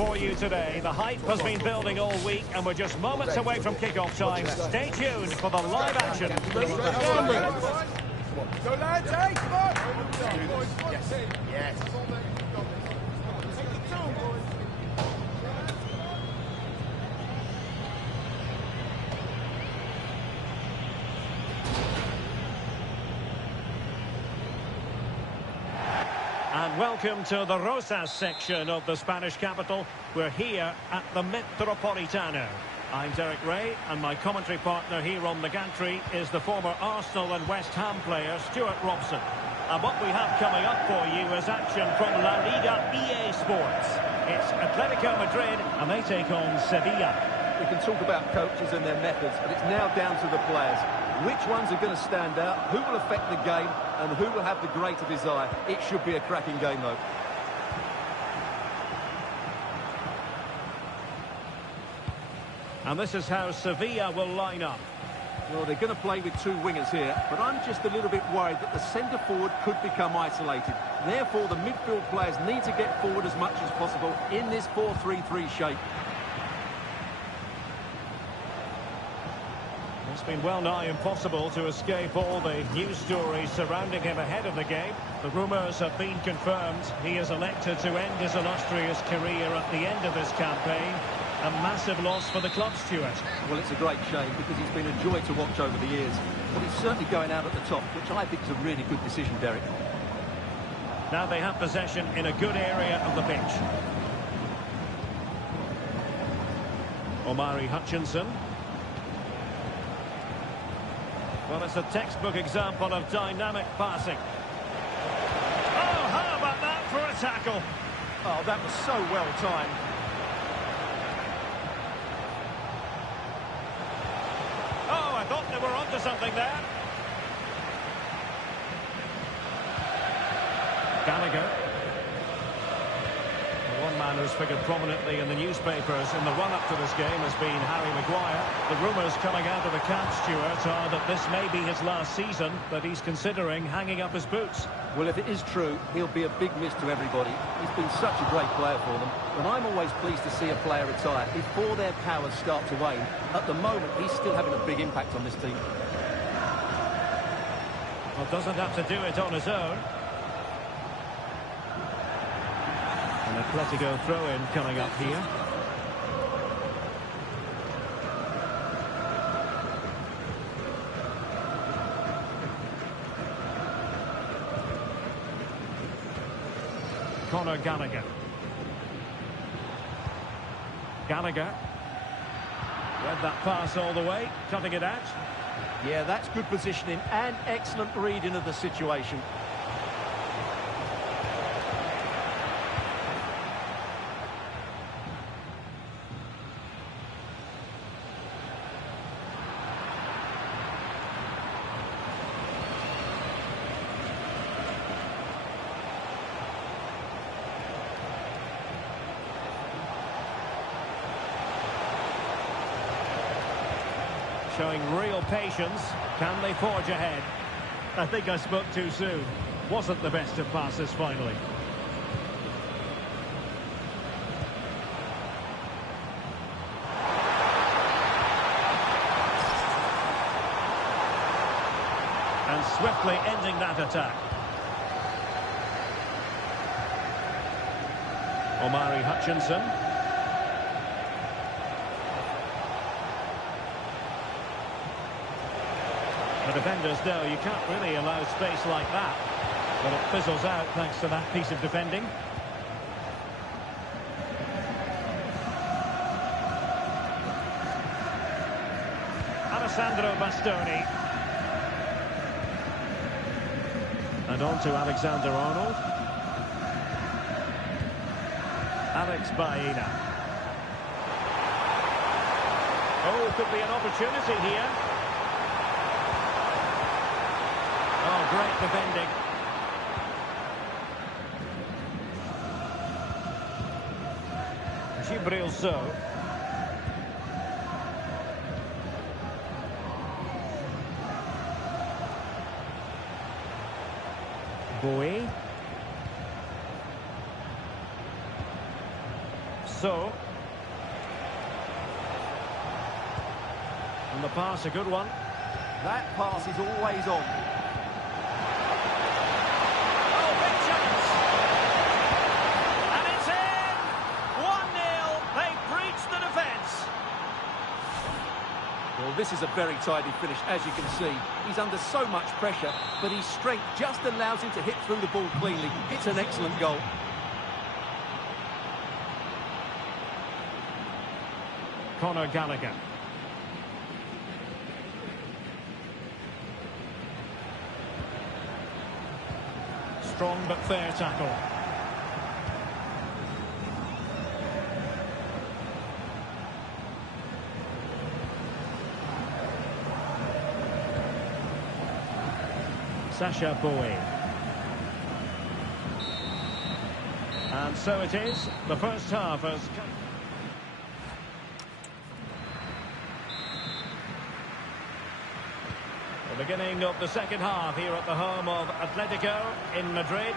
for you today. The hype has been building all week, and we're just moments away from kickoff time. Stay tuned for the live action. Go lads, hey, come on! Yes, yes. And welcome to the Rosas section of the Spanish capital. We're here at the Metropolitano. I'm Derek Ray, and my commentary partner here on the gantry is the former Arsenal and West Ham player, Stuart Robson. And what we have coming up for you is action from La Liga EA Sports. It's Atletico Madrid, and they take on Sevilla. We can talk about coaches and their methods, but it's now down to the players. Which ones are going to stand out, who will affect the game, and who will have the greater desire. It should be a cracking game, though. And this is how Sevilla will line up. Well, they're going to play with two wingers here, but I'm just a little bit worried that the centre-forward could become isolated. Therefore, the midfield players need to get forward as much as possible in this 4-3-3 shape. It's been well nigh impossible to escape all the news stories surrounding him ahead of the game. The rumours have been confirmed. He has elected to end his illustrious career at the end of this campaign. A massive loss for the club, Stuart. Well, it's a great shame because he's been a joy to watch over the years. But he's certainly going out at the top, which I think is a really good decision, Derek. Now they have possession in a good area of the pitch. Omari Hutchinson. Well, it's a textbook example of dynamic passing. Oh, how about that for a tackle? Oh, that was so well timed. Oh, I thought they were onto something there. Gallagher. One man who's figured prominently in the newspapers in the run-up to this game has been Harry Maguire. The rumours coming out of the camp, Stuart, are that this may be his last season, but he's considering hanging up his boots. Well, if it is true, he'll be a big miss to everybody. He's been such a great player for them. And I'm always pleased to see a player retire before their powers start to wane. At the moment, he's still having a big impact on this team. Well, doesn't have to do it on his own. An Atletico throw-in coming up here. Conor Gallagher. Gallagher. Read that pass all the way, cutting it out. Yeah, that's good positioning and excellent reading of the situation. Showing real patience. Can they forge ahead? I think I spoke too soon. Wasn't the best of passes finally. And swiftly ending that attack. Omari Hutchinson. The defenders know you can't really allow space like that. But it fizzles out thanks to that piece of defending. Alessandro Bastoni. And on to Alexander-Arnold. Alex Baena. Oh, could be an opportunity here. Oh, great defending. Gibril So. Bowie. So. And the pass, a good one. That pass is always on. Oh, big chance! And it's in! 1-0. They breached the defence. Well, this is a very tidy finish, as you can see. He's under so much pressure, but his strength just allows him to hit through the ball cleanly. It's an excellent goal. Conor Gallagher. Strong but fair tackle. Sacha Boey. And so it is. The first half has come. The beginning of the second half here at the home of Atletico in Madrid.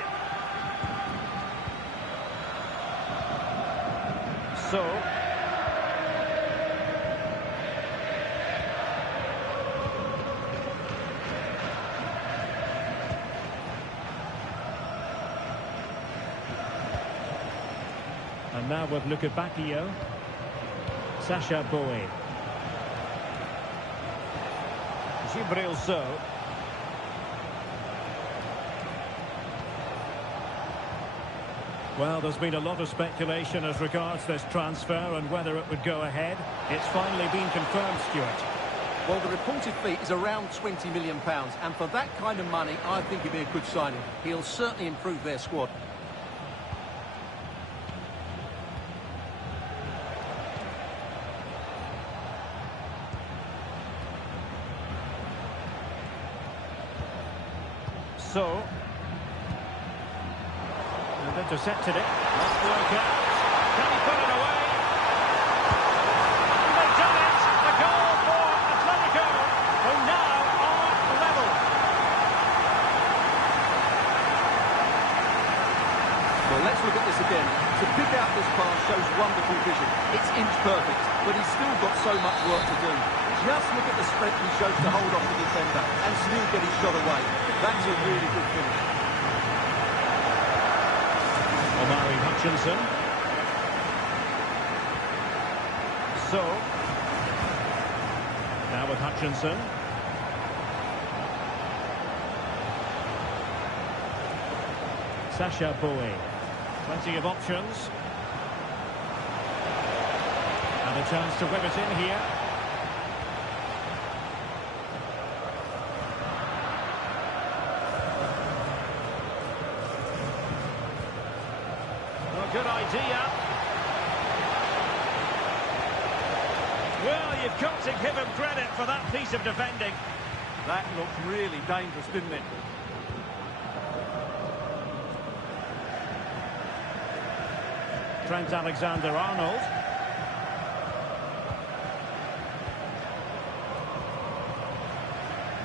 So. And now with Luca Bacchio. Sacha Boey. Gibril So. Well, there's been a lot of speculation as regards this transfer and whether it would go ahead. It's finally been confirmed, Stuart. Well, the reported fee is around £20 million, and for that kind of money, I think it'd be a good signing. He'll certainly improve their squad. So, they've intercepted it. Not work out. Can he put it away? And they've done it. A goal for Atletico, who now are level. Well, let's look at this again. To pick out this pass shows wonderful vision. It's inch perfect, but he's still got so much work to do. Just look at the strength he shows to hold off the defender and still get his shot away. That's a really good finish. Omari Hutchinson. So. Now with Hutchinson. Sacha Boey. Plenty of options. And a chance to whip it in here. Good idea. Well, you've got to give him credit for that piece of defending. That looked really dangerous, didn't it? Trent Alexander-Arnold.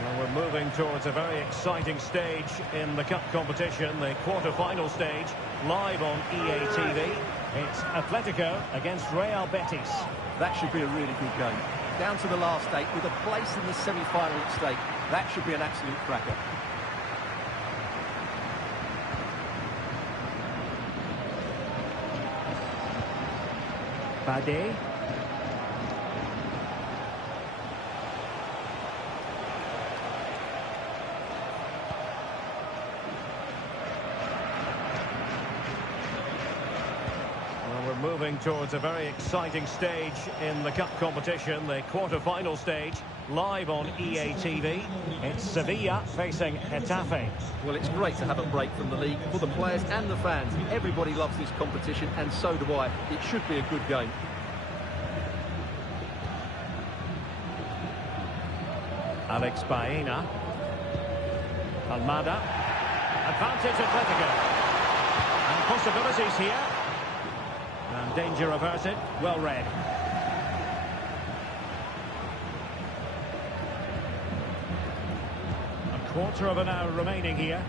Well, we're moving towards a very exciting stage in the cup competition, the quarter-final stage, live on EA TV. It's Atletico against Real Betis. That should be a really good game. Down to the last 8 with a place in the semi-final at stake. That should be an absolute cracker. Bade. Moving towards a very exciting stage in the cup competition, the quarter-final stage, live on EA TV. It's Sevilla facing Getafe. Well, it's great to have a break from the league for the players and the fans. Everybody loves this competition, and so do I. It should be a good game. Alex Baena. Almada. Advantage Atletico. And possibilities here. And danger averted, well read. A quarter of an hour remaining here.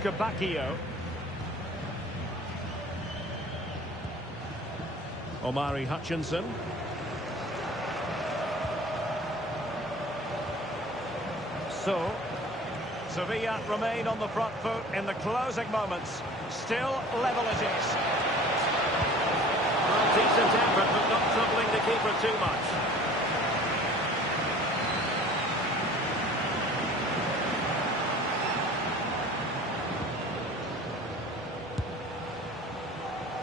Lukebakio. Omari Hutchinson. So, Sevilla remain on the front foot in the closing moments. Still level it is. Well, decent effort, but not troubling the keeper too much.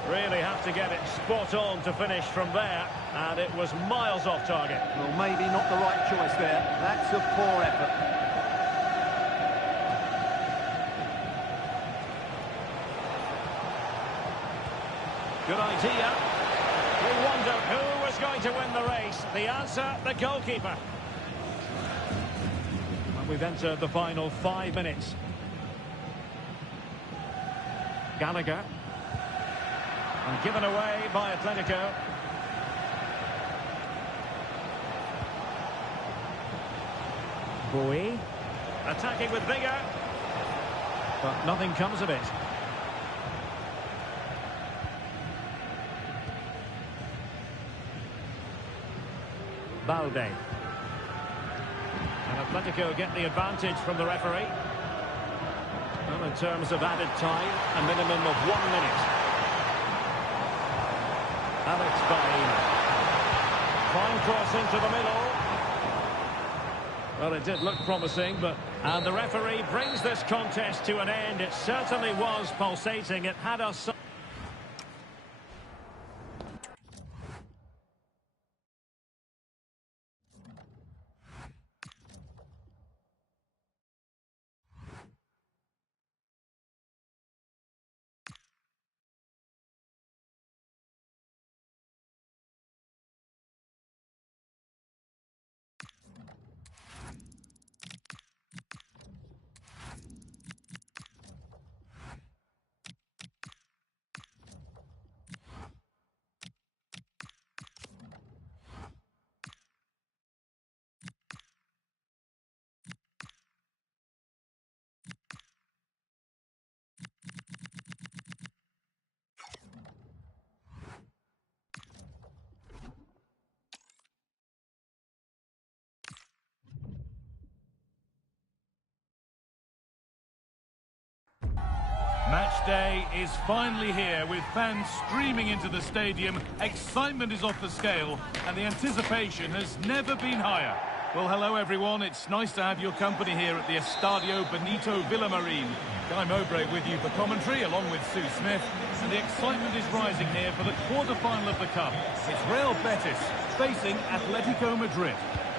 Really have to get it spot on to finish from there, and it was miles off target. Well, maybe not the right choice there. That's a poor effort. Good idea. We wondered who was going to win the race. The answer, the goalkeeper. And we've entered the final 5 minutes. Gallagher. And given away by Atletico. Bowie. Attacking with vigour. But nothing comes of it. Balde. And Atletico get the advantage from the referee. Well, in terms of added time, a minimum of 1 minute. Alex Baena. Fine cross into the middle. Well, it did look promising, but... And the referee brings this contest to an end. It certainly was pulsating. It had us... Match day is finally here, with fans streaming into the stadium. Excitement is off the scale, and the anticipation has never been higher. Well, hello everyone. It's nice to have your company here at the Estadio Benito Villamarín. Guy Mowbray with you for commentary, along with Sue Smith. And the excitement is rising here for the quarter-final of the Cup. It's Real Betis facing Atletico Madrid.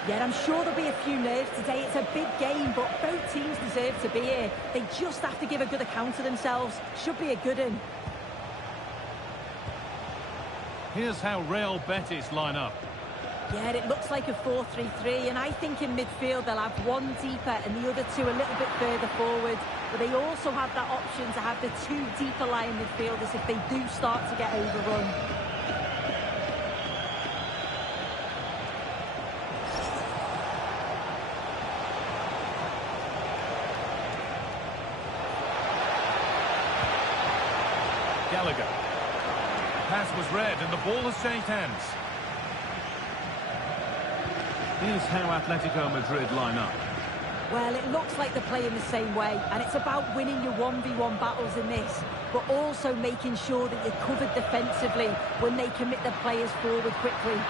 Yeah, I'm sure there'll be a few nerves today. It's a big game, but both teams deserve to be here. They just have to give a good account of themselves. Should be a good one. Here's how Real Betis line up. Yeah, it looks like a 4-3-3, and I think in midfield they'll have one deeper and the other two a little bit further forward. But they also have that option to have the two deeper lying midfielders if they do start to get overrun. Gallagher. Pass was read and the ball has changed hands. Here's how Atletico Madrid line up. Well, it looks like they're playing the same way, and it's about winning your 1v1 battles in this, but also making sure that you're covered defensively when they commit their players forward quickly.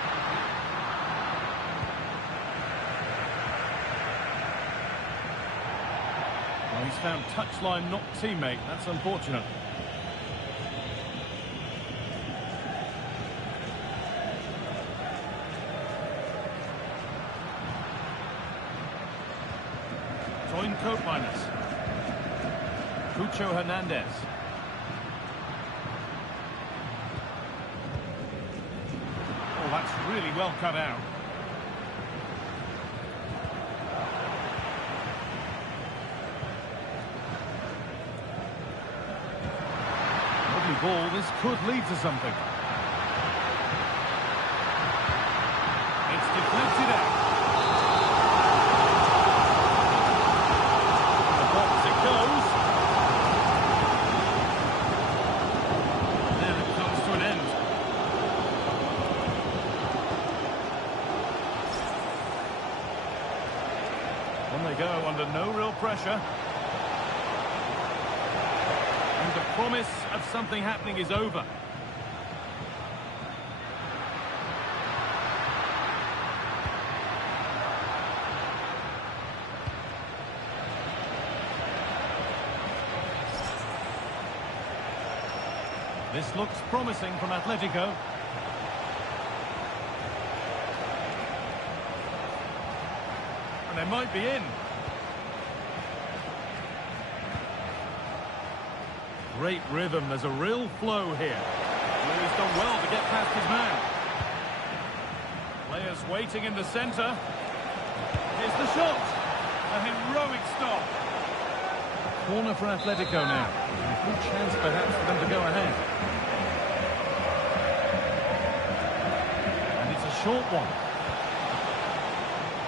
Well, he's found touchline, not teammate. That's unfortunate. Coat minus. Cucho Hernandez. Oh, that's really well cut out. Lovely ball. This could lead to something. It's deflected out. go under no real pressure. And the promise of something happening is over. This looks promising from Atletico. And they might be in. Great rhythm, there's a real flow here. He's done well to get past his man. Players waiting in the centre. Here's the shot. A heroic stop. Corner for Atletico now. A good chance perhaps for them to go ahead. And it's a short one.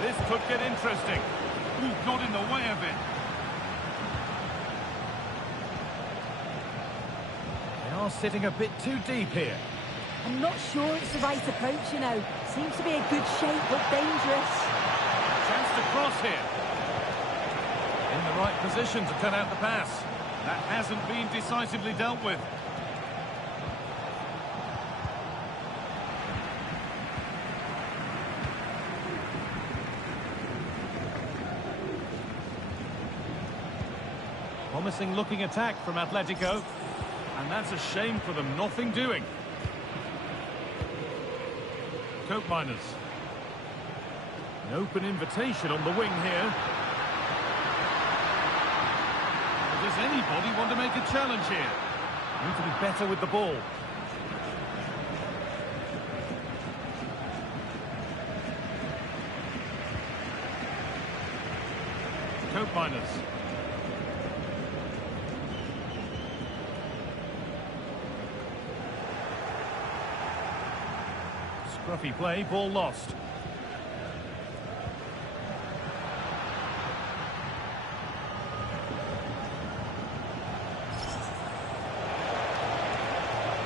This could get interesting. Ooh, got in the way of it. They are sitting a bit too deep here. I'm not sure it's the right approach, you know. Seems to be a good shape, but dangerous. Chance to cross here. In the right position to cut out the pass. That hasn't been decisively dealt with. Promising looking attack from Atletico. And that's a shame for them, nothing doing. Cope Miners. An open invitation on the wing here. Does anybody want to make a challenge here? Need to be better with the ball. Cope Miners. Scruffy play, ball lost.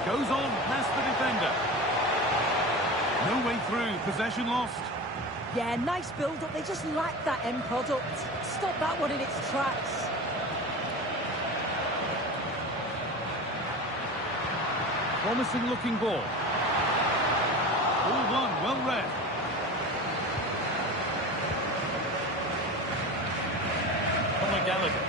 Goes on past the defender. No way through, possession lost. Yeah, nice build-up. They just lack that end product. Stop that one in its tracks. Promising looking ball. All one, well read. Conor Gallagher.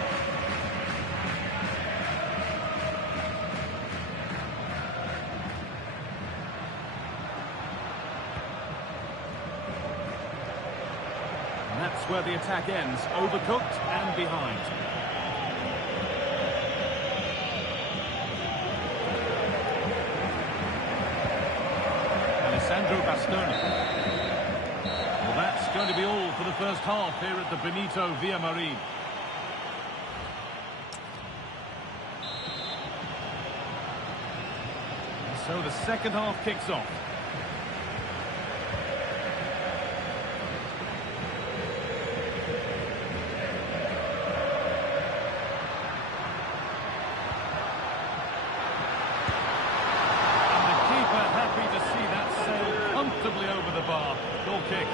And that's where the attack ends, overcooked and behind. Alessandro Bastoni. Well, that's going to be all for the first half here at the Benito Villamarín. So the second half kicks off. Comfortably over the bar. Goal kick.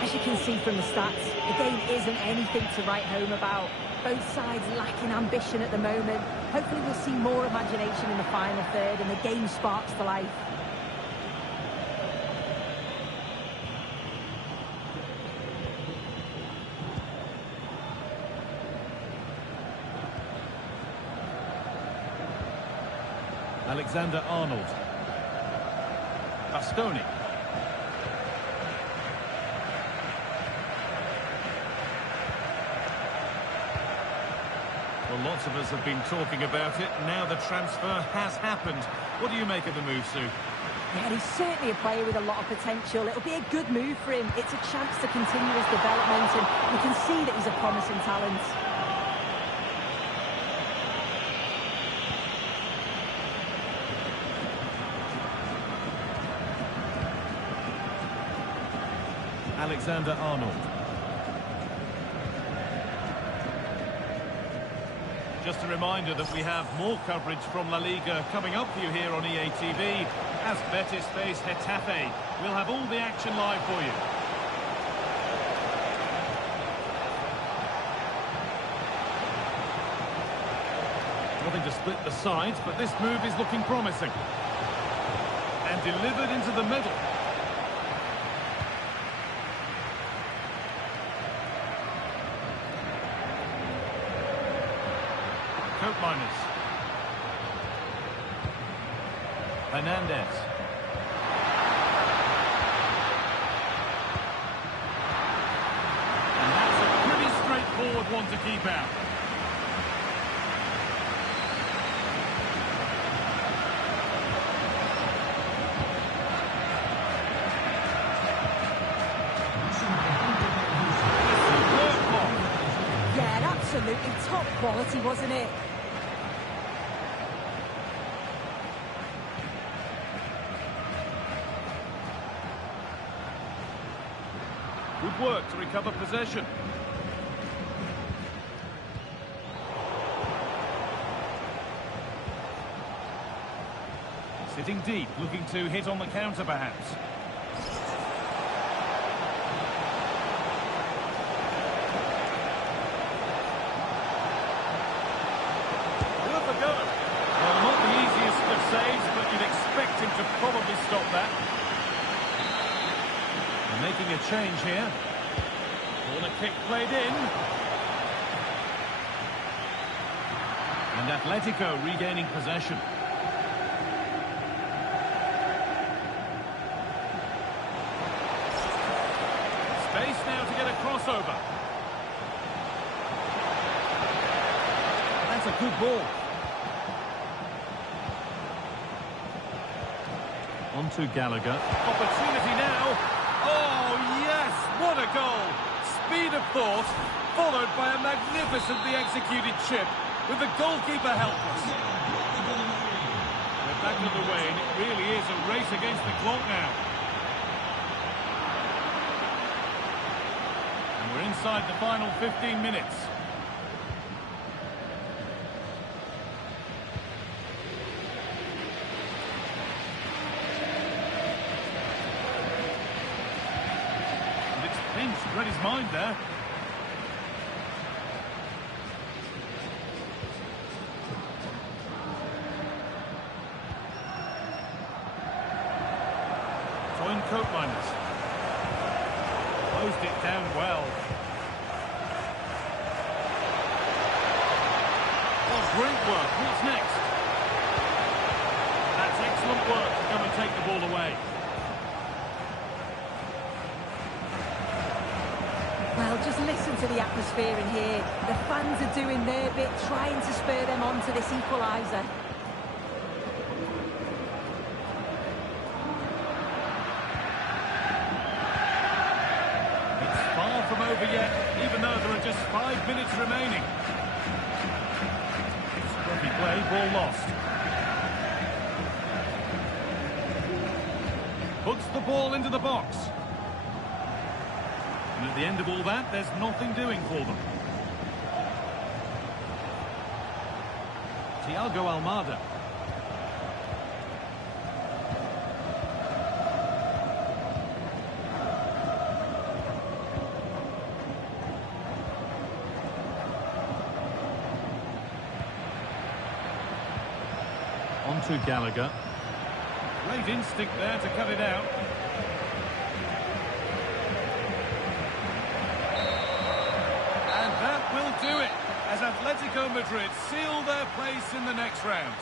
As you can see from the stats, the game isn't anything to write home about. Both sides lacking ambition at the moment. Hopefully we'll see more imagination in the final third and the game sparks to life. Alexander-Arnold. Bastoni. Well, lots of us have been talking about it. Now the transfer has happened. What do you make of the move, Sue? Yeah, he's certainly a player with a lot of potential. It'll be a good move for him. It's a chance to continue his development, and you can see that he's a promising talent. Alexander-Arnold. Just a reminder that we have more coverage from La Liga coming up for you here on EA TV. As Betis face Getafe, we'll have all the action live for you. split the sides, but this move is looking promising. And delivered into the middle. Coat miners. Hernandez. And that's a pretty straightforward one to keep out. Yeah, absolutely top quality, wasn't it? Good work to recover possession. Sitting deep, looking to hit on the counter perhaps. Worth a go. Well, not the easiest of saves, but you'd expect him to probably stop that. They're making a change here. Corner kick played in. And Atletico regaining possession. Space now to get a crossover. That's a good ball. On to Gallagher. Opportunity now. Oh, yes! What a goal! Speed of thought, followed by a magnificently executed chip, with the goalkeeper helpless. They're back underway, and it really is a race against the clock now. And we're inside the final 15 minutes. Read his mind there. Join coat miners. Closed it down well. Oh, great work. What's next? That's excellent work to come and take the ball away. Well, just listen to the atmosphere in here. The fans are doing their bit, trying to spur them on to this equaliser. It's far from over yet, even though there are just 5 minutes remaining. Scruffy play, ball lost. Puts the ball into the box. And at the end of all that, there's nothing doing for them. Thiago Almada. On to Gallagher. Great instinct there to cut it out. That will do it, as Atletico Madrid seal their place in the next round.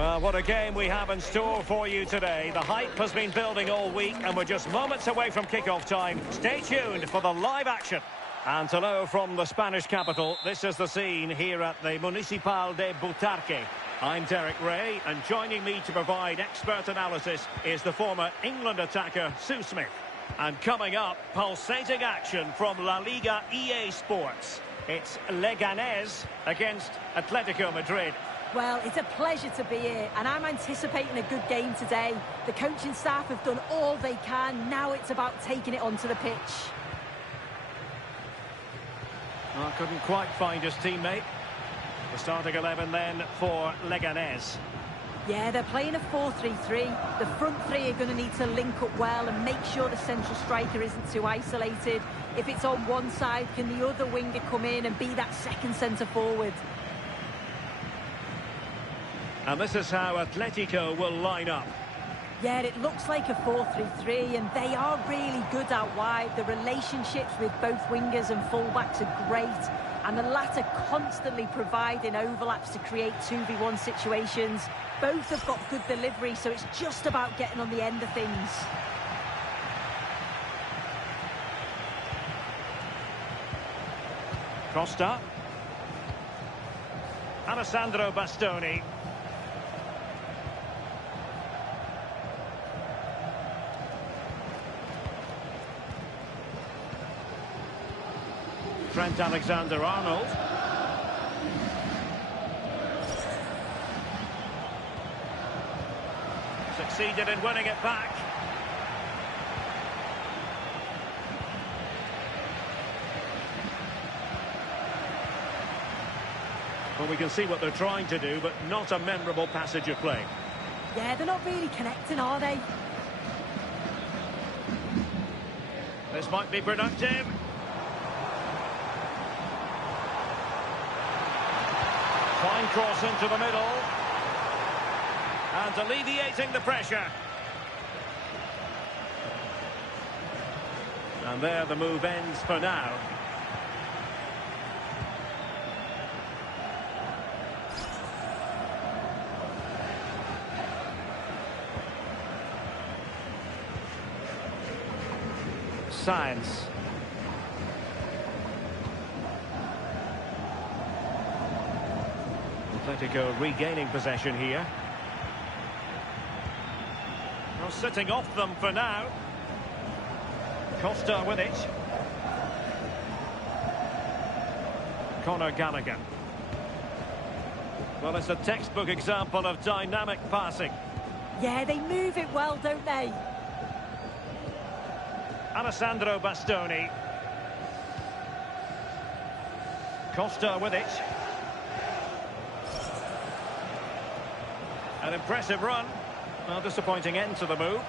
Well, what a game we have in store for you today. The hype has been building all week, and we're just moments away from kick-off time. Stay tuned for the live action. And hello from the Spanish capital. This is the scene here at the Municipal de Butarque. I'm Derek Ray, and joining me to provide expert analysis is the former England attacker, Sue Smith. And coming up, pulsating action from La Liga EA Sports. It's Leganés against Atletico Madrid. Well, it's a pleasure to be here, and I'm anticipating a good game today. The coaching staff have done all they can. Now it's about taking it onto the pitch. Well, couldn't quite find his teammate. The starting 11 then for Leganés. Yeah, they're playing a 4-3-3. The front three are going to need to link up well and make sure the central striker isn't too isolated. If it's on one side, can the other winger come in and be that second centre forward? And this is how Atletico will line up. Yeah, it looks like a 4-3-3, and they are really good out wide. The relationships with both wingers and fullbacks are great, and the latter constantly providing overlaps to create 2v1 situations. Both have got good delivery, so it's just about getting on the end of things. Costa. Alessandro Bastoni. Trent Alexander-Arnold. Succeeded in winning it back. Well, we can see what they're trying to do, but not a memorable passage of play. Yeah, they're not really connecting, are they? This might be productive. Fine cross into the middle. And alleviating the pressure. And there the move ends for now. Science. Atletico regaining possession here. Well, sitting off them for now. Costa with it. Conor Gallagher. Well, it's a textbook example of dynamic passing. Yeah, they move it well, don't they? Alessandro Bastoni. Costa with it. An impressive run. Well, disappointing end to the move.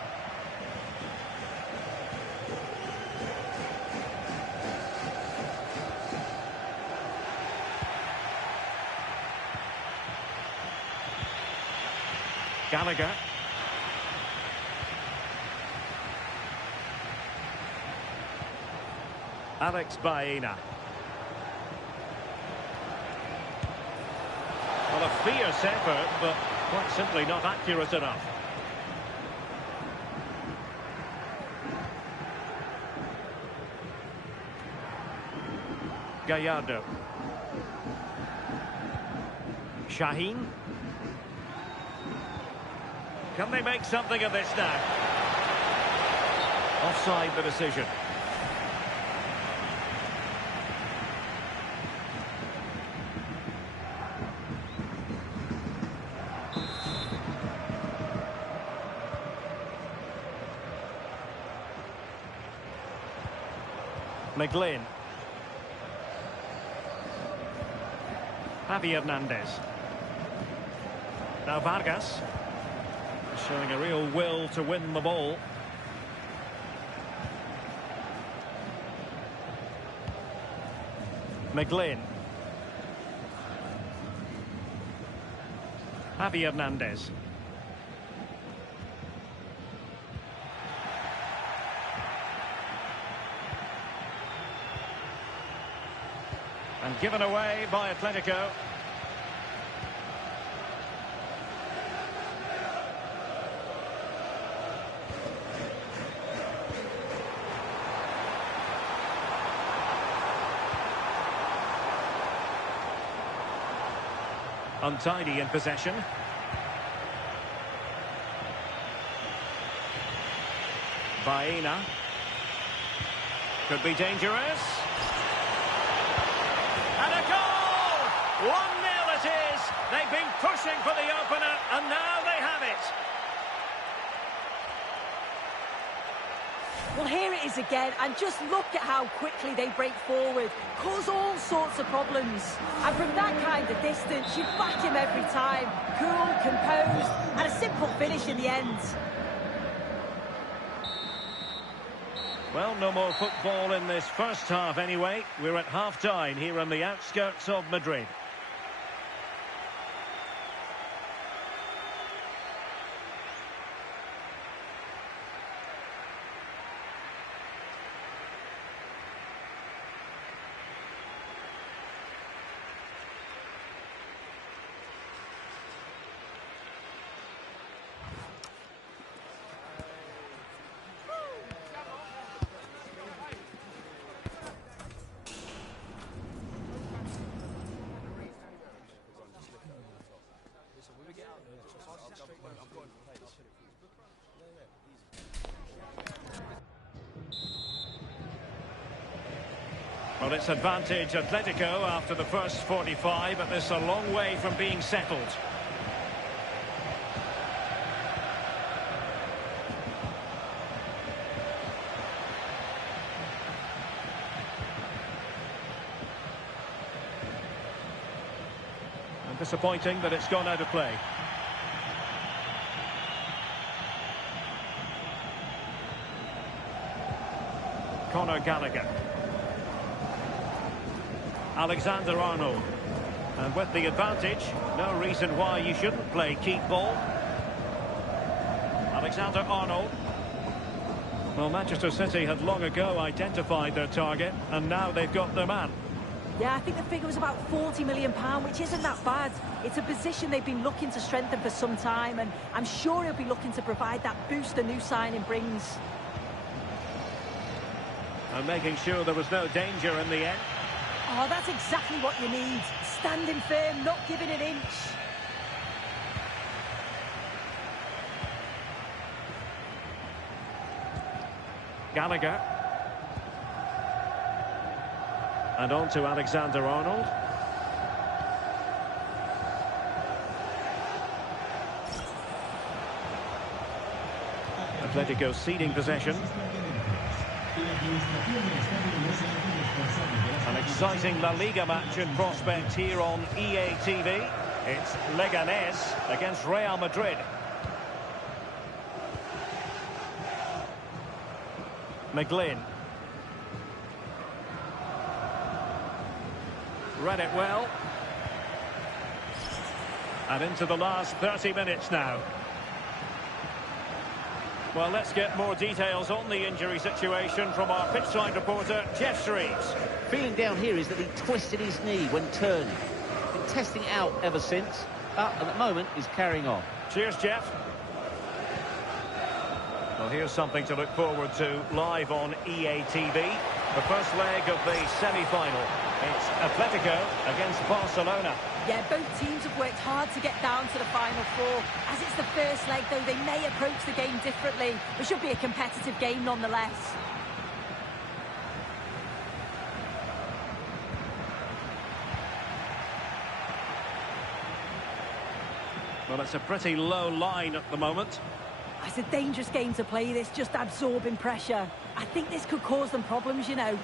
Gallagher. Alex Baena. Well, a fierce effort, but quite simply not accurate enough. Gallardo. Shaheen. Can they make something of this now? Offside the decision. McGlynn. Javi Hernandez. Now Vargas. Showing a real will to win the ball. McGlynn. Javi Hernandez. And given away by Atletico. untidy in possession. Baena. Could be dangerous. And a goal! 1-0 it is. They've been pushing for the opener, and now they have it. Well, here it is again, and just look at how quickly they break forward, cause all sorts of problems. And from that kind of distance, you back him every time. Cool, composed, and a simple finish in the end. Well, no more football in this first half anyway. We're at half-time here on the outskirts of Madrid. Well, it's advantage Atletico after the first 45, but this is a long way from being settled. And disappointing that it's gone out of play. Conor Gallagher. Alexander-Arnold. And with the advantage, no reason why you shouldn't play keep ball. Alexander-Arnold. Well, Manchester City had long ago identified their target, and now they've got their man. Yeah, I think the figure was about £40 million, which isn't that bad. It's a position they've been looking to strengthen for some time, and I'm sure he'll be looking to provide that boost a new signing brings. And making sure there was no danger in the end. Oh, that's exactly what you need. Standing firm, not giving an inch. Gallagher. And on to Alexander-Arnold. Atletico ceding possession. An exciting La Liga match in prospect here on EA TV. It's Leganés against Real Madrid. McGlynn. Read it well. And into the last 30 minutes now. Well, let's get more details on the injury situation from our pitchside reporter, Jeff Shreves. Feeling down here is that he twisted his knee when turning. Been testing it out ever since, but at the moment he's carrying on. Cheers, Jeff. Well, here's something to look forward to live on EA TV. The first leg of the semi-final. It's Atletico against Barcelona. Yeah, both teams have worked hard to get down to the final four. As it's the first leg, though, they may approach the game differently. It should be a competitive game nonetheless. Well, it's a pretty low line at the moment. It's a dangerous game to play this, just absorbing pressure. I think this could cause them problems, you know.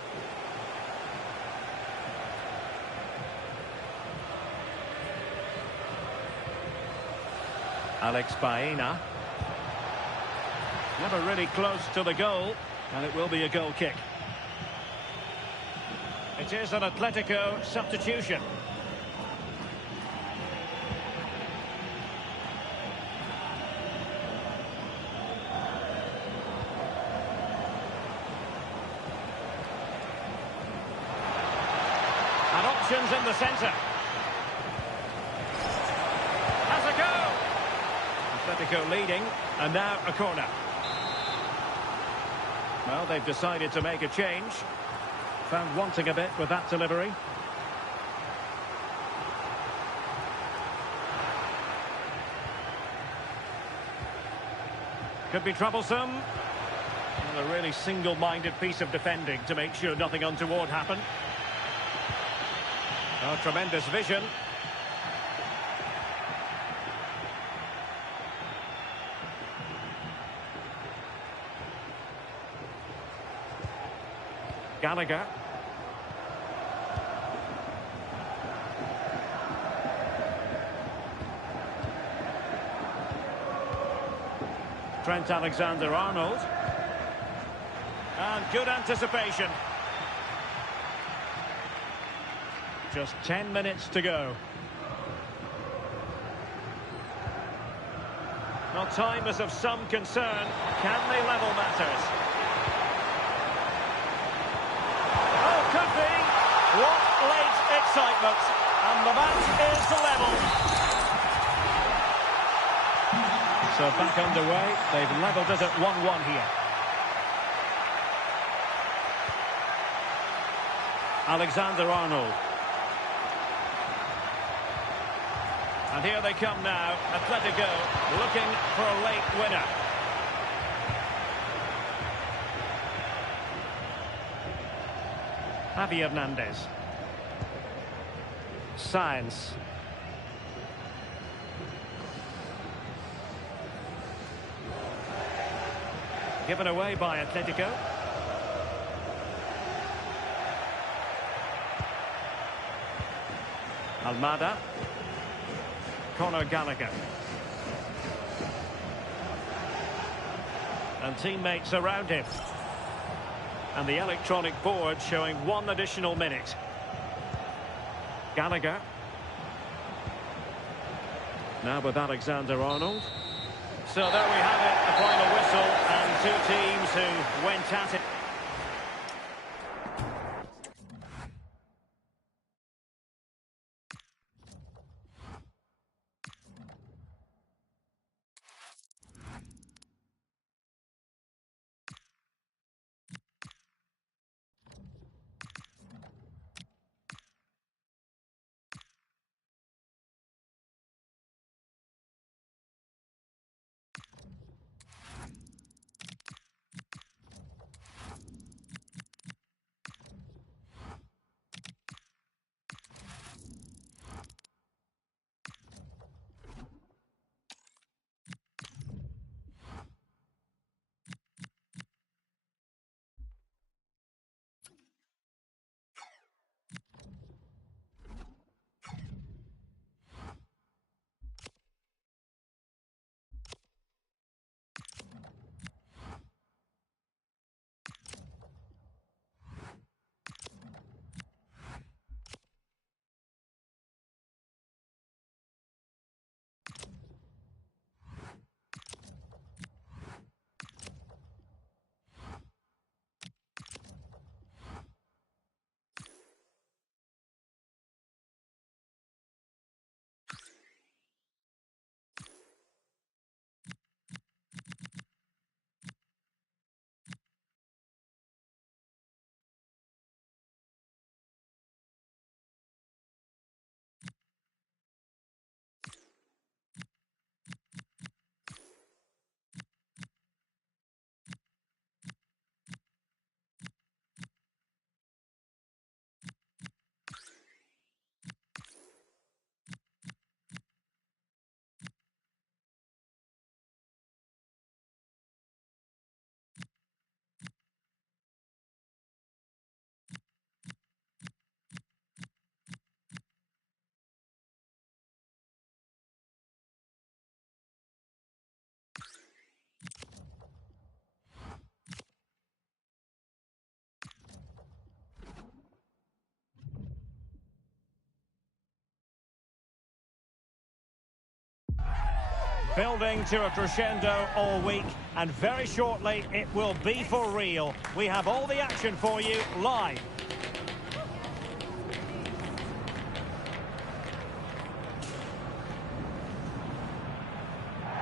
Alex Baena. Never really close to the goal, and it will be a goal kick. It is an Atletico substitution. And options in the centre. Has a go! Atletico leading, and now a corner. Well, they've decided to make a change. Found wanting a bit with that delivery. Could be troublesome. And a really single-minded piece of defending to make sure nothing untoward happened. Oh, tremendous vision. Gallagher. Trent Alexander-Arnold. And good anticipation. Just 10 minutes to go. Well, time is of some concern. Can they level matters? Oh, could be. What late excitement. And the match is level. So back underway. They've levelled it at 1-1 here. Alexander-Arnold. And here they come now, Atletico, looking for a late winner. Javi Hernandez. Sainz. Given away by Atletico. Almada. Conor Gallagher. And teammates around him. And the electronic board showing 1 additional minute. Gallagher. Now with Alexander-Arnold. So there we have it, the final whistle, and two teams who went at it. Building to a crescendo all week, and very shortly it will be for real. We have all the action for you live.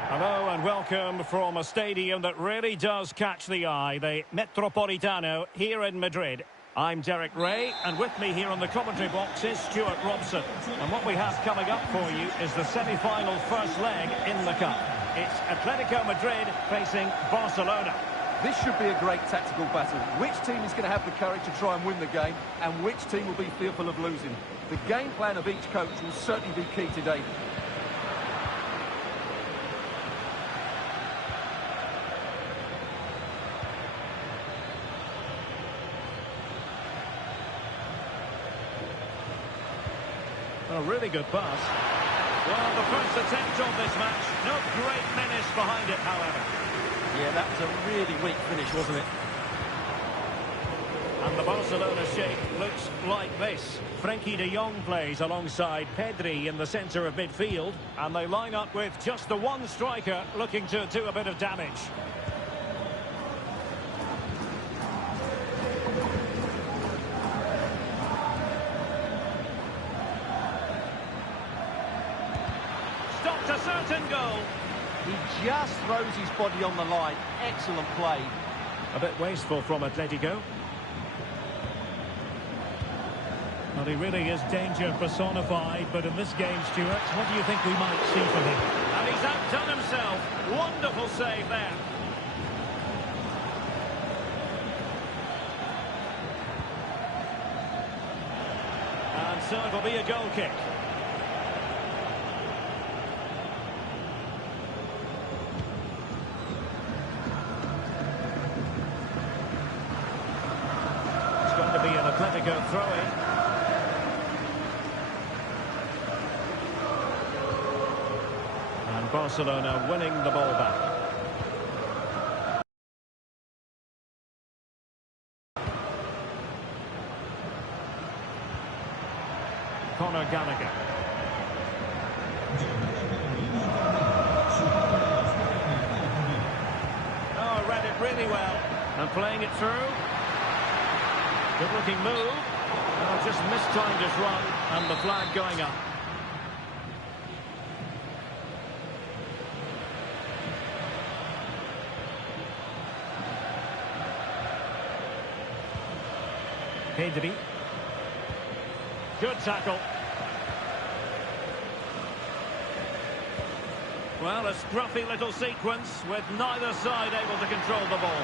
Hello and welcome from a stadium that really does catch the eye, the Metropolitano here in Madrid. I'm Derek Ray, and with me here on the commentary box is Stuart Robson. And what we have coming up for you is the semi-final first leg in the Cup. It's Atletico Madrid facing Barcelona. This should be a great tactical battle. Which team is going to have the courage to try and win the game, and which team will be fearful of losing? The game plan of each coach will certainly be key today. A really good pass. Well, the first attempt on this match. No great menace behind it, however. Yeah, that was a really weak finish, wasn't it? And the Barcelona shape looks like this. Frenkie de Jong plays alongside Pedri in the centre of midfield. And they line up with just the one striker looking to do a bit of damage. Stopped a certain goal. He just throws his body on the line. Excellent play. A bit wasteful from Atletico. Well, he really is danger personified, but in this game, Stuart, what do you think we might see from him? And he's outdone himself. Wonderful save there. And so it'll be a goal kick. It's going to be an Atletico throw-in. Barcelona winning the ball back. Conor Gallagher. Oh, read it really well. And playing it through. Good looking move. Oh, just mistimed his run. And the flag going up. Pedri. Good tackle. Well, a scruffy little sequence with neither side able to control the ball.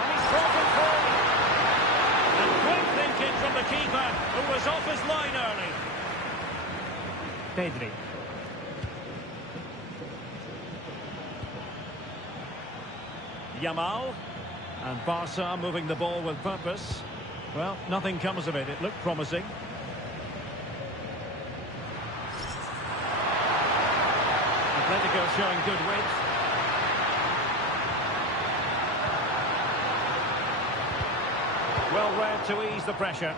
And he's broken forward. And quick thinking from the keeper, who was off his line early. Pedri. Yamal. And Barca moving the ball with purpose. Well, nothing comes of it. It looked promising. Atletico showing good width. Well read to ease the pressure.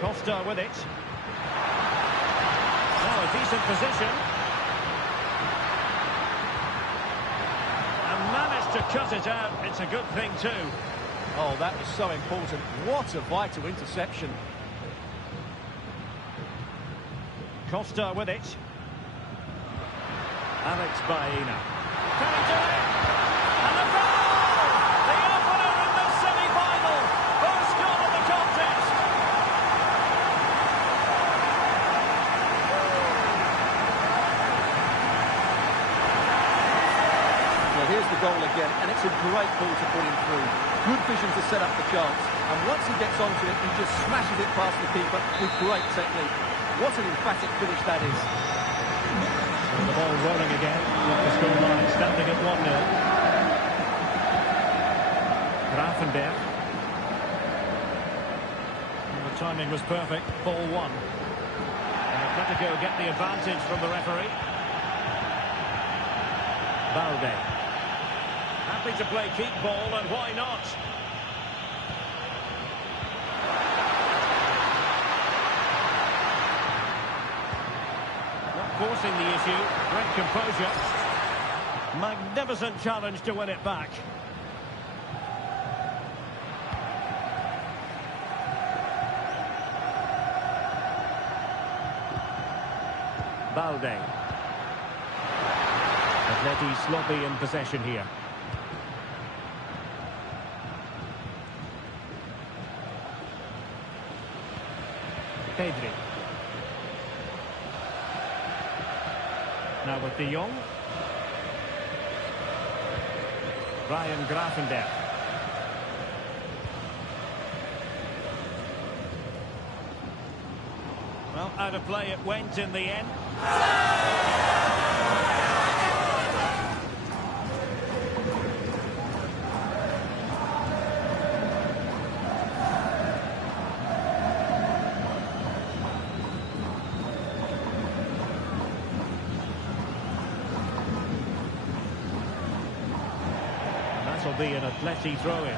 Costa with it. Oh, a decent position. And managed to cut it out. It's a good thing too. Oh, that was so important. What a vital interception. Costa with it. Alex Baena. Can he do it? And a goal! The opener in the semi-final. First goal of the contest. Well, here's the goal again, and it's a great ball to put him through. Good vision to set up the chance. And once he gets onto it, he just smashes it past the keeper with great technique. What an emphatic finish that is. And the ball rolling again with the scoreline standing at 1-0. Grafenberg. And the timing was perfect. Ball one. And Atletico get the advantage from the referee. Balde. Happy to play keep ball, and why not? Forcing the issue, great composure. Magnificent challenge to win it back. Balde. Atleti sloppy in possession here. Pedri. Now with De Jong. Ryan Gravenberch. Well, out of play it went in the end. That'll be an Atleti throw-in.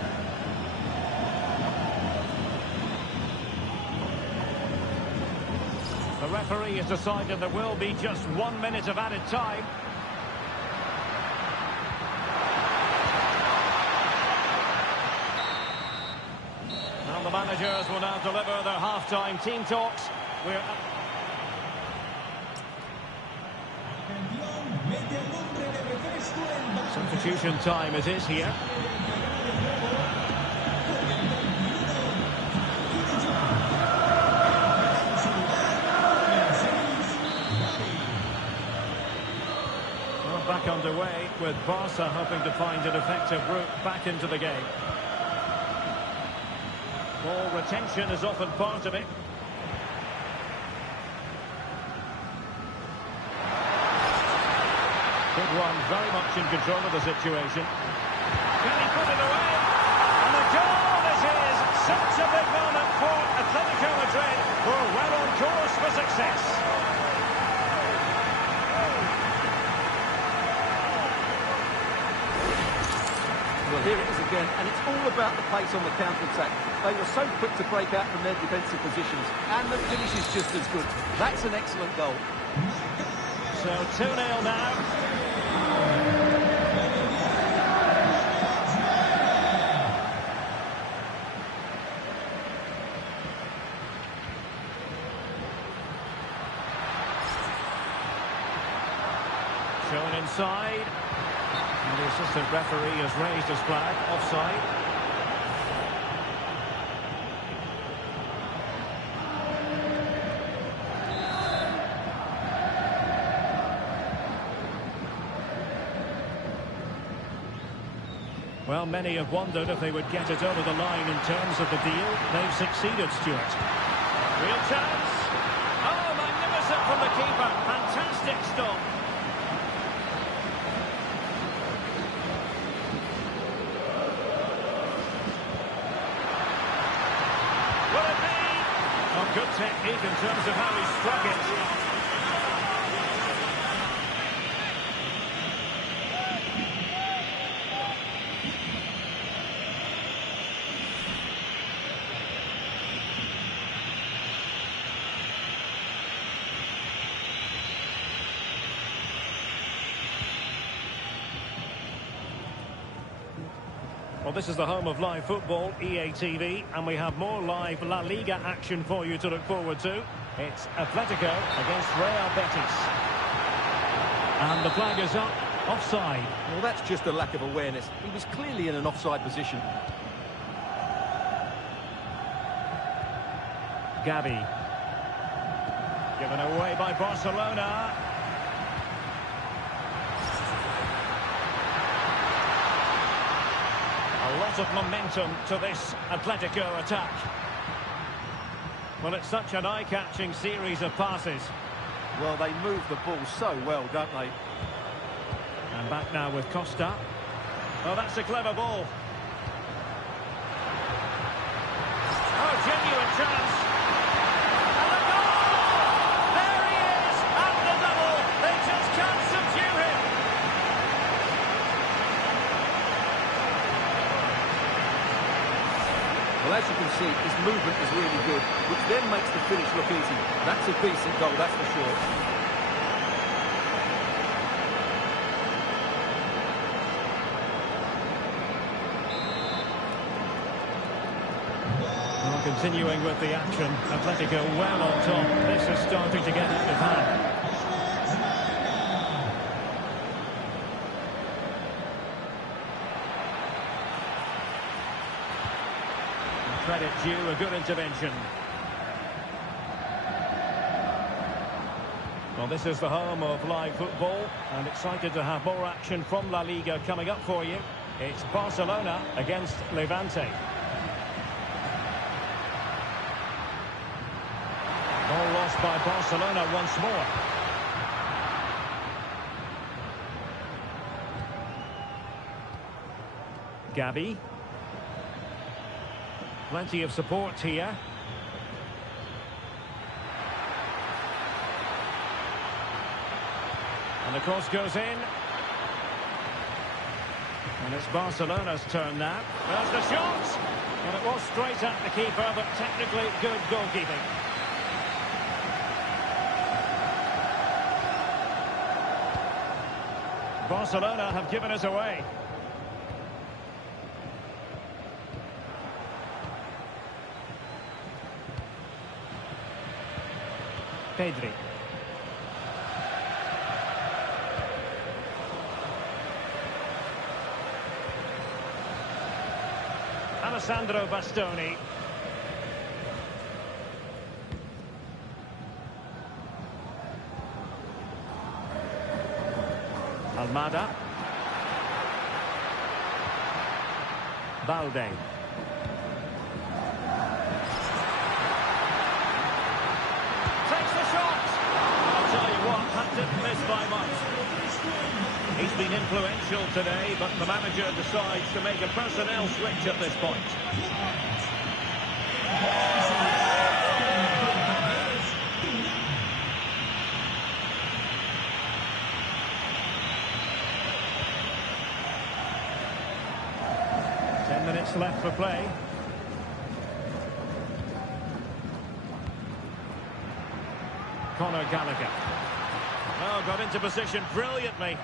The referee has decided there will be just 1 minute of added time. And the managers will now deliver their half-time team talks. Substitution time it is here. Well, back underway with Barca hoping to find an effective route back into the game. Ball retention is often part of it. Good one, very much in control of the situation. Can he put it away? And the goal this is! Such a big moment for Atletico Madrid, who are well on course for success. Well, here it is again, and it's all about the pace on the counter-attack. They were so quick to break out from their defensive positions, and the finish is just as good. That's an excellent goal. So 2-0 now. Shown inside. And the assistant referee has raised his flag. Offside. Well, many have wondered if they would get it over the line in terms of the deal. They've succeeded, Stuart. Real chance. Oh, magnificent from the keeper. Fantastic stop. Will it be? Oh, good technique in terms of how he struck it. Well, this is the home of live football, EA TV, and we have more live La Liga action for you to look forward to. It's Atletico against Real Betis. And the flag is up, offside. Well, that's just a lack of awareness. He was clearly in an offside position. Gavi. Given away by Barcelona. A lot of momentum to this Atletico attack. Well, it's such an eye-catching series of passes. Well, they move the ball so well, don't they? And back now with Costa. Oh, that's a clever ball. Oh, genuine chance. And the goal! There he is, at the double. They just can't subdue him. Well, as you can see, his movement is really good, which then makes the finish look easy. That's a decent goal, that's for sure. Well, continuing with the action, Atletico well on top. This is starting to get out of hand. Credit due, a good intervention. Well, this is the home of live football, and excited to have more action from La Liga coming up for you. It's Barcelona against Levante. Ball lost by Barcelona once more. Gavi. Plenty of support here. And the cross goes in. And it's Barcelona's turn now. There's the shot! And it was straight at the keeper, but technically good goalkeeping. Barcelona have given us away. Pedri. Alessandro Bastoni. Almada. Balde. Takes the shot. I'll tell you what, that didn't miss by much. He's been influential today, but the manager decides to make a personnel switch at this point. Minutes left for play. Conor Gallagher. Oh, got into position brilliantly.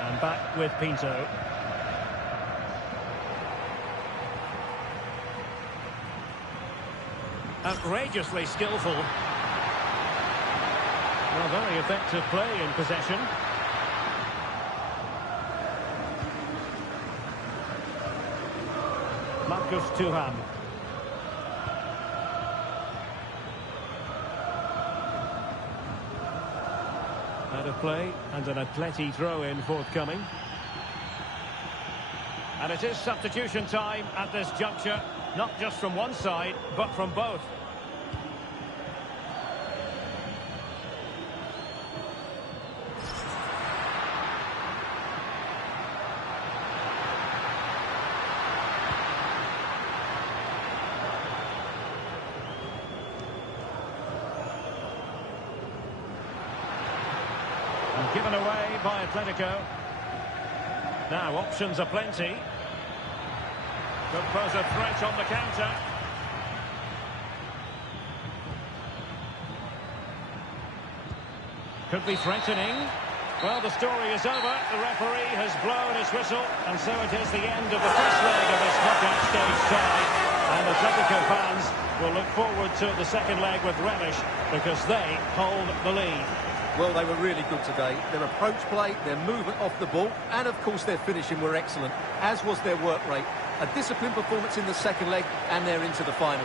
And back with Pinto. Outrageously skillful. Well, very effective play in possession. Marcus Thuram. Out of play and an Atleti throw-in forthcoming. And it is substitution time at this juncture, not just from one side, but from both. And given away by Atletico. Now options are plenty. Could pose a threat on the counter. Could be threatening. Well, the story is over. The referee has blown his whistle, and so it is the end of the first leg of this knockout stage tie. And Atletico fans will look forward to the second leg with relish because they hold the lead. Well, they were really good today. Their approach play, their movement off the ball, and of course their finishing were excellent, as was their work rate. A disciplined performance in the second leg, and they're into the final.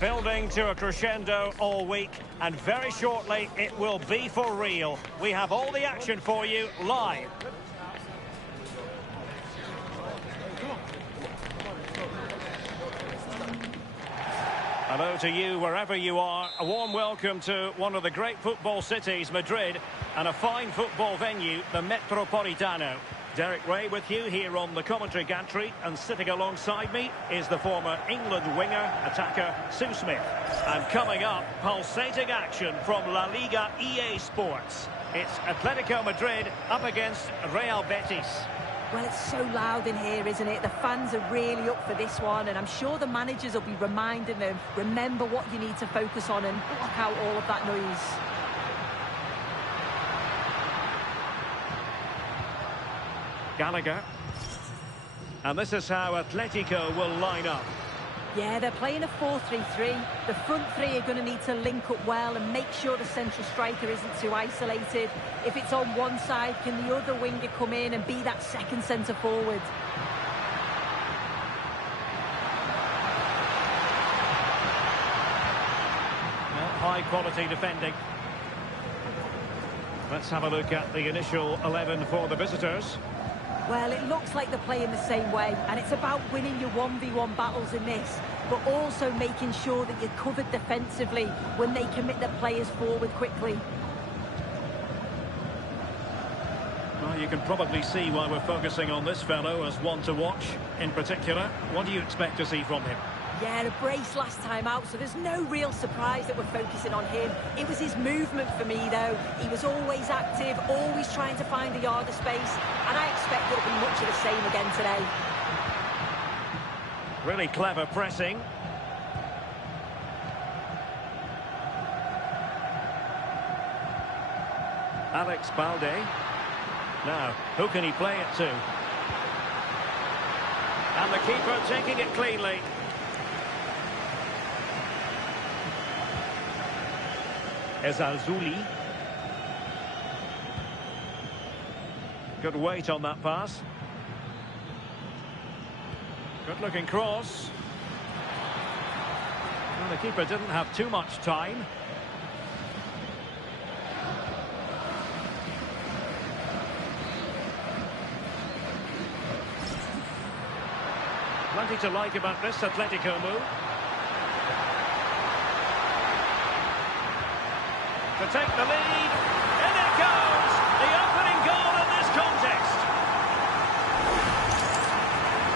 Building to a crescendo all week, and very shortly it will be for real. We have all the action for you live. Hello to you wherever you are. A warm welcome to one of the great football cities, Madrid, and a fine football venue, the Metropolitano. Derek Ray with you here on the commentary gantry, and sitting alongside me is the former England winger, attacker, Sue Smith. And coming up, pulsating action from La Liga EA Sports. It's Atletico Madrid up against Real Betis. Well, it's so loud in here, isn't it? The fans are really up for this one, and I'm sure the managers will be reminding them, remember what you need to focus on and block out all of that noise. Gallagher. And this is how Atletico will line up. Yeah, they're playing a 4-3-3. The front three are going to need to link up well and make sure the central striker isn't too isolated. If it's on one side, can the other winger come in and be that second centre forward? High quality defending. Let's have a look at the initial 11 for the visitors. Well, it looks like they're playing the same way, and it's about winning your 1v1 battles in this, but also making sure that you're covered defensively when they commit their players forward quickly. Well, you can probably see why we're focusing on this fellow as one to watch in particular. What do you expect to see from him? Yeah, a brace last time out, so there's no real surprise that we're focusing on him. It was his movement for me, though. He was always active, always trying to find a yard of space, and I expect it'll be much of the same again today. Really clever pressing. Alex Balde. Now, who can he play it to? And the keeper taking it cleanly. Ezalzouli. Good weight on that pass. Good looking cross. Well, the keeper didn't have too much time. Plenty to like about this Atletico move. To take the lead, in it goes! The opening goal in this contest.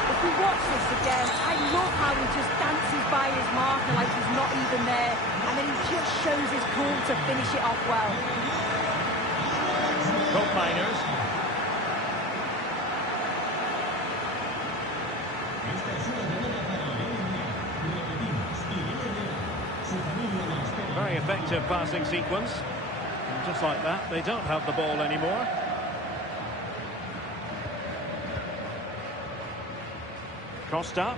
If we watch this again, I love how he just dances by his marker like he's not even there, and then he just shows his cool to finish it off well. Cope Miners. Very effective passing sequence. And just like that, they don't have the ball anymore. Costa.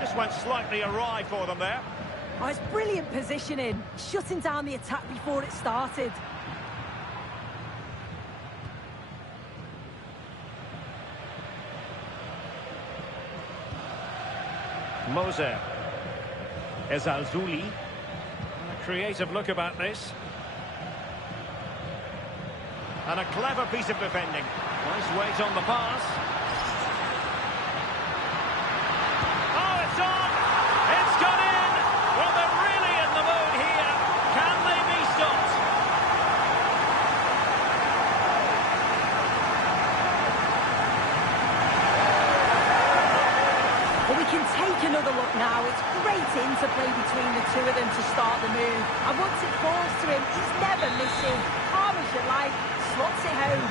Just went slightly awry for them there. Oh, it's brilliant positioning, shutting down the attack before it started. Moser. Ezalzouli. A creative look about this. And a clever piece of defending. Nice weight on the pass. Oh, it's on! It's gone in! Well, they're really in the mood here. Can they be stopped? But we can take another look now. It's great interplay between the two of them to start the move. And once it falls to him, he's never missing. Calm as you like, slots it home.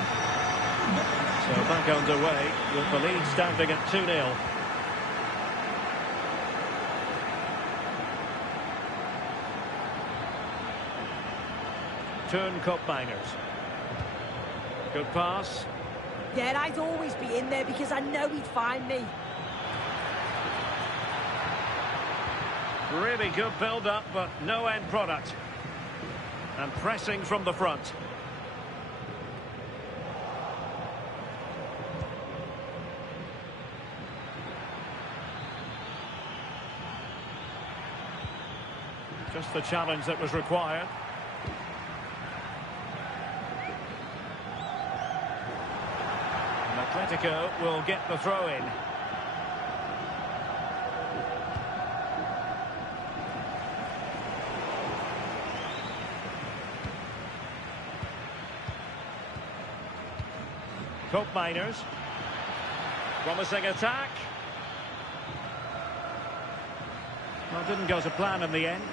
So back underway with the lead standing at 2-0. Turn Cup Miners. Good pass. Yeah, I'd always be in there because I know he'd find me. Really good build-up, but no end product. And pressing from the front. Just the challenge that was required. And Atletico will get the throw in. Cope Miners. Promising attack. Well, didn't go to plan in the end.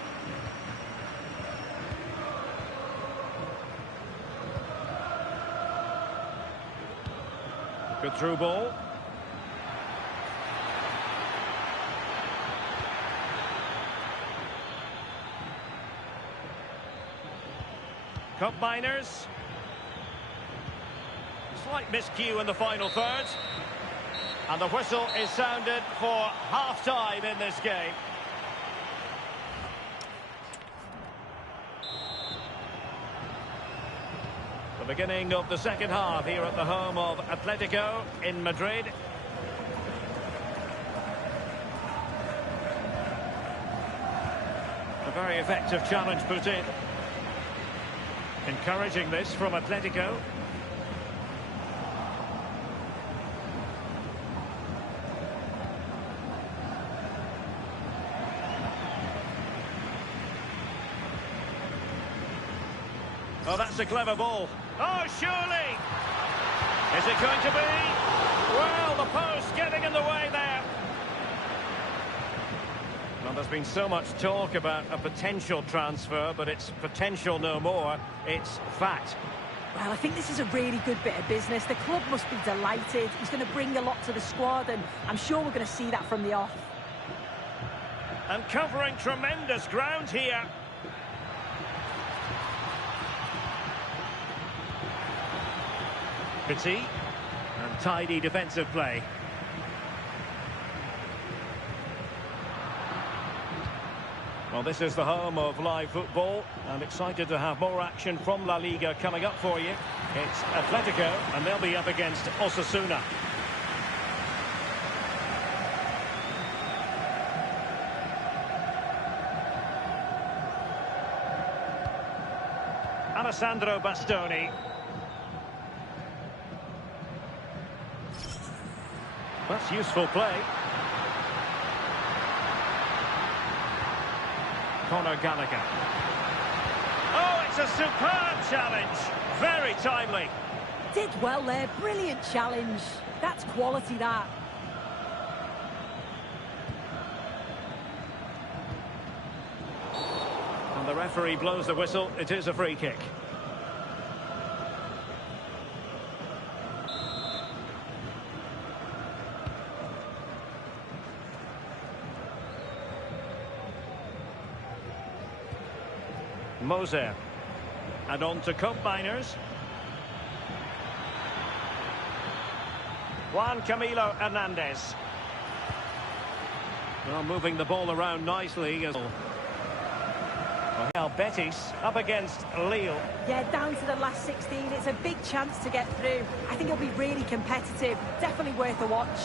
Good through ball. Cup Miners. Slight miscue in the final third. And the whistle is sounded for half-time in this game. The beginning of the second half here at the home of Atletico in Madrid. A very effective challenge put in. Encouraging this from Atletico. Oh, that's a clever ball. Oh, surely! Is it going to be? Well, the post getting in the way there. Well, there's been so much talk about a potential transfer, but it's potential no more. It's fact. Well, I think this is a really good bit of business. The club must be delighted. He's going to bring a lot to the squad, and I'm sure we're going to see that from the off. And covering tremendous ground here. Petit, and tidy defensive play. Well, this is the home of live football, and excited to have more action from La Liga coming up for you. It's Atletico, and they'll be up against Osasuna. Alessandro Bastoni. That's useful play. Conor Gallagher. Oh, it's a superb challenge. Very timely. Did well there. Brilliant challenge. That's quality, that. And the referee blows the whistle. It is a free kick. Moser. And on to Cope Miners. Juan Camilo Hernandez. Well, moving the ball around nicely. Well, now Betis up against Lille. Yeah, down to the last 16. It's a big chance to get through. I think it'll be really competitive. Definitely worth a watch.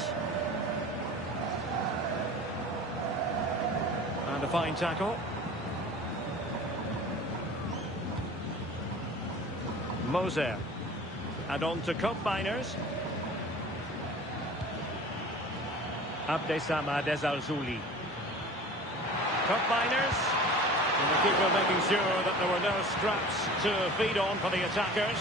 And a fine tackle. Moser. And on to Cope Miners. Abdessamad Ezalzouli. Cope Miners. And the keeper making sure that there were no scraps to feed on for the attackers.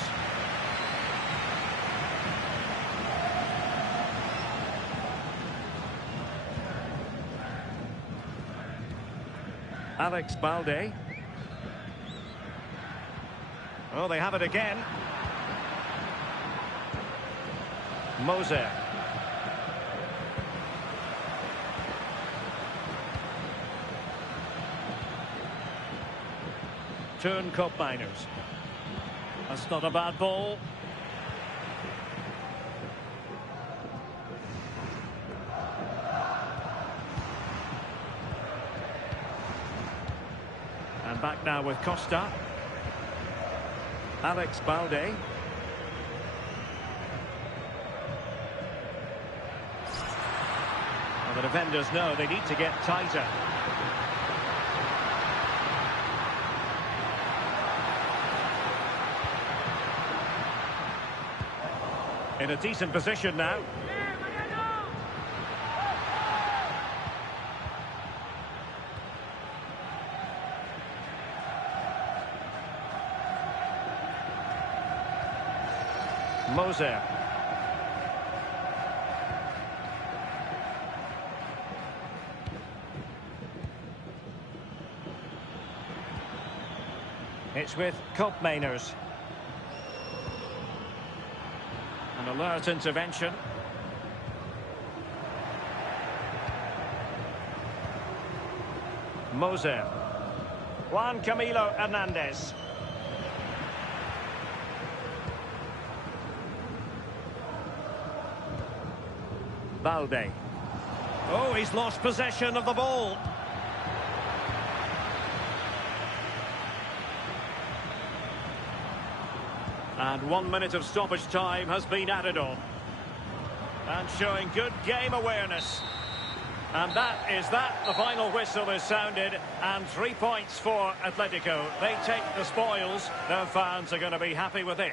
Alex Balde. Oh, they have it again. Moser. Turn Cope Miners. That's not a bad ball. And back now with Costa. Alex Balde. Well, the defenders know they need to get tighter. In a decent position now. Moser. It's with Koopmeiners. An alert intervention. Moser. Juan Camilo Hernandez. Balde. Oh, he's lost possession of the ball. And 1 minute of stoppage time has been added on. And showing good game awareness. And that is that. The final whistle is sounded. And 3 points for Atletico. They take the spoils. Their fans are going to be happy with it.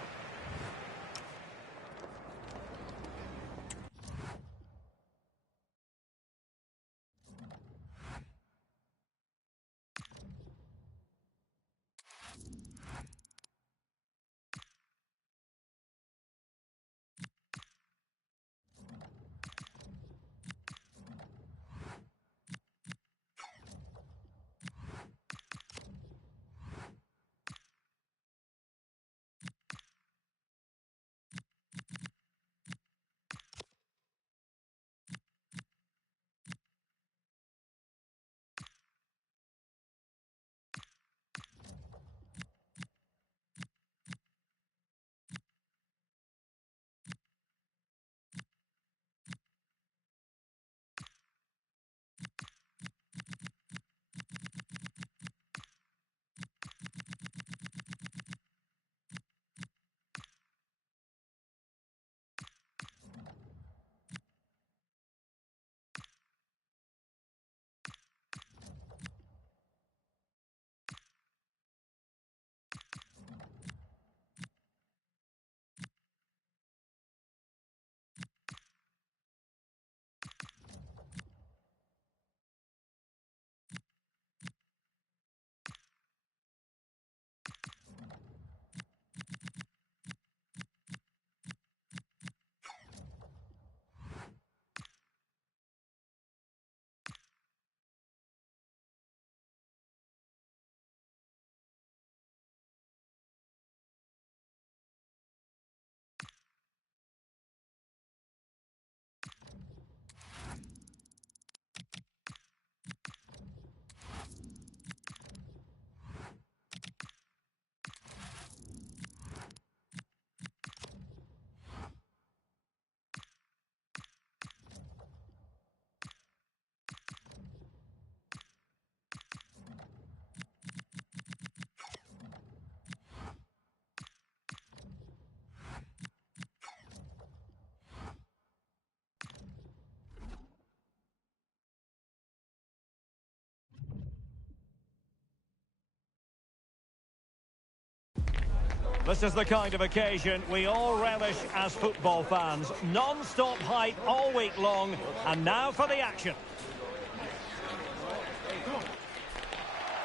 This is the kind of occasion we all relish as football fans. Non-stop hype all week long, and now for the action.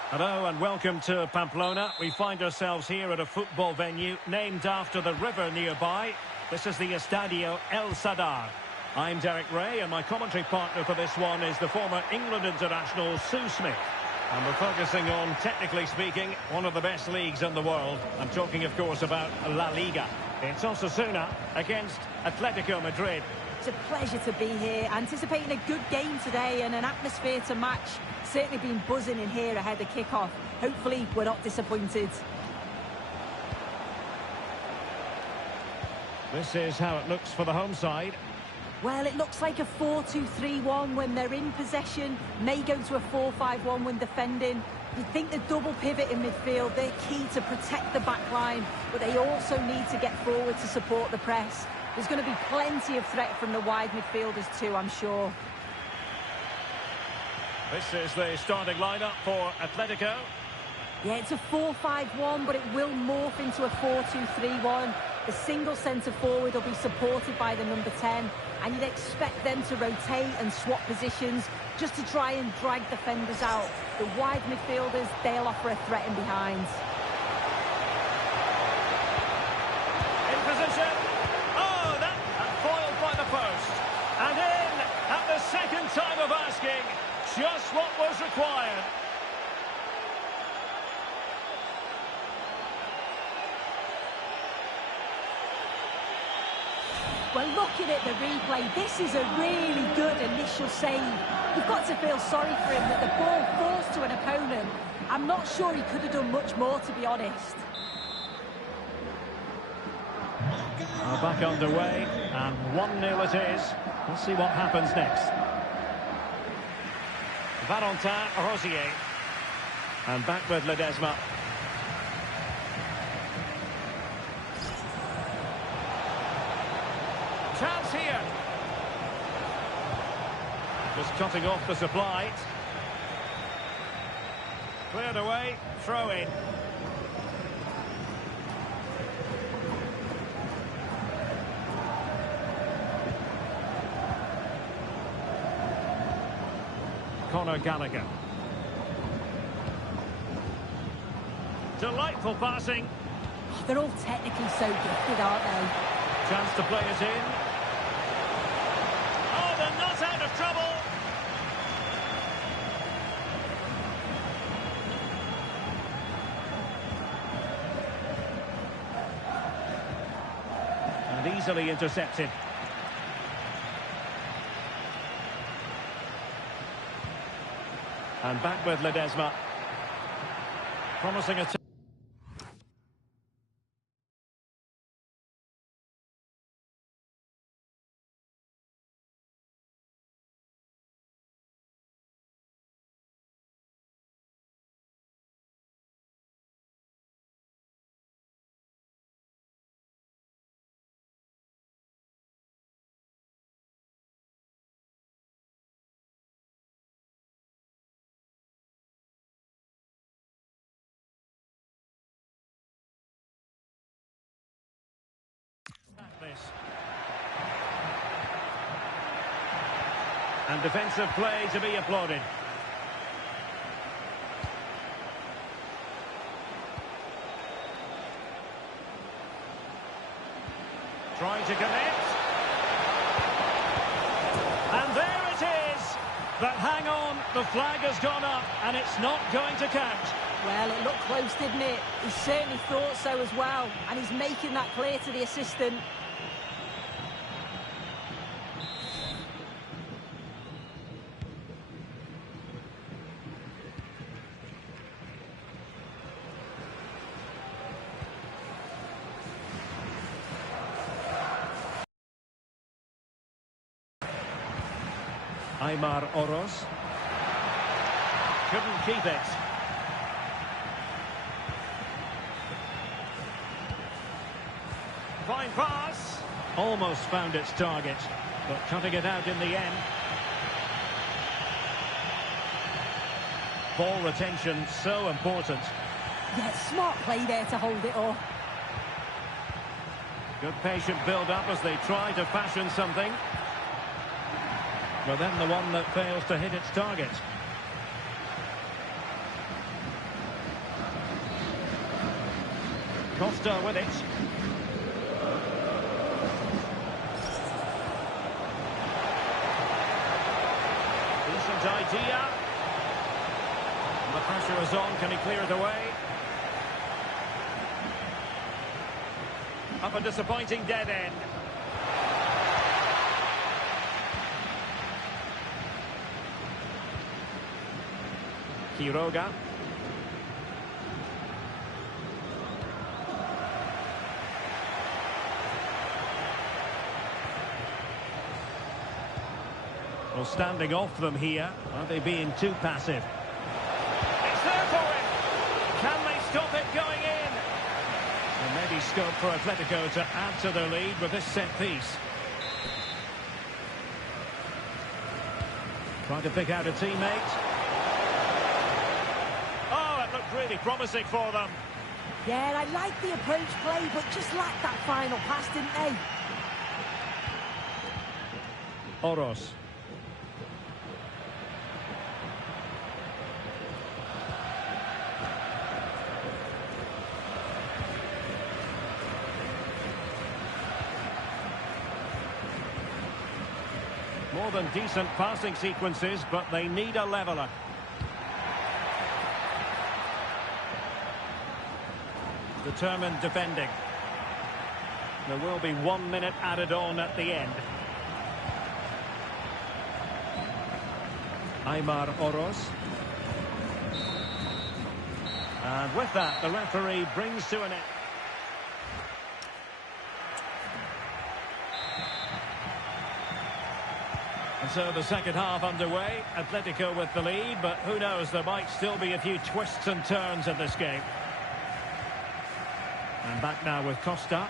Hello and welcome to Pamplona. We find ourselves here at a football venue named after the river nearby. This is the Estadio El Sadar. I'm Derek Ray, and my commentary partner for this one is the former England international Sue Smith. And we're focusing on, technically speaking, one of the best leagues in the world. I'm talking, of course, about La Liga. It's Osasuna against Atletico Madrid. It's a pleasure to be here, anticipating a good game today and an atmosphere to match. Certainly been buzzing in here ahead of kick-off. Hopefully, we're not disappointed. This is how it looks for the home side. Well, it looks like a 4-2-3-1 when they're in possession. May go to a 4-5-1 when defending. You think the double pivot in midfield, they're key to protect the back line, but they also need to get forward to support the press. There's going to be plenty of threat from the wide midfielders too, I'm sure. This is the starting lineup for Atletico. Yeah, it's a 4-5-1, but it will morph into a 4-2-3-1. The single centre forward will be supported by the number 10, and you'd expect them to rotate and swap positions just to try and drag defenders out. The wide midfielders, they'll offer a threat in behind. In position. Oh, that foiled by the post. And in at the second time of asking, just what was required. Well, looking at the replay, this is a really good initial save. You've got to feel sorry for him that the ball falls to an opponent. I'm not sure he could have done much more, to be honest. Back underway, and 1-0 it is. Let's see what happens next. Valentin Rosier. And back with Ledesma. Chance here. Just cutting off the supply. Cleared away, throw in. Conor Gallagher. Delightful passing. Oh, they're all technically so gifted, aren't they? Chance to play it in. Oh, they're not out of trouble. And easily intercepted. And back with Ledesma. Promising a... And defensive play to be applauded. Trying to connect. And there it is. But hang on, the flag has gone up and it's not going to count. Well, it looked close, didn't it? He certainly thought so as well. And he's making that clear to the assistant. Aymar Oroz. Couldn't keep it. Fine pass. Almost found its target, but cutting it out in the end. Ball retention so important. Yeah, smart play there to hold it off. Good patient build-up as they try to fashion something. But then the one that fails to hit its target. Costa with it. Decent idea. And the pressure is on. Can he clear it away? Up a disappointing dead end. Quiroga. Well, standing off them here. Are they being too passive? It's there for him. Can they stop it going in? And maybe scope for Atletico to add to their lead with this set piece. Trying to pick out a teammate. really promising for them. Yeah, I like the approach play, but just lacked that final pass, didn't they? Oros. More than decent passing sequences, but they need a leveller. Determined defending. There will be 1 minute added on at the end. Aymar Oros. And with that, the referee brings to an end. And so the second half underway. Atletico with the lead, but who knows, there might still be a few twists and turns in this game. And back now with Costa.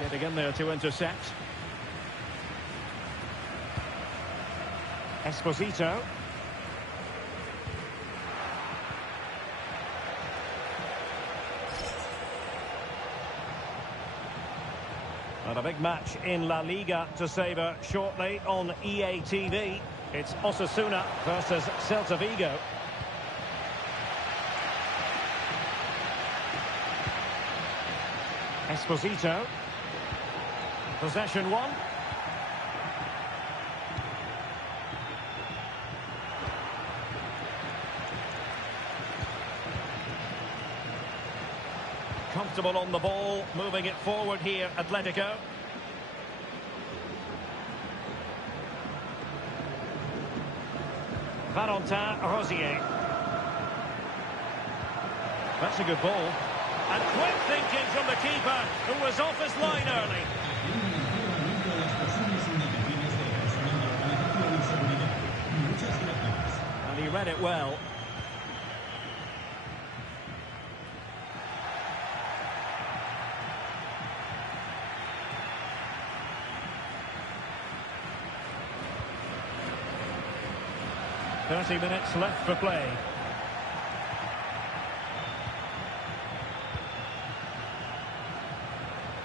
Getting in there to intercept. Esposito. And a big match in La Liga to savour shortly on EA TV. It's Osasuna versus Celta Vigo. Esposito. Possession one. Comfortable on the ball, moving it forward here, Atletico. Valentin Rosier. That's a good ball. And quick thinking from the keeper, who was off his line early. And he read it well. "30 minutes left for play.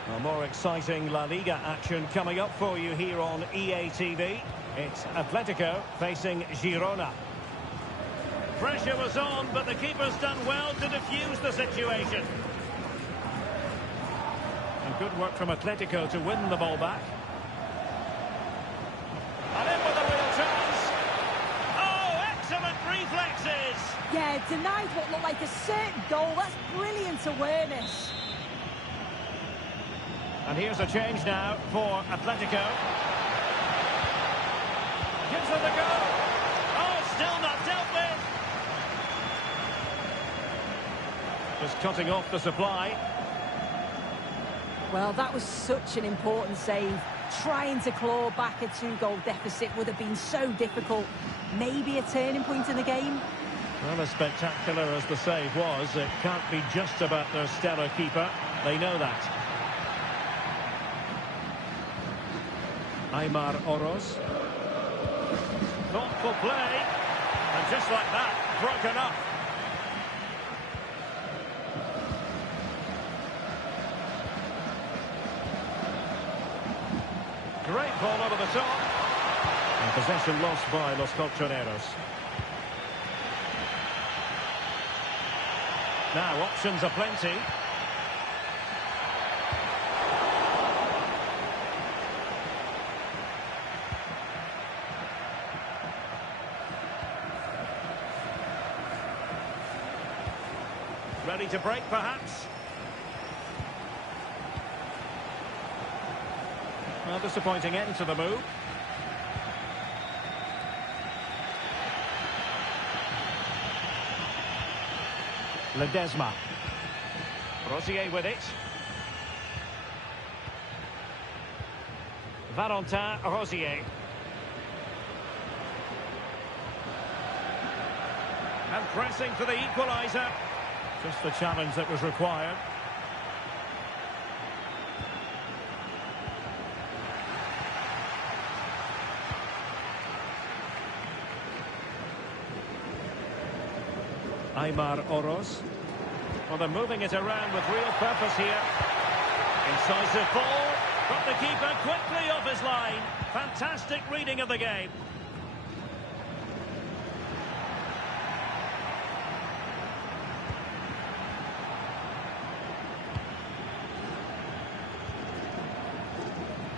Well, more exciting La Liga action coming up for you here on EA TV. It's Atletico facing Girona. Pressure was on, but the keeper's done well to defuse the situation. And good work from Atletico to win the ball back. And in with a real chance. Oh, excellent reflexes. Yeah, denied what looked like a certain goal. That's brilliant awareness. And here's a change now for Atletico. Gives it a go. Oh, still not dealt with. Just cutting off the supply. Well, that was such an important save. Trying to claw back a 2-goal deficit would have been so difficult. Maybe a turning point in the game. Well, as spectacular as the save was, it can't be just about their stellar keeper. They know that. Aymar Oros. Thoughtful play. And just like that, broken up. Great ball over the top. And possession lost by Los Colchoneros. Now, options are plenty. Ready to break, perhaps? Well, disappointing end to the move. Ledesma. Rosier with it. Valentin Rosier. And pressing for the equaliser. Just the challenge that was required. Aymar Oroz. Well, they're moving it around with real purpose here. Incisive ball. Got the keeper quickly off his line. Fantastic reading of the game.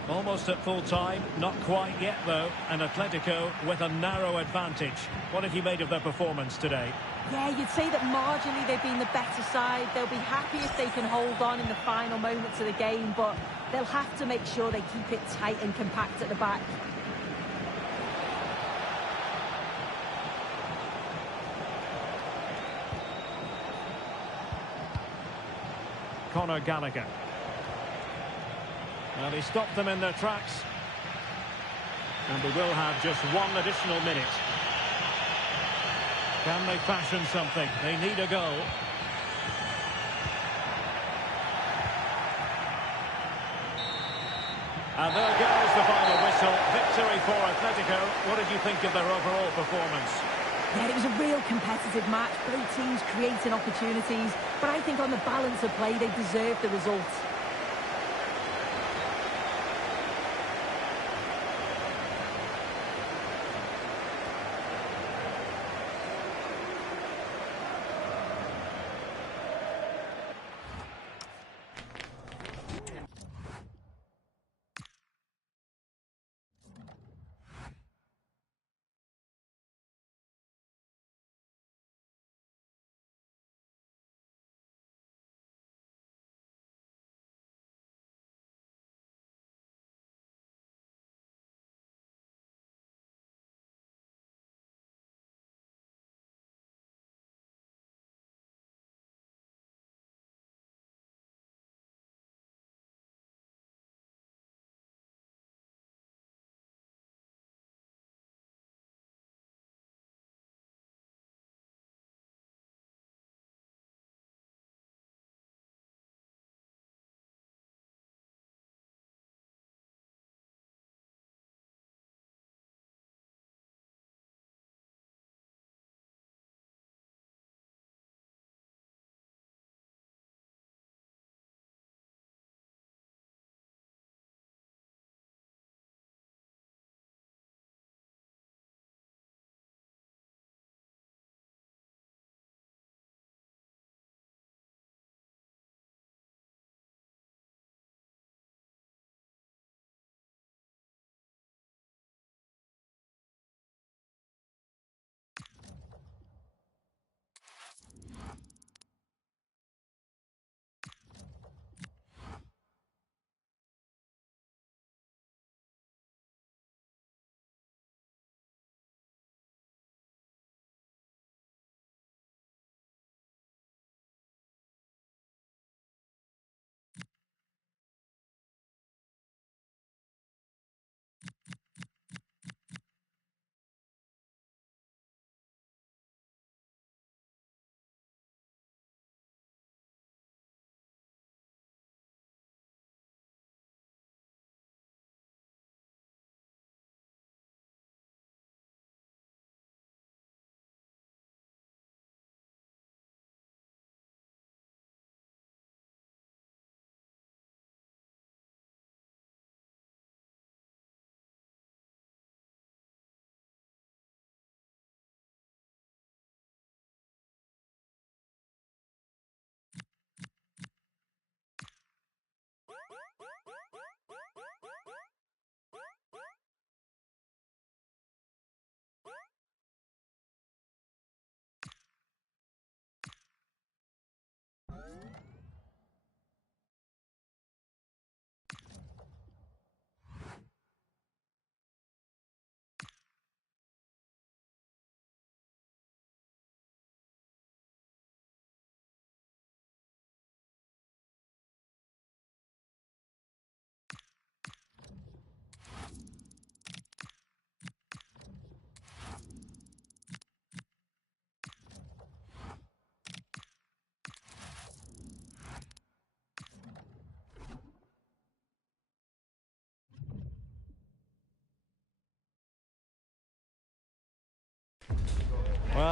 Almost at full time, not quite yet though, and Atletico with a narrow advantage. What have you made of their performance today? Yeah, you'd say that marginally they've been the better side. They'll be happy if they can hold on in the final moments of the game, but they'll have to make sure they keep it tight and compact at the back. Conor Gallagher. Well, he stopped them in their tracks. And they will have just one additional minute. Can they fashion something? They need a goal. And there goes the final whistle. Victory for Atletico. What did you think of their overall performance? Yeah, it was a real competitive match. Both teams creating opportunities. But I think on the balance of play, they deserved the result.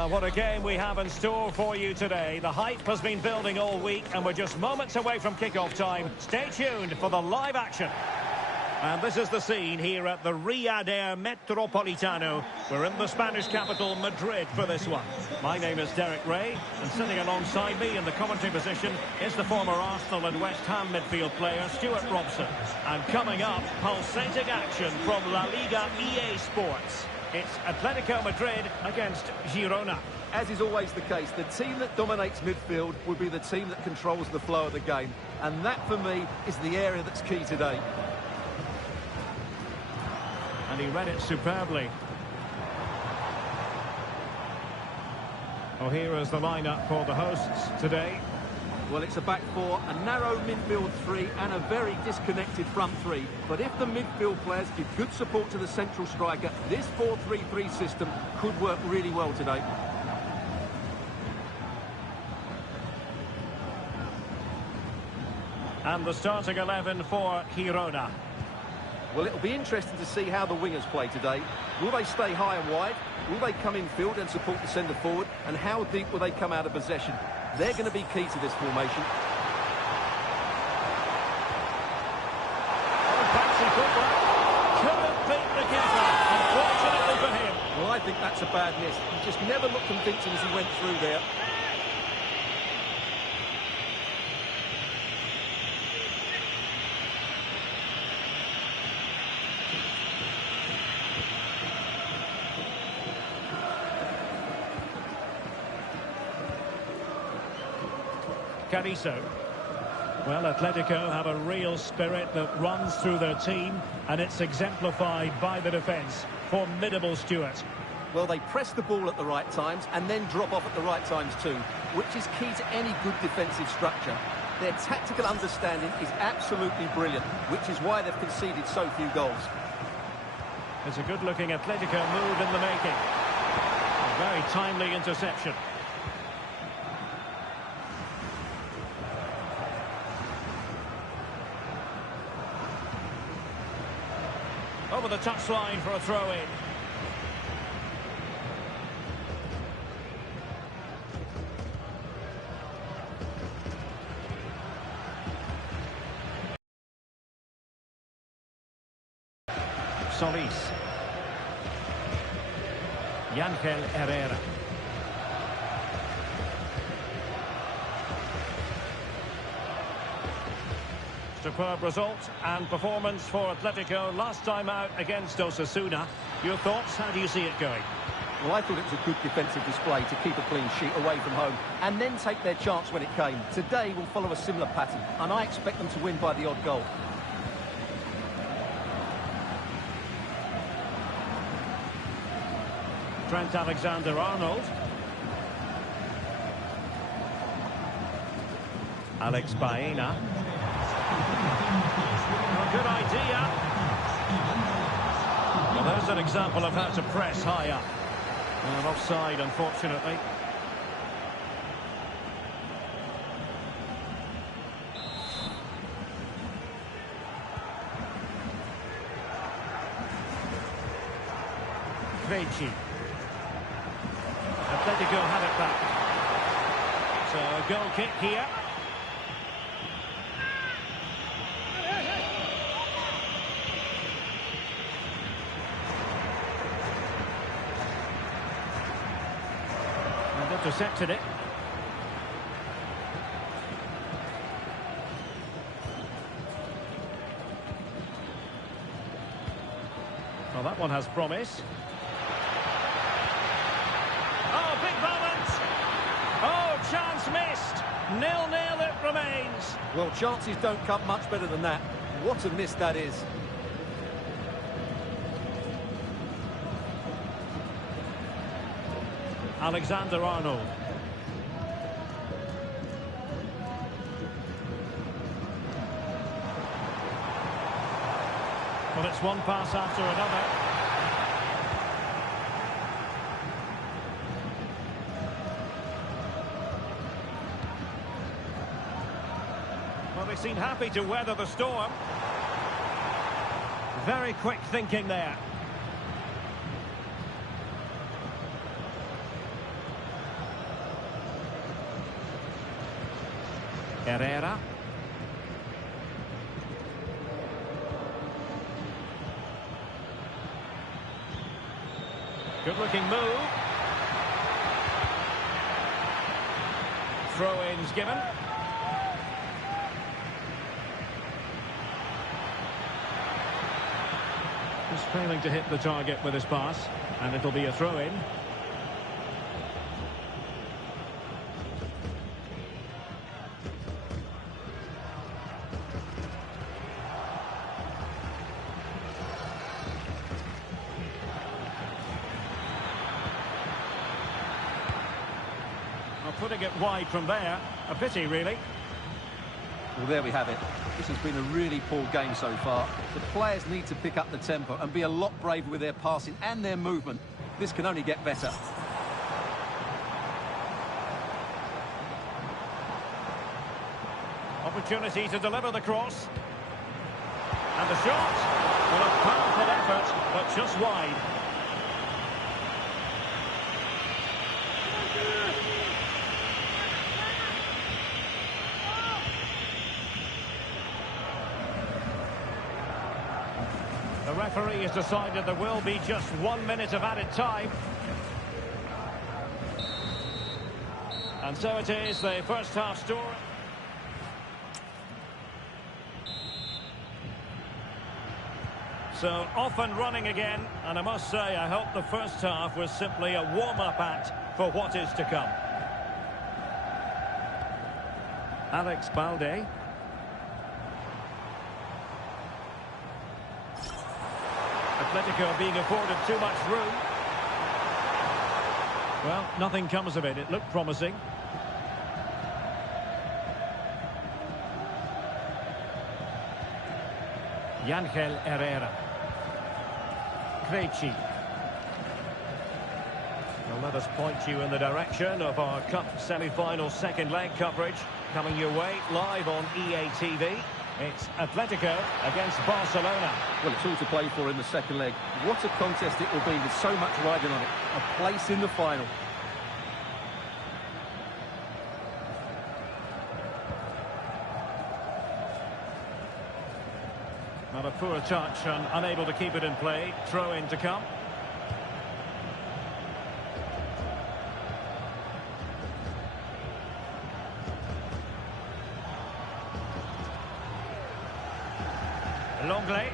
What a game we have in store for you today. The hype has been building all week, and we're just moments away from kickoff time. Stay tuned for the live action. And this is the scene here at the Riyadh Air Metropolitano. We're in the Spanish capital, Madrid, for this one. My name is Derek Ray, and sitting alongside me in the commentary position is the former Arsenal and West Ham midfield player, Stuart Robson. And coming up, pulsating action from La Liga EA Sports. It's Atletico Madrid against Girona. As is always the case, the team that dominates midfield will be the team that controls the flow of the game. And that, for me, is the area that's key today. And he read it superbly. Well, here is the lineup for the hosts today. Well, it's a back four, a narrow midfield three and a very disconnected front three. But if the midfield players give good support to the central striker, this 4-3-3 system could work really well today. And the starting 11 for Girona. Well, it'll be interesting to see how the wingers play today. Will they stay high and wide? Will they come in field and support the centre forward? And how deep will they come out of possession? They're going to be key to this formation. Oh, fancy footwork. Couldn't beat the keeper, unfortunately for him. Well, I think that's a bad miss. He just never looked convincing as he went through there. Carrizo. Well, Atletico have a real spirit that runs through their team, and it's exemplified by the defence. Formidable, Stuart. Well, they press the ball at the right times and then drop off at the right times too, which is key to any good defensive structure. Their tactical understanding is absolutely brilliant, which is why they've conceded so few goals. It's a good-looking Atletico move in the making. A very timely interception. Over the touchline for a throw-in. Solis. Yangel Herrera. Superb result and performance for Atletico last time out against Osasuna. Your thoughts? How do you see it going? Well, I thought it was a good defensive display to keep a clean sheet away from home and then take their chance when it came. Today will follow a similar pattern, and I expect them to win by the odd goal. Trent Alexander-Arnold. Alex Baena. A good idea. Well, there's an example of how to press high up. And offside, unfortunately. Krejci. Atletico have it back. So a goal kick here. And intercepted it. Well, that one has promise. Oh, big moment! Oh, chance missed. 0-0 it remains. Well, chances don't come much better than that. What a miss that is. Alexander-Arnold. Well, it's one pass after another. Well, they seem happy to weather the storm. Very quick thinking there. Herrera. Good-looking move. Throw-ins given. Just failing to hit the target with his pass, and it'll be a throw-in. Putting it wide from there. A pity, really. Well, there we have it. This has been a really poor game so far. The players need to pick up the tempo and be a lot braver with their passing and their movement. This can only get better. Opportunity to deliver the cross. And the shot. Well, a powerful effort, but just wide. The referee has decided there will be just 1 minute of added time. And so it is, the first half score. So off and running again, and I must say I hope the first half was simply a warm-up act for what is to come. Alex Balde. Atletico being afforded too much room. Well, nothing comes of it. It looked promising. Yangel Herrera. Krejci. Well, let us point you in the direction of our Cup semi-final second leg coverage. Coming your way live on EA TV. It's Atletico against Barcelona. Well, it's all to play for in the second leg. What a contest it will be with so much riding on it. A place in the final. Not a poor touch and unable to keep it in play. Throw in to come. Longley.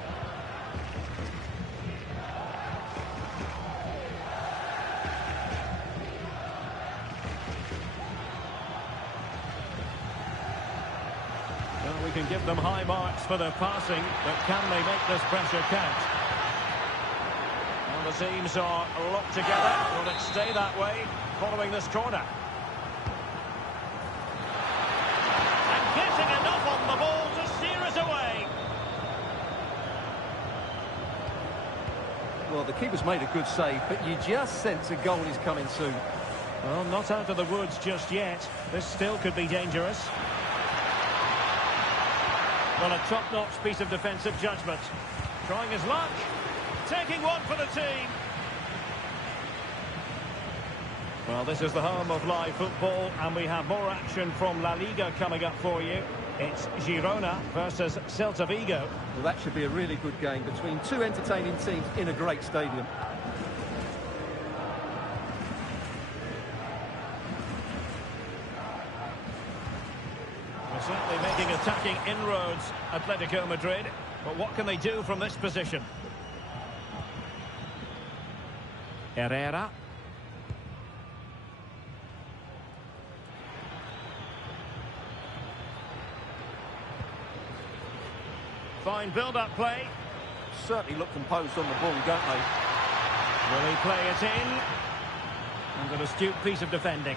Well, we can give them high marks for their passing, but can they make this pressure count? Well, the teams are locked together. Will it stay that way following this corner? And getting enough on the ball to steer it away. Well, the keeper's made a good save, but you just sense a goal is coming soon. Well, not out of the woods just yet. This still could be dangerous. Well, a top-notch piece of defensive judgment. Trying his luck. Taking one for the team. Well, this is the home of live football, and we have more action from La Liga coming up for you. It's Girona versus Celta Vigo. Well, that should be a really good game between two entertaining teams in a great stadium. They're certainly making attacking inroads, Atletico Madrid. But what can they do from this position? Herrera. Fine build-up play. Certainly look composed on the ball, don't they? Will he play it in? And an astute piece of defending.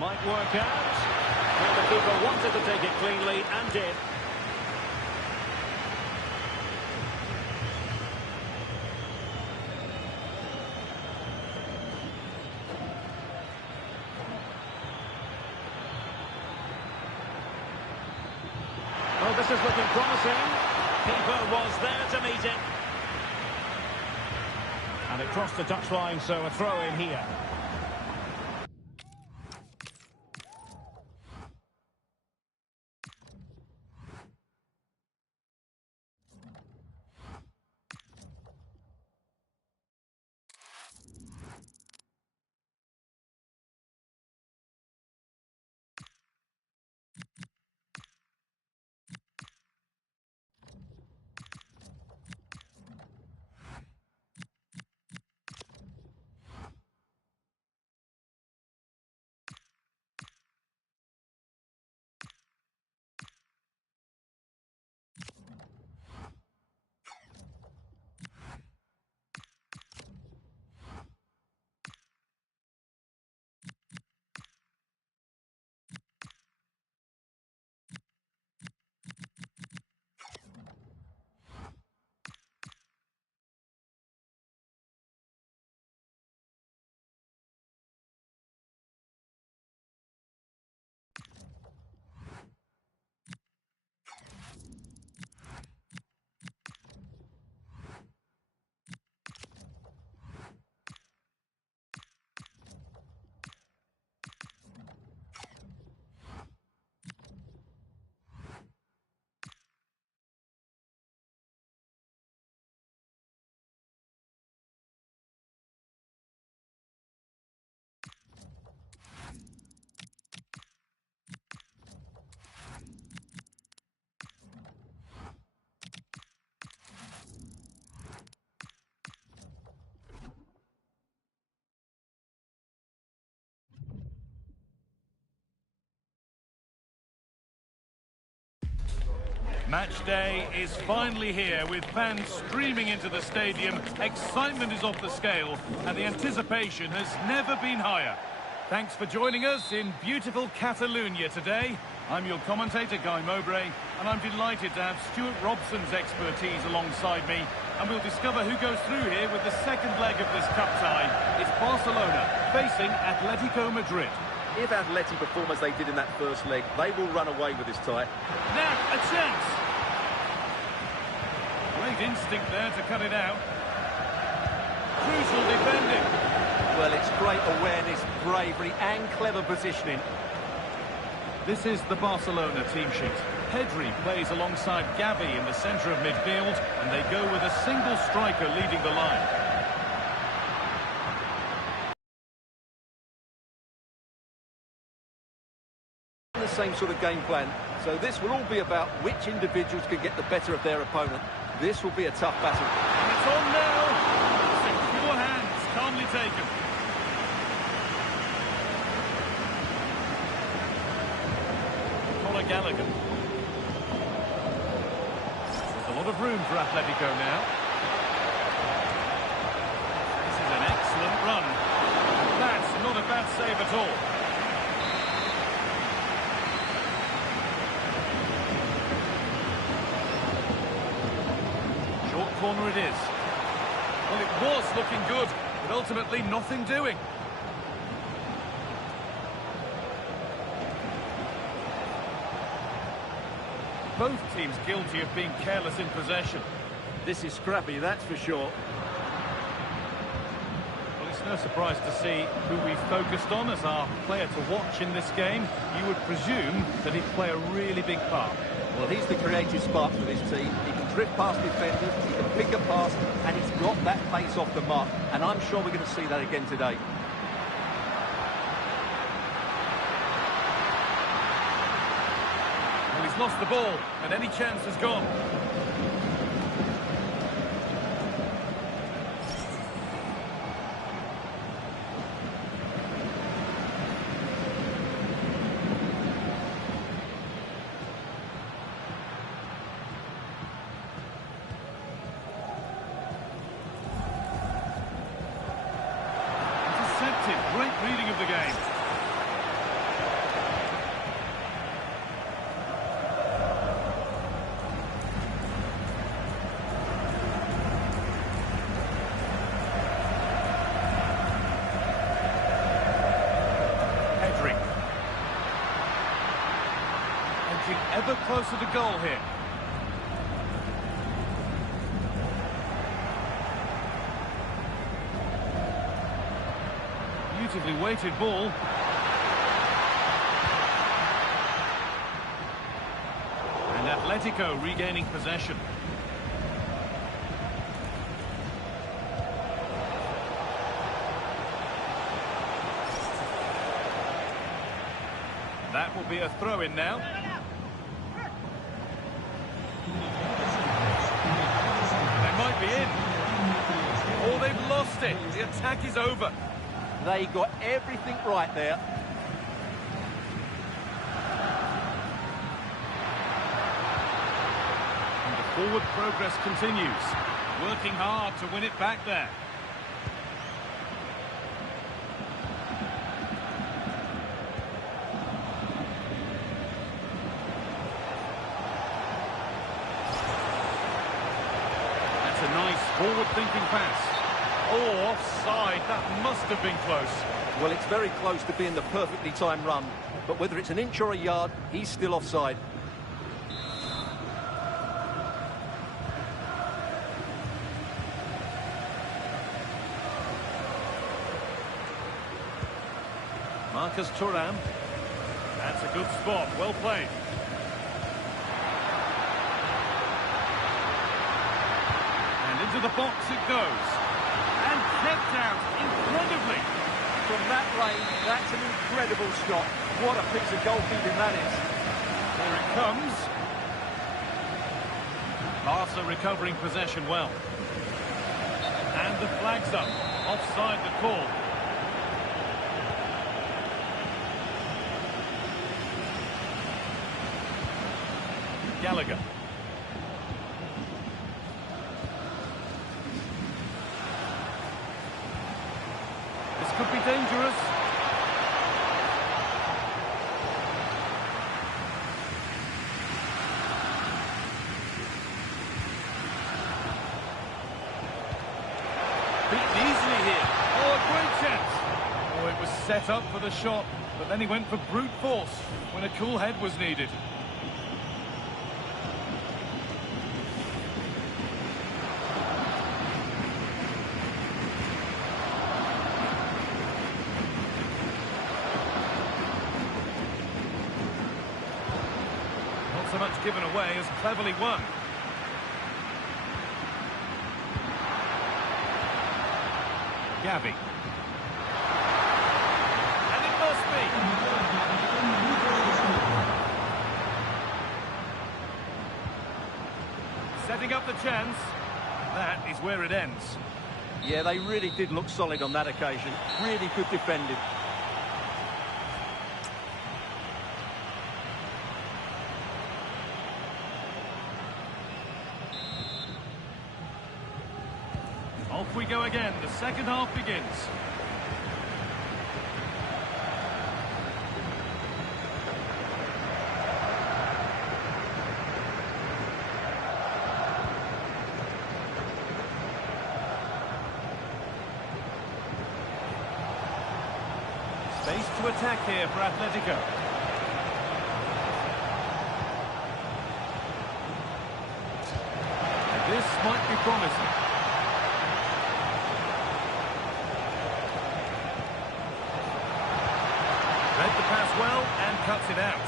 Might work out. Well, the keeper wanted to take it cleanly and did. this is looking promising. Keeper was there to meet it. And it crossed the touchline, so a throw in here. Match day is finally here with fans streaming into the stadium. Excitement is off the scale and the anticipation has never been higher. Thanks for joining us in beautiful Catalonia today. I'm your commentator, Guy Mowbray, and I'm delighted to have Stuart Robson's expertise alongside me. And we'll discover who goes through here with the second leg of this cup tie. It's Barcelona facing Atletico Madrid. If Atleti perform as they did in that first leg, they will run away with this tie. Now, a chance. Great instinct there to cut it out. Crucial defending. Well, it's great awareness, bravery and clever positioning. This is the Barcelona team sheet. Pedri plays alongside Gavi in the centre of midfield, and they go with a single striker leading the line. The same sort of game plan, so this will all be about which individuals can get the better of their opponent. This will be a tough battle. And it's on now. Secure hands, calmly taken. Conor Gallagher. There's a lot of room for Atletico now. This is an excellent run. That's not a bad save at all. Corner it is. Well, it was looking good, but ultimately nothing doing. Both teams guilty of being careless in possession. This is scrappy, that's for sure. Well, it's no surprise to see who we've focused on as our player to watch in this game. You would presume that he'd play a really big part. Well, he's the creative spark for this team. He can drift past defenders, he can pick a pass, and he's got that pace off the mark. And I'm sure we're going to see that again today. Well, he's lost the ball, and any chance has gone. Great reading of the game. Pedri. Edging ever ever closer to goal here. Beautifully weighted ball. And Atletico regaining possession. That will be a throw-in now. They might be in. Oh, they've lost it. The attack is over. They got everything right there. And the forward progress continues. Working hard to win it back there. That's a nice forward-thinking pass. Oh, offside. That must have been close. Well, it's very close to being the perfectly timed run, but whether it's an inch or a yard, he's still offside. Marcus Thuram. That's a good spot. Well played. And into the box it goes. And kept out incredibly. From that range, that's an incredible shot. What a piece of goalkeeping that is. Here it comes. Barca recovering possession well. And the flag's up. Offside the call. Gallagher. This could be dangerous. Beaten easily here. Oh, a great chance. Oh, it was set up for the shot, but then he went for brute force when a cool head was needed. Not so much given away as cleverly won. Gavi. And it must be. Setting up the chance. That is where it ends. Yeah, they really did look solid on that occasion. Really good defending. Off we go again. The second half begins. Space to attack here for Atletico. This might be promising. Read the pass well and cuts it out.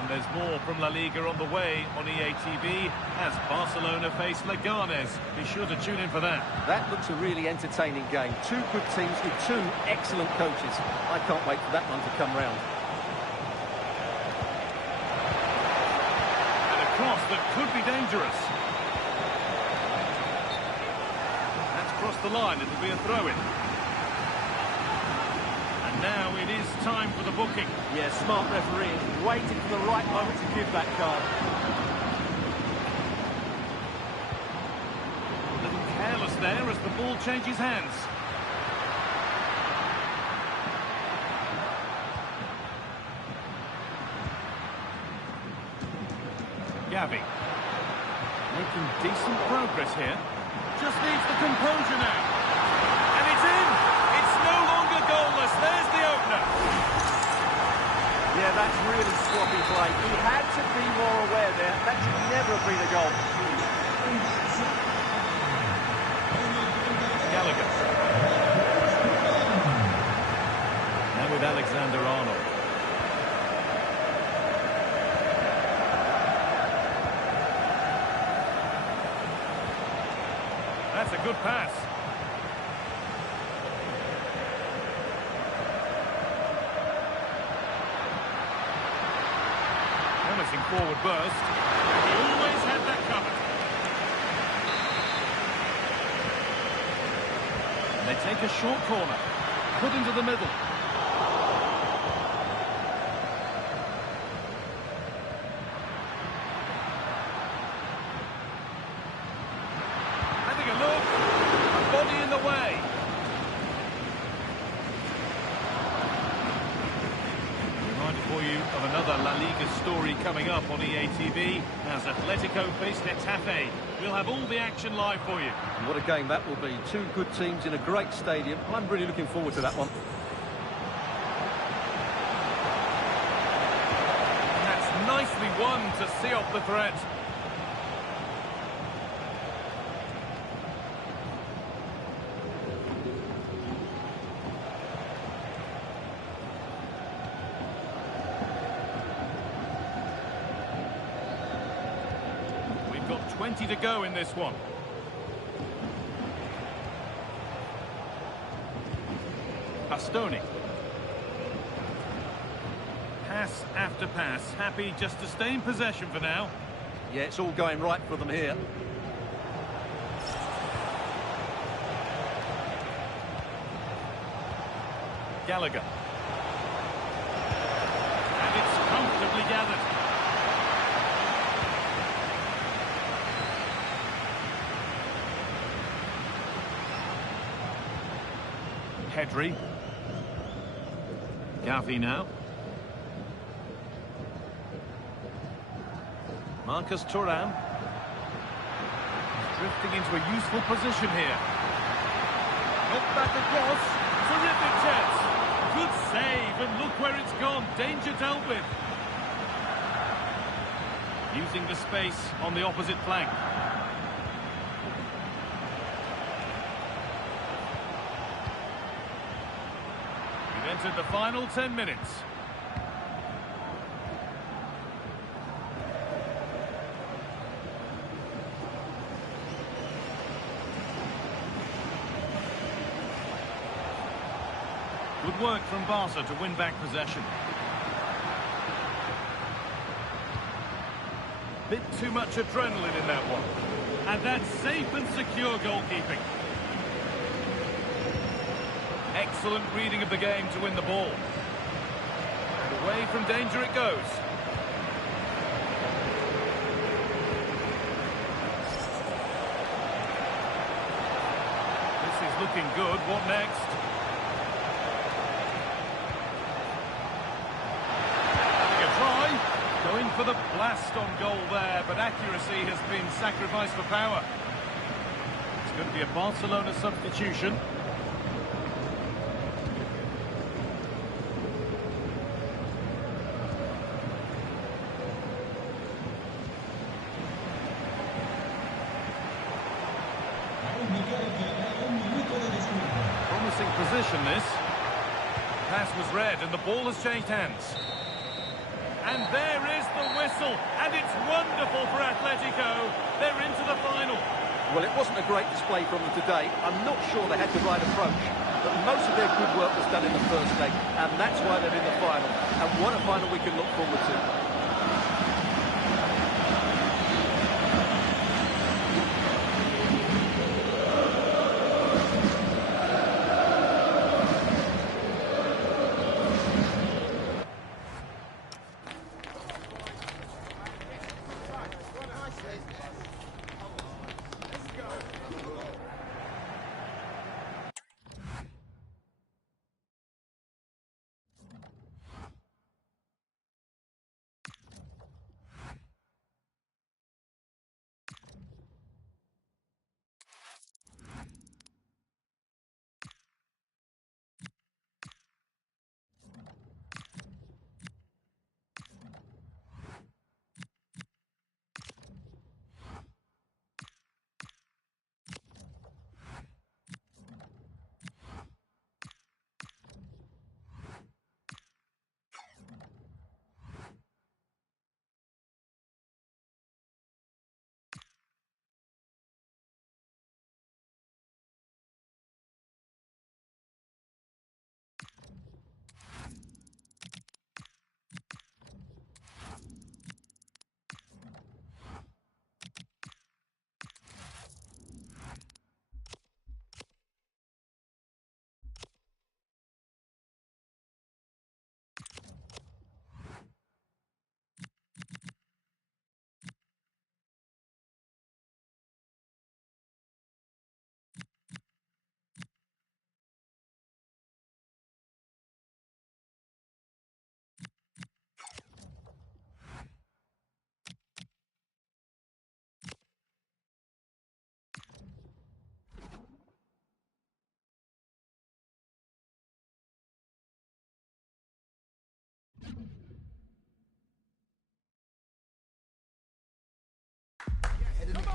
And there's more from La Liga on the way on EA TV as Barcelona face Leganes. Be sure to tune in for that. That looks a really entertaining game. Two good teams with two excellent coaches. I can't wait for that one to come round. And a cross that could be dangerous. That's crossed the line. It'll be a throw-in. Now it is time for the booking. Yeah, smart referee, waiting for the right moment to give that card. A little careless there as the ball changes hands. Gavi. Making decent progress here. Just needs the composure now. And it's in! It's no longer goalless. There's the opener. Yeah, that's really sloppy be more aware there. That should never have been a goal. Gallagher. Now with Alexander-Arnold. That's a good pass. Promising forward burst. He always had that covered. And they take a short corner. Put into the middle. Having a look. A body in the way. Reminder for you of another La Liga story coming up on EA TV as Atletico face Getafe. We'll have all the action live for you. And what a game that will be. Two good teams in a great stadium. I'm really looking forward to that one. And that's nicely won to see off the threat. We've got 20 to go in this one. Bastoni. Pass after pass. Happy just to stay in possession for now. Yeah, it's all going right for them here. Gallagher. And it's comfortably gathered. Pedri. Gavi now. Marcus Thuram. Drifting into a useful position here. Knocked back across. Terrific chance. Good save, and look where it's gone. Danger dealt with. Using the space on the opposite flank. We've entered the final 10 minutes. Good work from Barca to win back possession. Bit too much adrenaline in that one. And that's safe and secure goalkeeping. Excellent reading of the game to win the ball. And away from danger it goes. This is looking good. What next? Going for the blast on goal there, but accuracy has been sacrificed for power. It's going to be a Barcelona substitution. Promising position this. Pass was read and the ball has changed hands. And there is the whistle, and it's wonderful for Atletico. They're into the final. Well, it wasn't a great display from them today. I'm not sure they had the right approach, but most of their good work was done in the first leg, and that's why they're in the final. And what a final we can look forward to.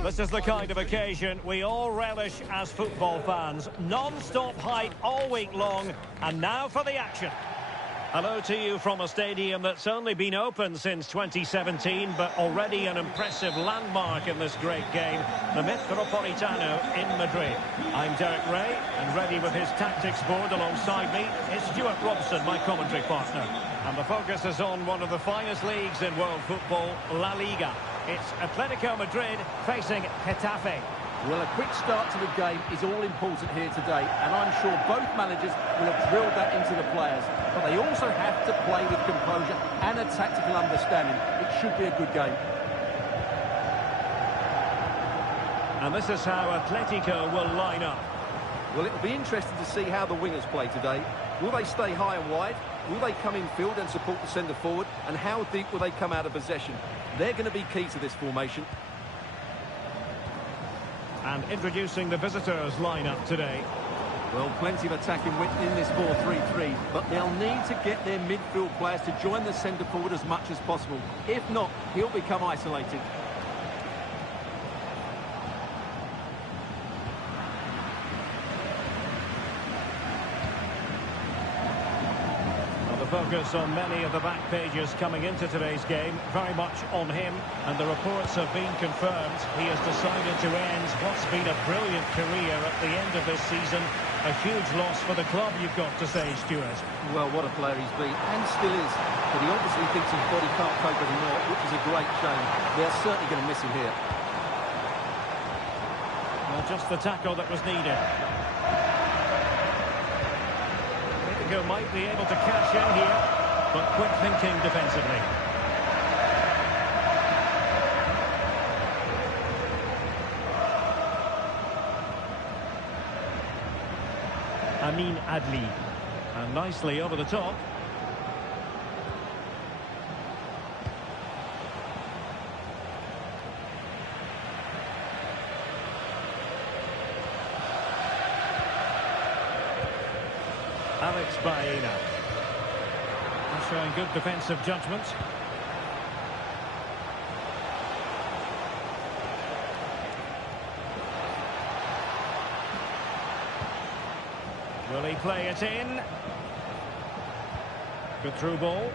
This is the kind of occasion we all relish as football fans. Non-stop hype all week long, and now for the action. Hello to you from a stadium that's only been open since 2017, but already an impressive landmark in this great game, the Metropolitano in Madrid. I'm Derek Ray, and ready with his tactics board alongside me is Stuart Robson, my commentary partner. And the focus is on one of the finest leagues in world football, La Liga. It's Atletico Madrid facing Getafe. Well, a quick start to the game is all important here today, and I'm sure both managers will have drilled that into the players. But they also have to play with composure and a tactical understanding. It should be a good game. And this is how Atletico will line up. Well, it'll be interesting to see how the wingers play today. Will they stay high and wide? Will they come in field and support the centre forward? And how deep will they come out of possession? They're going to be key to this formation. And introducing the visitors lineup today. Well, plenty of attacking width in this 4-3-3, but they'll need to get their midfield players to join the centre forward as much as possible. If not, he'll become isolated. The focus on many of the back pages coming into today's game, very much on him, and the reports have been confirmed. He has decided to end what's been a brilliant career at the end of this season. A huge loss for the club, you've got to say, Stuart. Well, what a player he's been, and still is. But he obviously thinks his body can't cope anymore, which is a great shame. They're certainly going to miss him here. Well, just the tackle that was needed. Might be able to cash in here, but quick thinking defensively. Amin Adli, and nicely over the top. Alex Baena. Showing good defensive judgment. Will he play it in? Good through ball.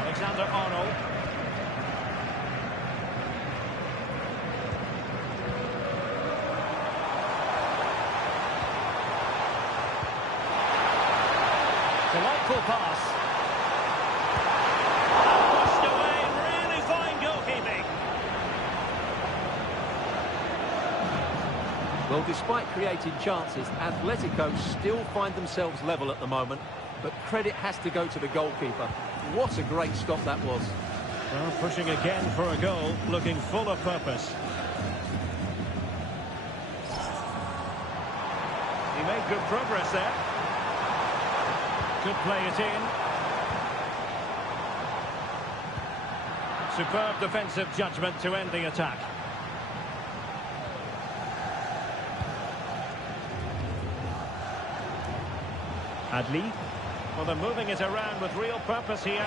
Alexander-Arnold. Delightful pass. Pushed away, really fine goalkeeping. Well, despite creating chances, Atletico still find themselves level at the moment. But credit has to go to the goalkeeper. What a great stop that was. Well, pushing again for a goal, looking full of purpose. He made good progress there. Could play it in. Superb defensive judgment to end the attack. Adli. Well, they're moving it around with real purpose here.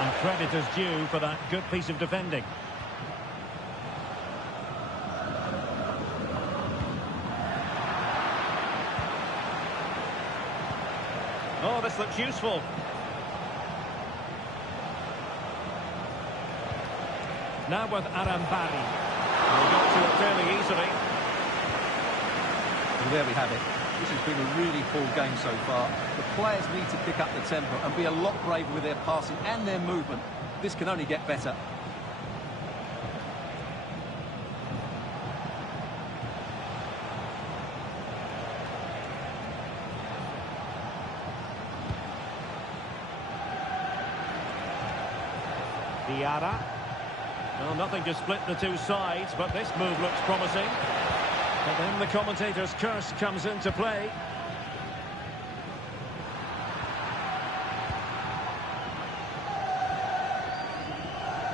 And credit is due for that good piece of defending. Oh, this looks useful. Now with Arambari. He got to it fairly easily. And there we have it. This has been a really poor game so far. The players need to pick up the tempo and be a lot braver with their passing and their movement. This can only get better. Diarra. Well, nothing to split the two sides, but this move looks promising. But then the commentator's curse comes into play.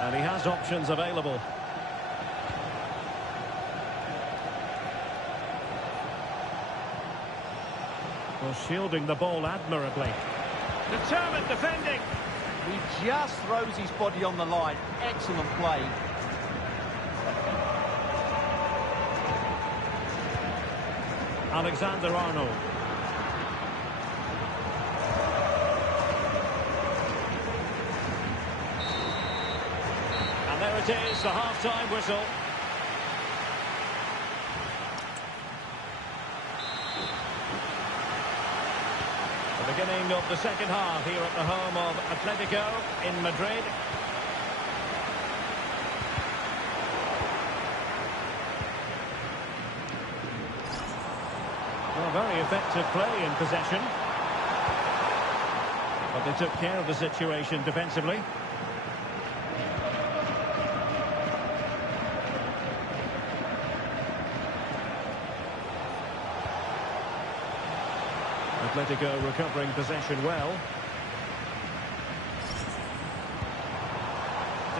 And he has options available. Well, shielding the ball admirably. Determined defending. He just throws his body on the line. Excellent play. Alexander-Arnold. And there it is, the half-time whistle. The beginning of the second half here at the home of Atletico in Madrid. Well, very effective play in possession. But they took care of the situation defensively. Atletico recovering possession well.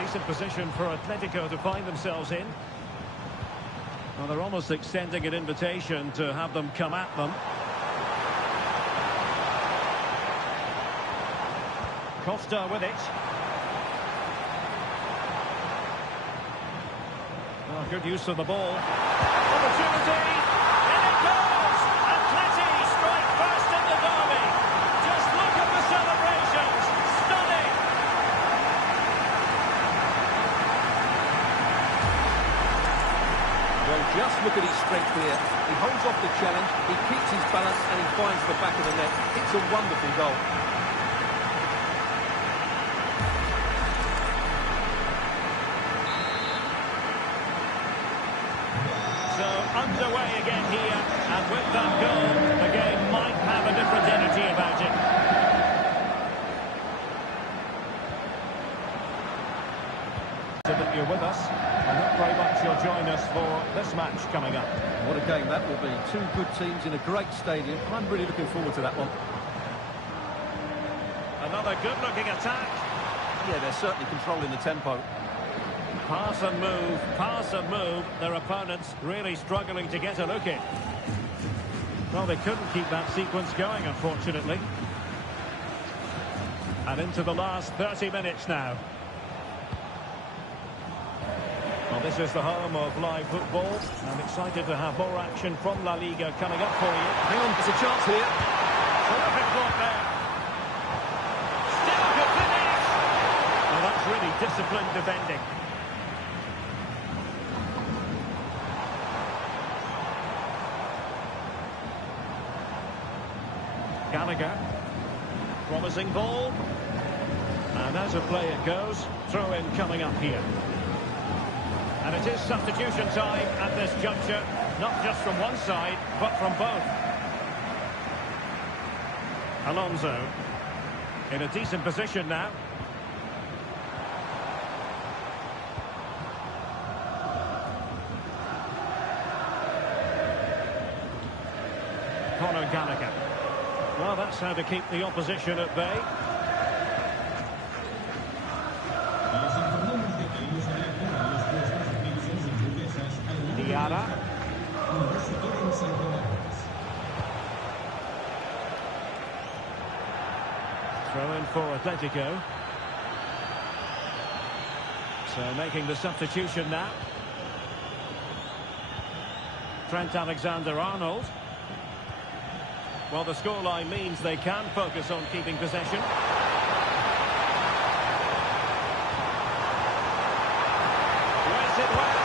Decent position for Atletico to find themselves in. Well, they're almost extending an invitation to have them come at them. Costa with it. Oh, good use of the ball. Opportunity! In it goes! Atleti strike first in the derby. Just look at the celebrations. Stunning! Well, just look at his strength here. He holds off the challenge, he keeps his balance, and he finds the back of the net. It's a wonderful goal. So underway again here, and with that goal, the game might have a different energy about it. So that you're with us. I hope very much you'll join us for this match coming up. What a game that will be. Two good teams in a great stadium. I'm really looking forward to that one. Another good-looking attack. Yeah, they're certainly controlling the tempo. Pass and move. Their opponents really struggling to get a look in. Well, they couldn't keep that sequence going, unfortunately. And into the last 30 minutes now. Well, this is the home of live football. I'm excited to have more action from La Liga coming up for you. Hang on, there's a chance here. Terrific block there. Still could finish. Well, that's really disciplined defending. Gallagher. Promising ball. And as a play it goes. Throw in coming up here. And it is substitution time at this juncture, not just from one side, but from both. Alonso in a decent position now. Conor Gallagher. Well, that's how to keep the opposition at bay. Diarra. Throw in for Atletico. So making the substitution now. Trent Alexander-Arnold. Well, the scoreline means they can focus on keeping possession. Wears it well.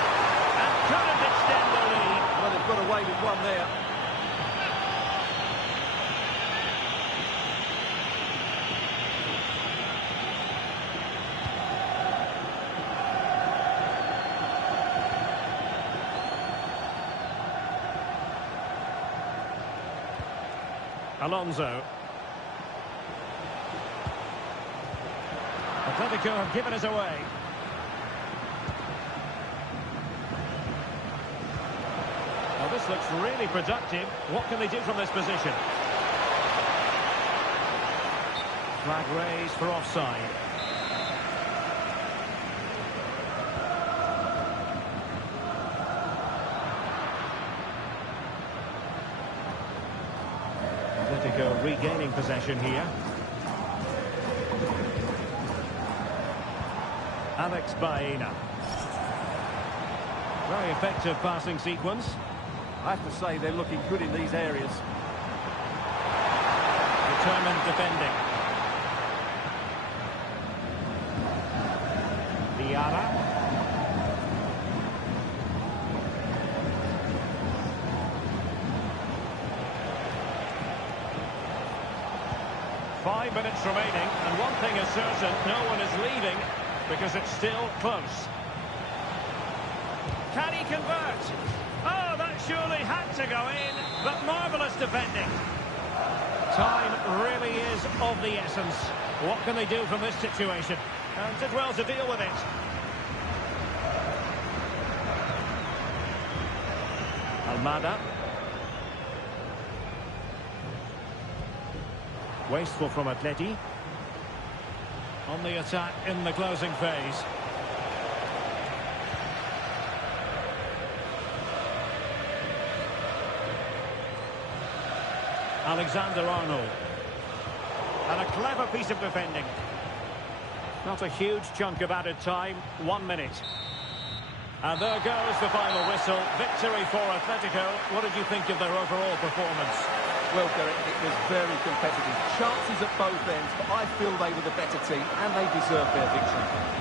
Couldn't extend the lead. Well, they've got away with one there. Alonso. Atletico have given us away. Well, this looks really productive. What can they do from this position? Flag raised for offside. Atletico regaining possession here. Alex Baena. Very effective passing sequence. I have to say they're looking good in these areas. Determined defending. Diarra. Five minutes remaining, and one thing is certain, no one is leaving because it's still close. Can he convert? Oh, that surely had to go in, but marvellous defending. Time really is of the essence. What can they do from this situation? And did well to deal with it. Almada. Wasteful from Atleti. On the attack in the closing phase. Alexander-Arnold. And a clever piece of defending. Not a huge chunk of added time, 1 minute. And there goes the final whistle. Victory for Atletico. What did you think of their overall performance? Well, Derek, it was very competitive. Chances at both ends, but I feel they were the better team and they deserved their victory.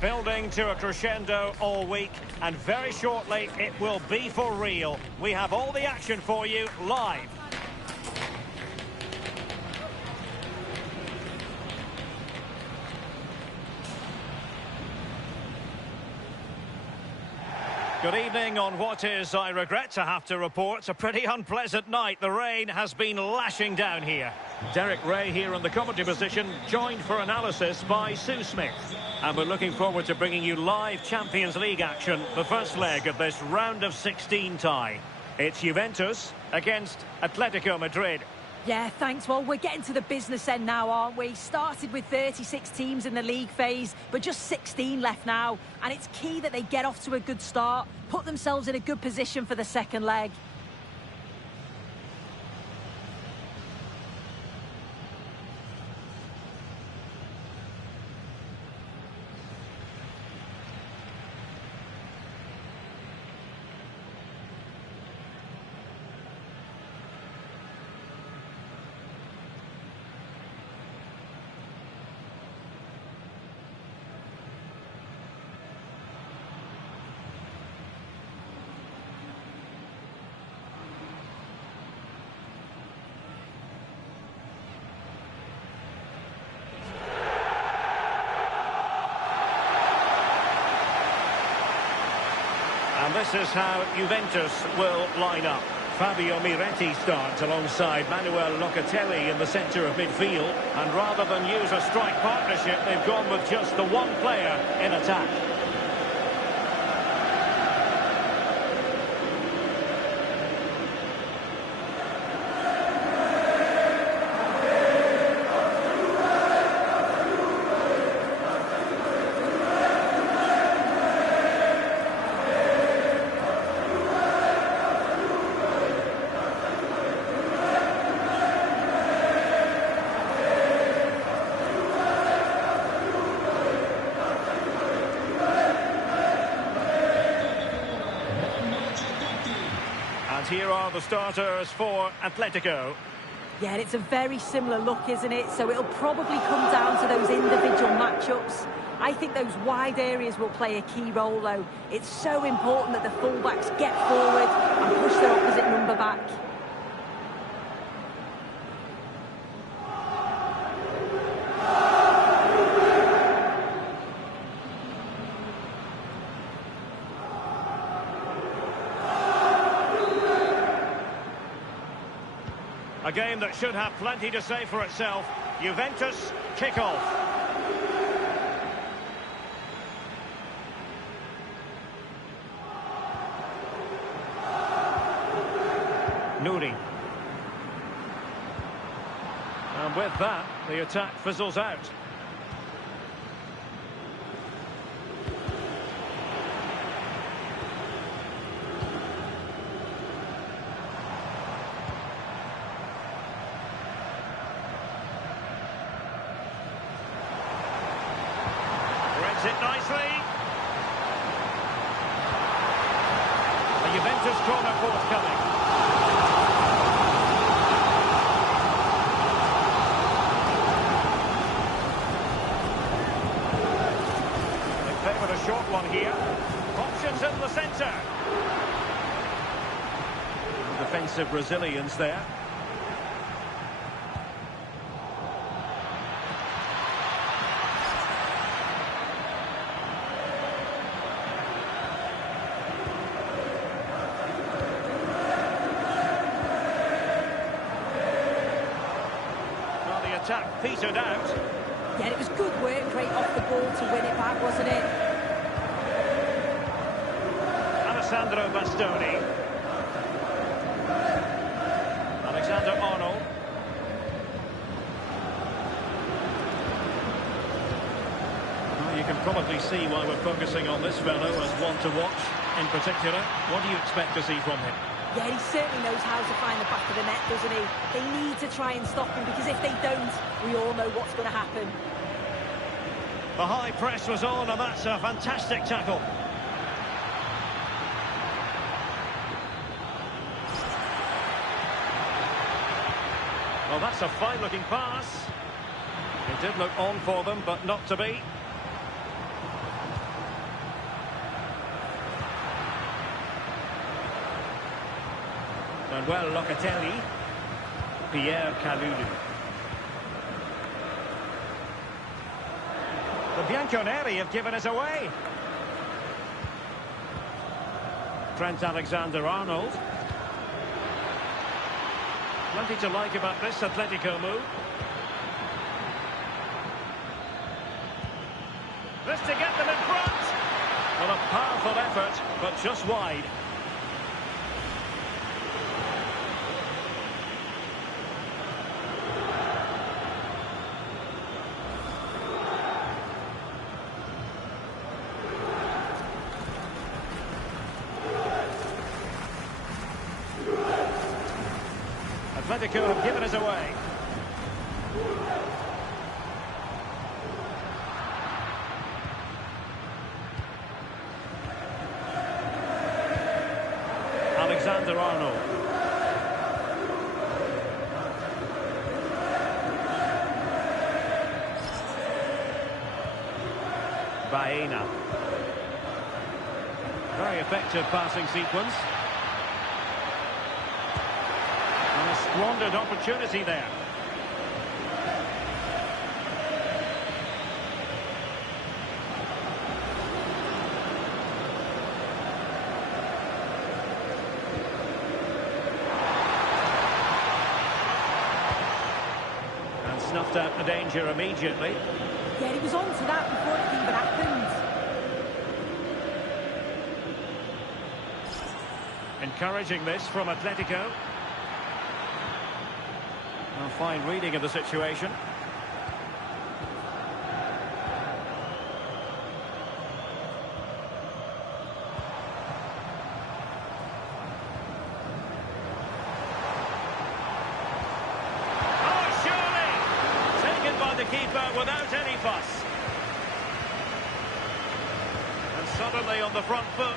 Building to a crescendo all week, and very shortly it will be for real. We have all the action for you live. Good evening on what is, I regret to have to report, a pretty unpleasant night. The rain has been lashing down here. Derek Ray here in the commentary position, joined for analysis by Sue Smith. And we're looking forward to bringing you live Champions League action, the first leg of this round of 16 tie. It's Juventus against Atletico Madrid. Yeah, thanks. Well, we're getting to the business end now, aren't we? Started with 36 teams in the league phase, but just 16 left now. And it's key that they get off to a good start, put themselves in a good position for the second leg. this is how Juventus will line up. Fabio Miretti starts alongside Manuel Locatelli in the centre of midfield. And rather than use a strike partnership, they've gone with just the one player in attack. And here are the starters for Atletico. Yeah, and it's a very similar look, isn't it? So it'll probably come down to those individual matchups. I think those wide areas will play a key role, though. It's so important that the fullbacks get forward and push their opposite number back. A game that should have plenty to say for itself. Juventus kick-off. Nouri. And with that, the attack fizzles out. It nicely. A Juventus corner forthcoming. They favour a short one here. Options in the centre. Defensive resilience there. Attack petered out. Yeah, it was good work right off the ball to win it back, wasn't it? Alessandro Bastoni. Alexander-Arnold. Well, you can probably see why we're focusing on this fellow as one to watch in particular. What do you expect to see from him? Yeah, he certainly knows how to find the back of the net, doesn't he? They need to try and stop him, because if they don't, we all know what's going to happen. The high press was on, and that's a fantastic tackle. Well, that's a fine-looking pass. It did look on for them, but not to be. Manuel Locatelli. Pierre Kalulu. The Bianconeri have given us away. Trent Alexander-Arnold. Plenty to like about this Atletico move. This to get them in front. Well, a powerful effort, but just wide. Atletico have given us away. Alexander-Arnold. Baena. Very effective passing sequence. And a squandered opportunity there. snuffed out the danger immediately. Yeah, he was on to that before it even happened. Encouraging this from Atletico. A fine reading of the situation. The keeper without any fuss. And suddenly on the front foot.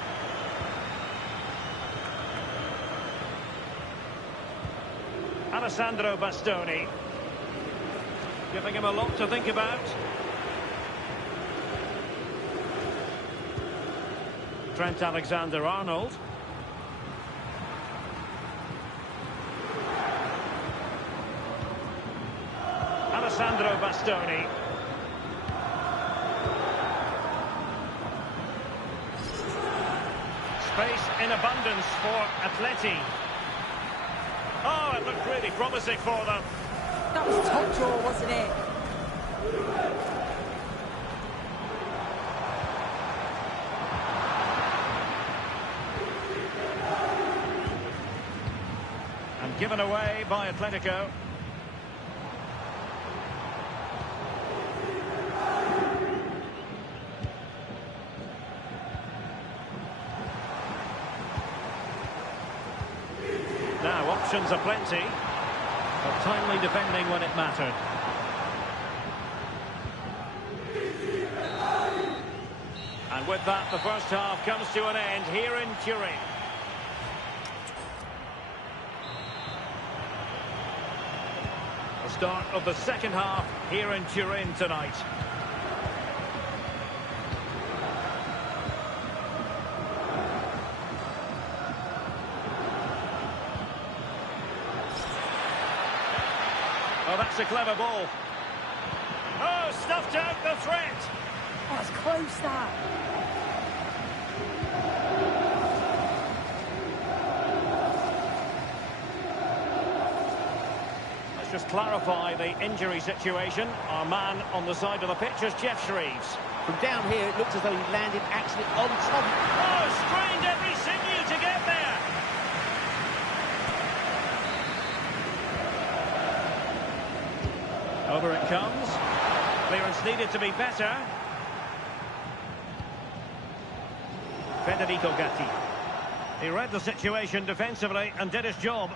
Alessandro Bastoni. Giving him a lot to think about. Trent Alexander-Arnold. Alessandro Bastoni. Space in abundance for Atleti. Oh, it looked really promising for them. That was top draw, wasn't it? And given away by Atletico. Now, options are plenty, but timely defending when it mattered. And with that, the first half comes to an end here in Turin. The start of the second half here in Turin tonight. Oh, that's a clever ball. Oh, snuffed out the threat. Oh, it's close, that. Let's just clarify the injury situation. Our man on the side of the pitch is Jeff Shreves. From down here, it looked as though he landed actually on top. Oh, strained every sinew to get there. Over it comes. Clearance needed to be better. Federico Gatti. He read the situation defensively and did his job.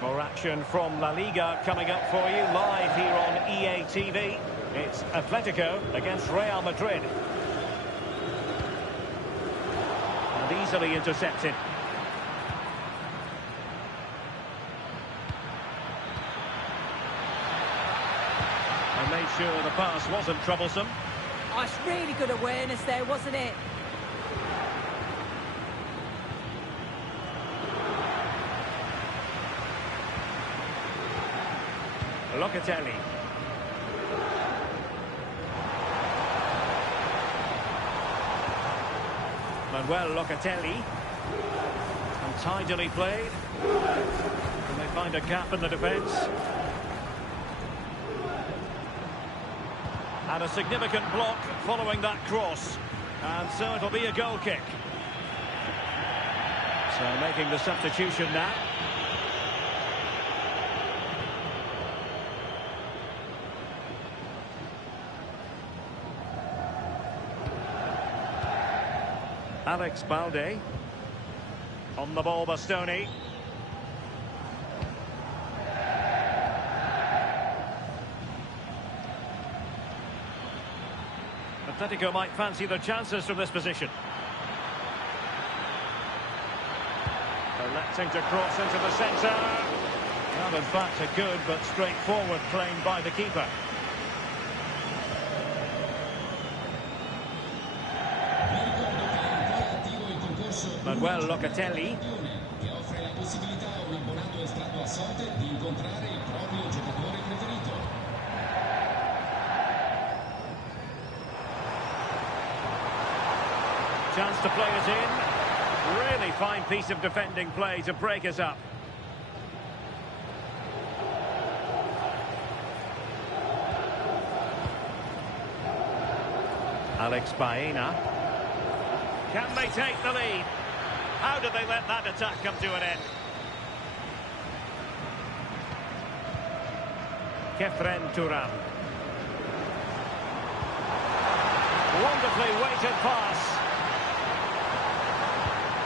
More action from La Liga coming up for you live here on EA TV. It's Atletico against Real Madrid. And easily intercepted. And made sure the pass wasn't troublesome. Oh, it's really good awareness there, wasn't it? Locatelli. Manuel Locatelli. And tidily played. And they find a gap in the defence. And a significant block following that cross. And so it'll be a goal kick. So making the substitution now. Alex Balde. On the ball, Bastoni. Atletico might fancy their chances from this position. Electing to cross into the centre. Well, in fact, a good but straightforward claim by the keeper. Manuel Locatelli. Che offre la possibilità a un abbonato estratto a sorte di incontrare il proprio giocatore preferito. Chance to play it in. Really fine piece of defending play to break us up. Alex Baena. Can they take the lead? How did they let that attack come to an end? Kefren Turam. Wonderfully weighted pass.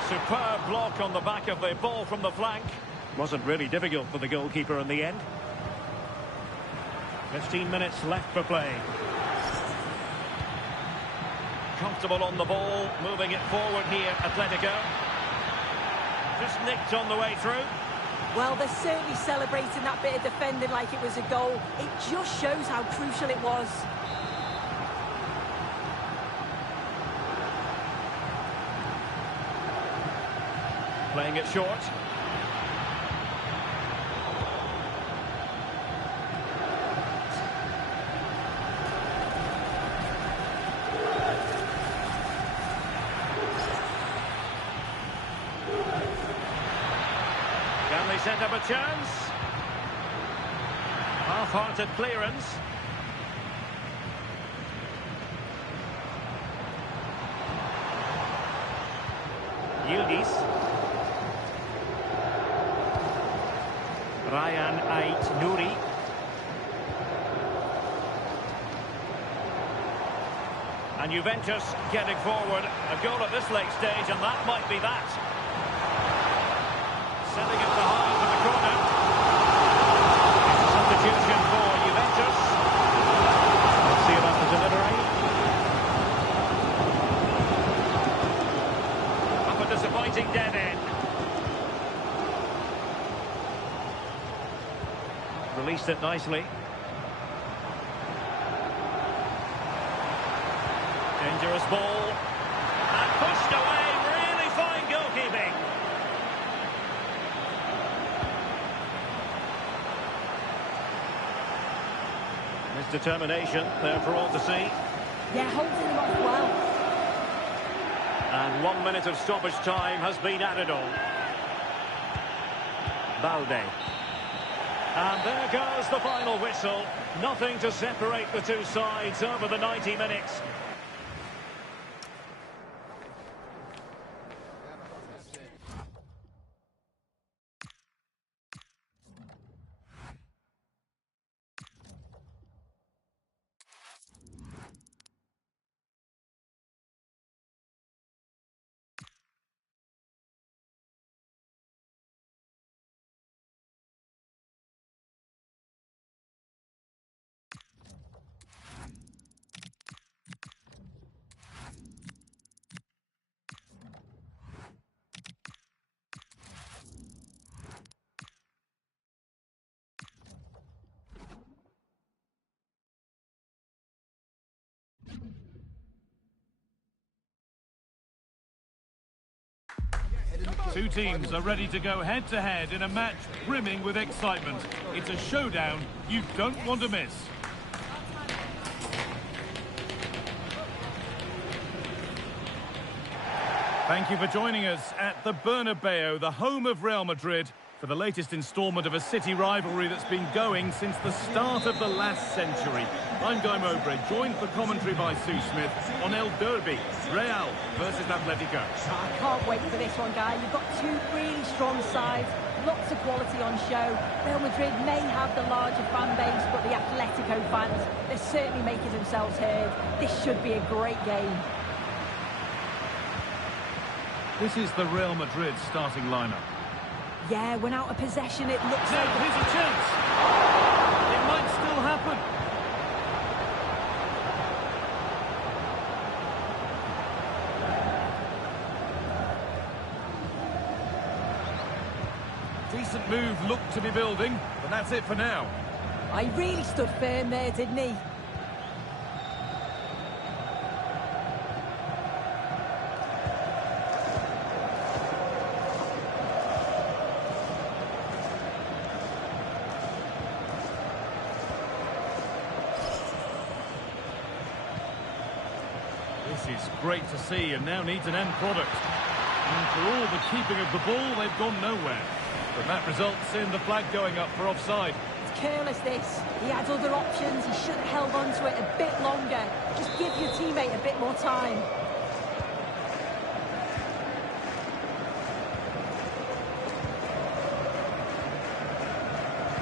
Superb block on the back of the ball from the flank. Wasn't really difficult for the goalkeeper in the end. 15 minutes left for play. Comfortable on the ball, moving it forward here, Atletico. Just nicked on the way through. Well, they're certainly celebrating that bit of defending like it was a goal. It just shows how crucial it was. Playing it short. Can they set up a chance? Half-hearted clearance. Yildiz. Ryan Ait Nouri. And Juventus getting forward. A goal at this late stage, and that might be that. Sending it to hard for the corner. Substitution for Juventus. Let's see about the delivery. Up a disappointing dead end. Released it nicely. Dangerous ball. And pushed away. Really fine goalkeeping. His determination there for all to see. Yeah, holding him off well. And 1 minute of stoppage time has been added on. Balde. And there goes the final whistle. Nothing to separate the two sides over the 90 minutes. Two teams are ready to go head-to-head in a match brimming with excitement. It's a showdown you don't want to miss. Thank you for joining us at the Bernabeu, the home of Real Madrid, for the latest instalment of a city rivalry that's been going since the start of the last century. I'm Guy Mowbray, joined for commentary by Sue Smith on El Derby, Real versus Atletico. I can't wait for this one, Guy. You've got two really strong sides, lots of quality on show. Real Madrid may have the larger fan base, but the Atletico fans, they're certainly making themselves heard. This should be a great game. This is the Real Madrid starting lineup. Yeah, when out of possession, it looks Now, like... here's a chance. It might still happen. Decent move looked to be building, but that's it for now. I really stood firm there, didn't he? This is great to see and now needs an end product. And for all the keeping of the ball, they've gone nowhere. But that results in the flag going up for offside. It's careless, this. He had other options. He should have held on to it a bit longer. Just give your teammate a bit more time.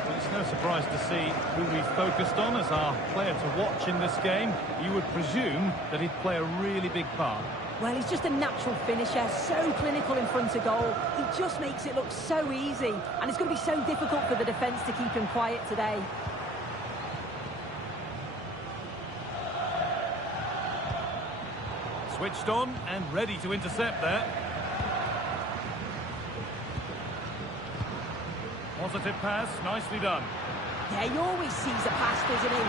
Well, it's no surprise to see who we focused on as our player to watch in this game. You would presume that he'd play a really big part. Well, he's just a natural finisher, so clinical in front of goal. He just makes it look so easy, and it's going to be so difficult for the defence to keep him quiet today. Switched on and ready to intercept there. Positive pass, nicely done. Yeah, he always sees a pass, doesn't he?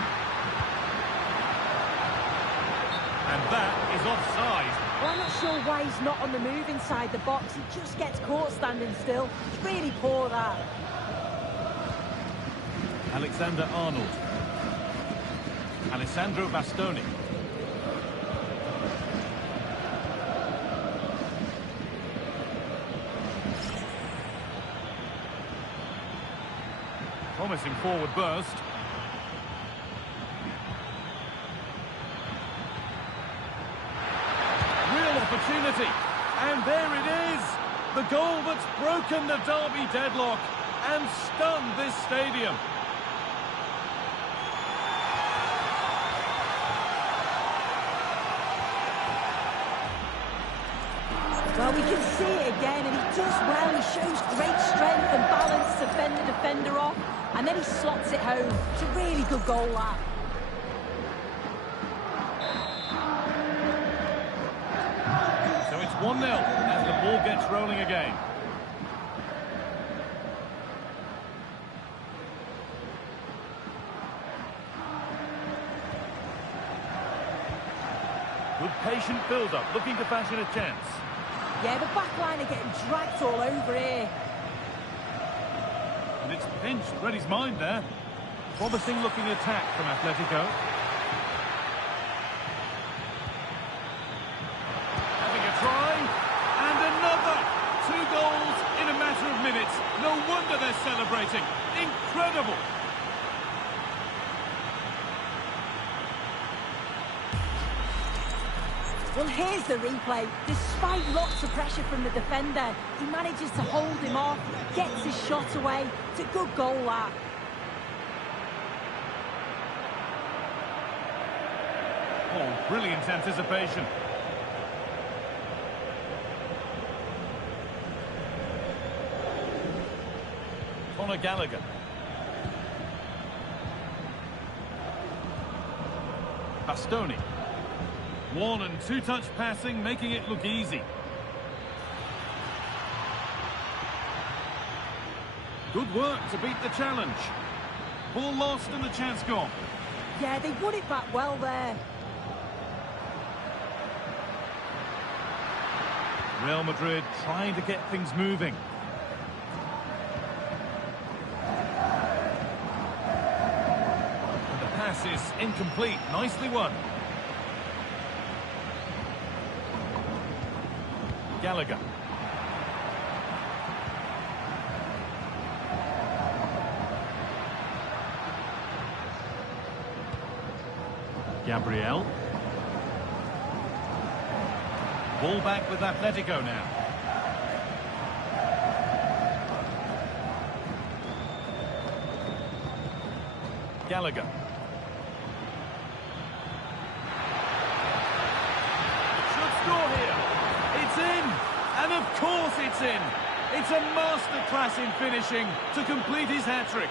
And that is offside. Well, I'm not sure why he's not on the move inside the box. He just gets caught standing still. It's really poor, that. Alexander-Arnold. Alessandro Bastoni. Promising forward burst. Opportunity, and there it is, the goal that's broken the derby deadlock and stunned this stadium. Well, we can see it again, and he does well. He shows great strength and balance to fend the defender off, and then he slots it home. It's a really good goal, that. So it's 1-0 as the ball gets rolling again. Good patient build-up, looking to fashion a chance. Yeah, the back line are getting dragged all over here. And it's pinched Reddy's mind there. Promising looking attack from Atletico. Having a try. And another. 2 goals in a matter of minutes. No wonder they're celebrating. Incredible. Well, here's the replay. Despite lots of pressure from the defender, he manages to hold him off, gets his shot away. It's a good goal, that. Oh, brilliant anticipation. Conor Gallagher. Bastoni. 1- and 2-touch passing, making it look easy. Good work to beat the challenge. Ball lost and the chance gone. Yeah, they won it back well there. Real Madrid trying to get things moving. And the pass is incomplete. Nicely won. Gallagher. Gabriel. Ball back with Atletico now. Gallagher. Should score here. It's in. And of course it's in. It's a masterclass in finishing to complete his hat-trick.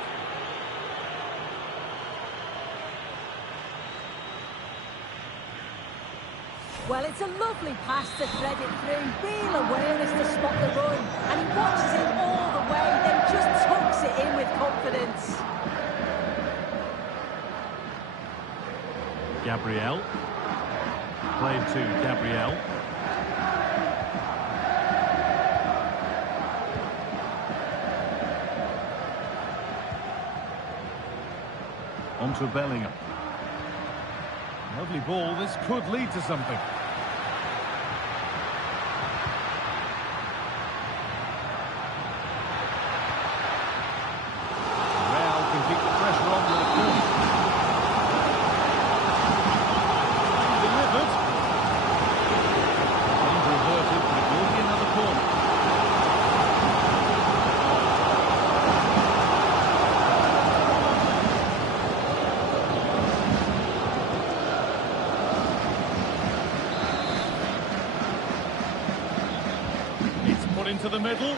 Well, it's a lovely pass to thread it through. Real awareness to spot the run. And he watches it all the way, then just tucks it in with confidence. Gabriel. Played to Gabriel. On to Bellingham. Lovely ball. This could lead to something. into the middle.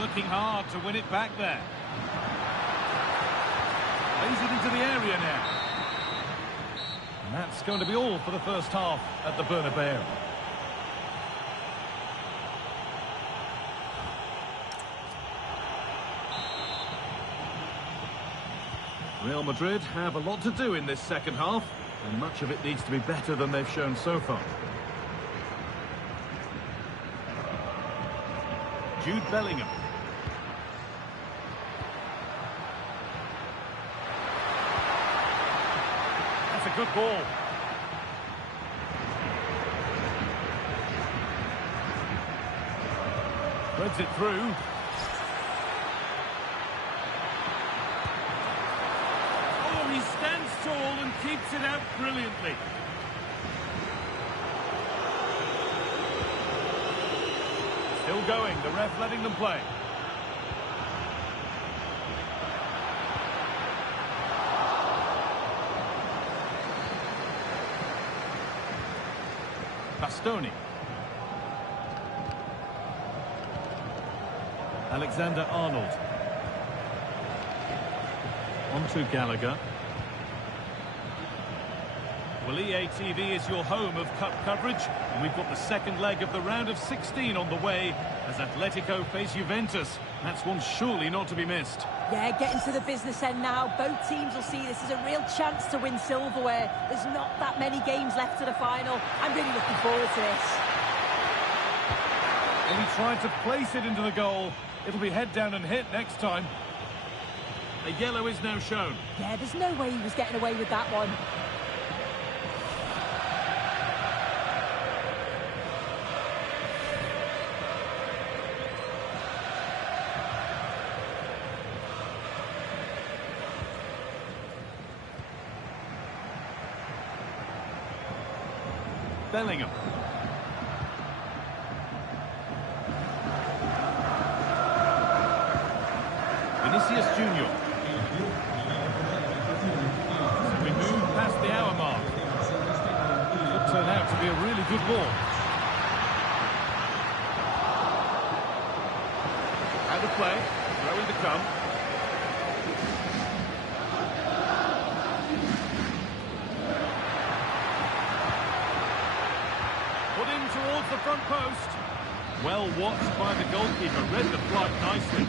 Working hard to win it back there. Plays it into the area now. And that's going to be all for the first half at the Bernabeu. Real Madrid have a lot to do in this second half, and much of it needs to be better than they've shown so far. Jude Bellingham. That's a good ball. Threads it through. Oh, he stands tall and keeps it out brilliantly. Still going, the ref letting them play. Bastoni. Alexander-Arnold. On to Gallagher. Well, EA TV is your home of cup coverage, and we've got the second leg of the round of 16 on the way as Atletico face Juventus. That's one surely not to be missed. Yeah, getting to the business end now. Both teams will see this as a real chance to win silverware. There's not that many games left to the final. I'm really looking forward to this. And he tried to place it into the goal. It'll be head down and hit next time. A yellow is now shown. Yeah, there's no way he was getting away with that one. Bellingham. Vinicius Junior. So we move past the hour mark. Could turn out to be a really good ball. Out of play. Throw in to come. Put in towards the front post. Well watched by the goalkeeper. Read the flight nicely.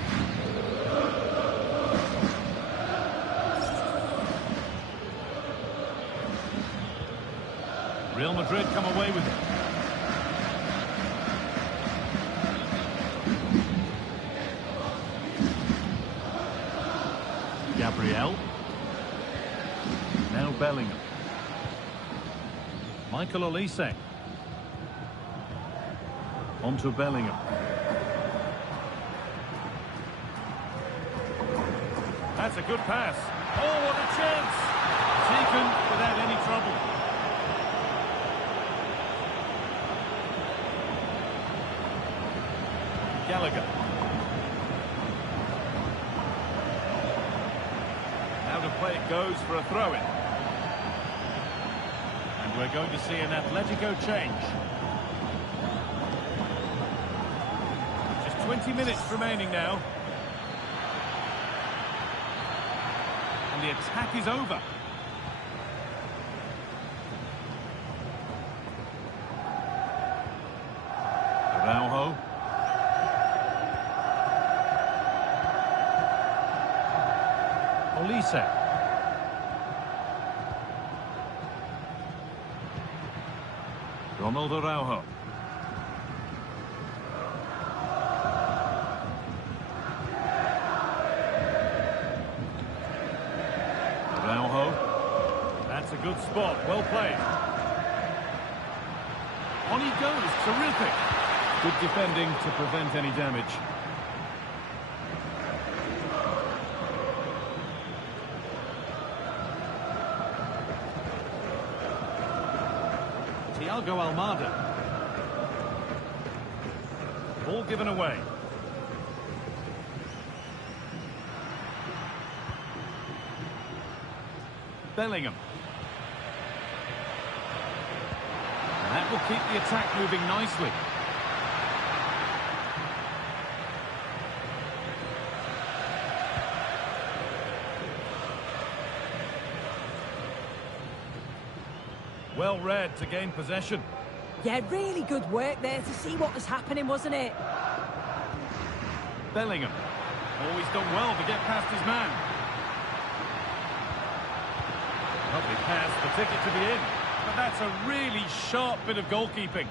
Real Madrid come away with it. Gabriel. Now Bellingham. Michael Olise. On to Bellingham. That's a good pass. Oh, what a chance! Taken without any trouble. Gallagher. Out of play it goes for a throw-in. And we're going to see an Atletico change. Just 20 minutes remaining now. And the attack is over. Araujo. Olise. Ronald Araujo. Araujo. That's a good spot. Well played. On he goes. Terrific. Good defending to prevent any damage. Thiago Almada. Ball given away. Bellingham. That will keep the attack moving nicely. Well read to gain possession. Yeah, really good work there to see what was happening, wasn't it? Bellingham. Always done well to get past his man. Lovely pass, the ticket to be in. But that's a really sharp bit of goalkeeping.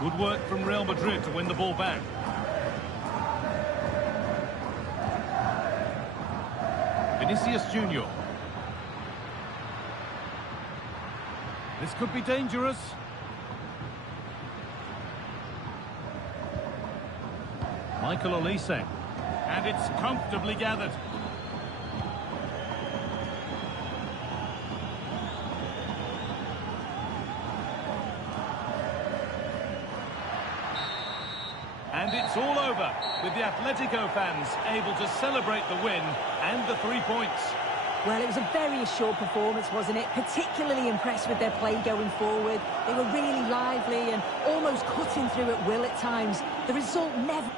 Good work from Real Madrid to win the ball back. Vinicius Junior. This could be dangerous. Michael Olise. And it's comfortably gathered. And it's all over, with the Atletico fans able to celebrate the win and the 3 points. Well, it was a very assured performance, wasn't it? Particularly impressed with their play going forward. They were really lively and almost cutting through at will at times. The result never...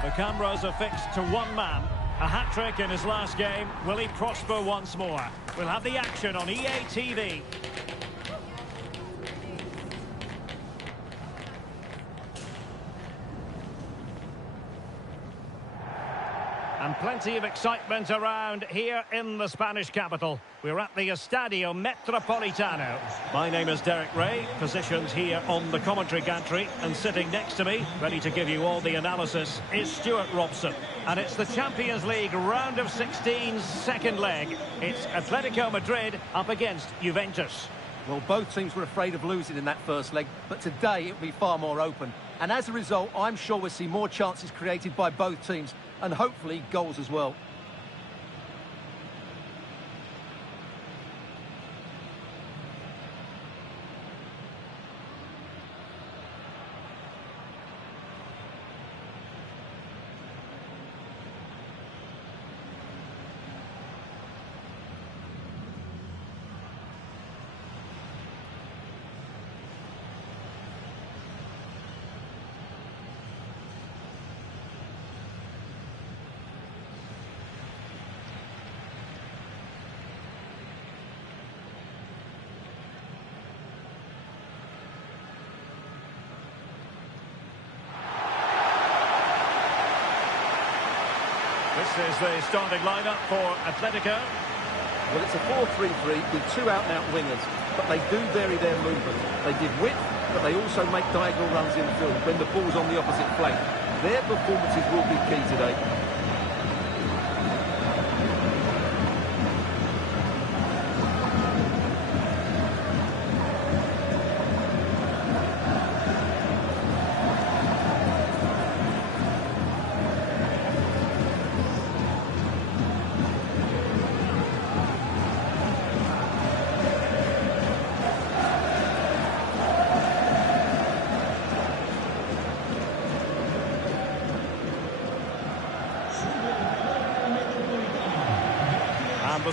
The cameras are fixed to one man. A hat-trick in his last game. Will he prosper once more? We'll have the action on EA TV. And plenty of excitement around here in the Spanish capital. We're at the Estadio Metropolitano. My name is Derek Ray, positioned here on the commentary gantry, and sitting next to me, ready to give you all the analysis, is Stuart Robson. And it's the Champions League round of 16's second leg. It's Atletico Madrid up against Juventus. Well, both teams were afraid of losing in that first leg, but today it'll be far more open. And as a result, I'm sure we'll see more chances created by both teams, and hopefully goals as well. This is the starting lineup for Atletico. Well, it's a 4-3-3 with two out-and-out wingers, but they do vary their movement. They give width, but they also make diagonal runs infield when the ball's on the opposite flank. Their performances will be key today.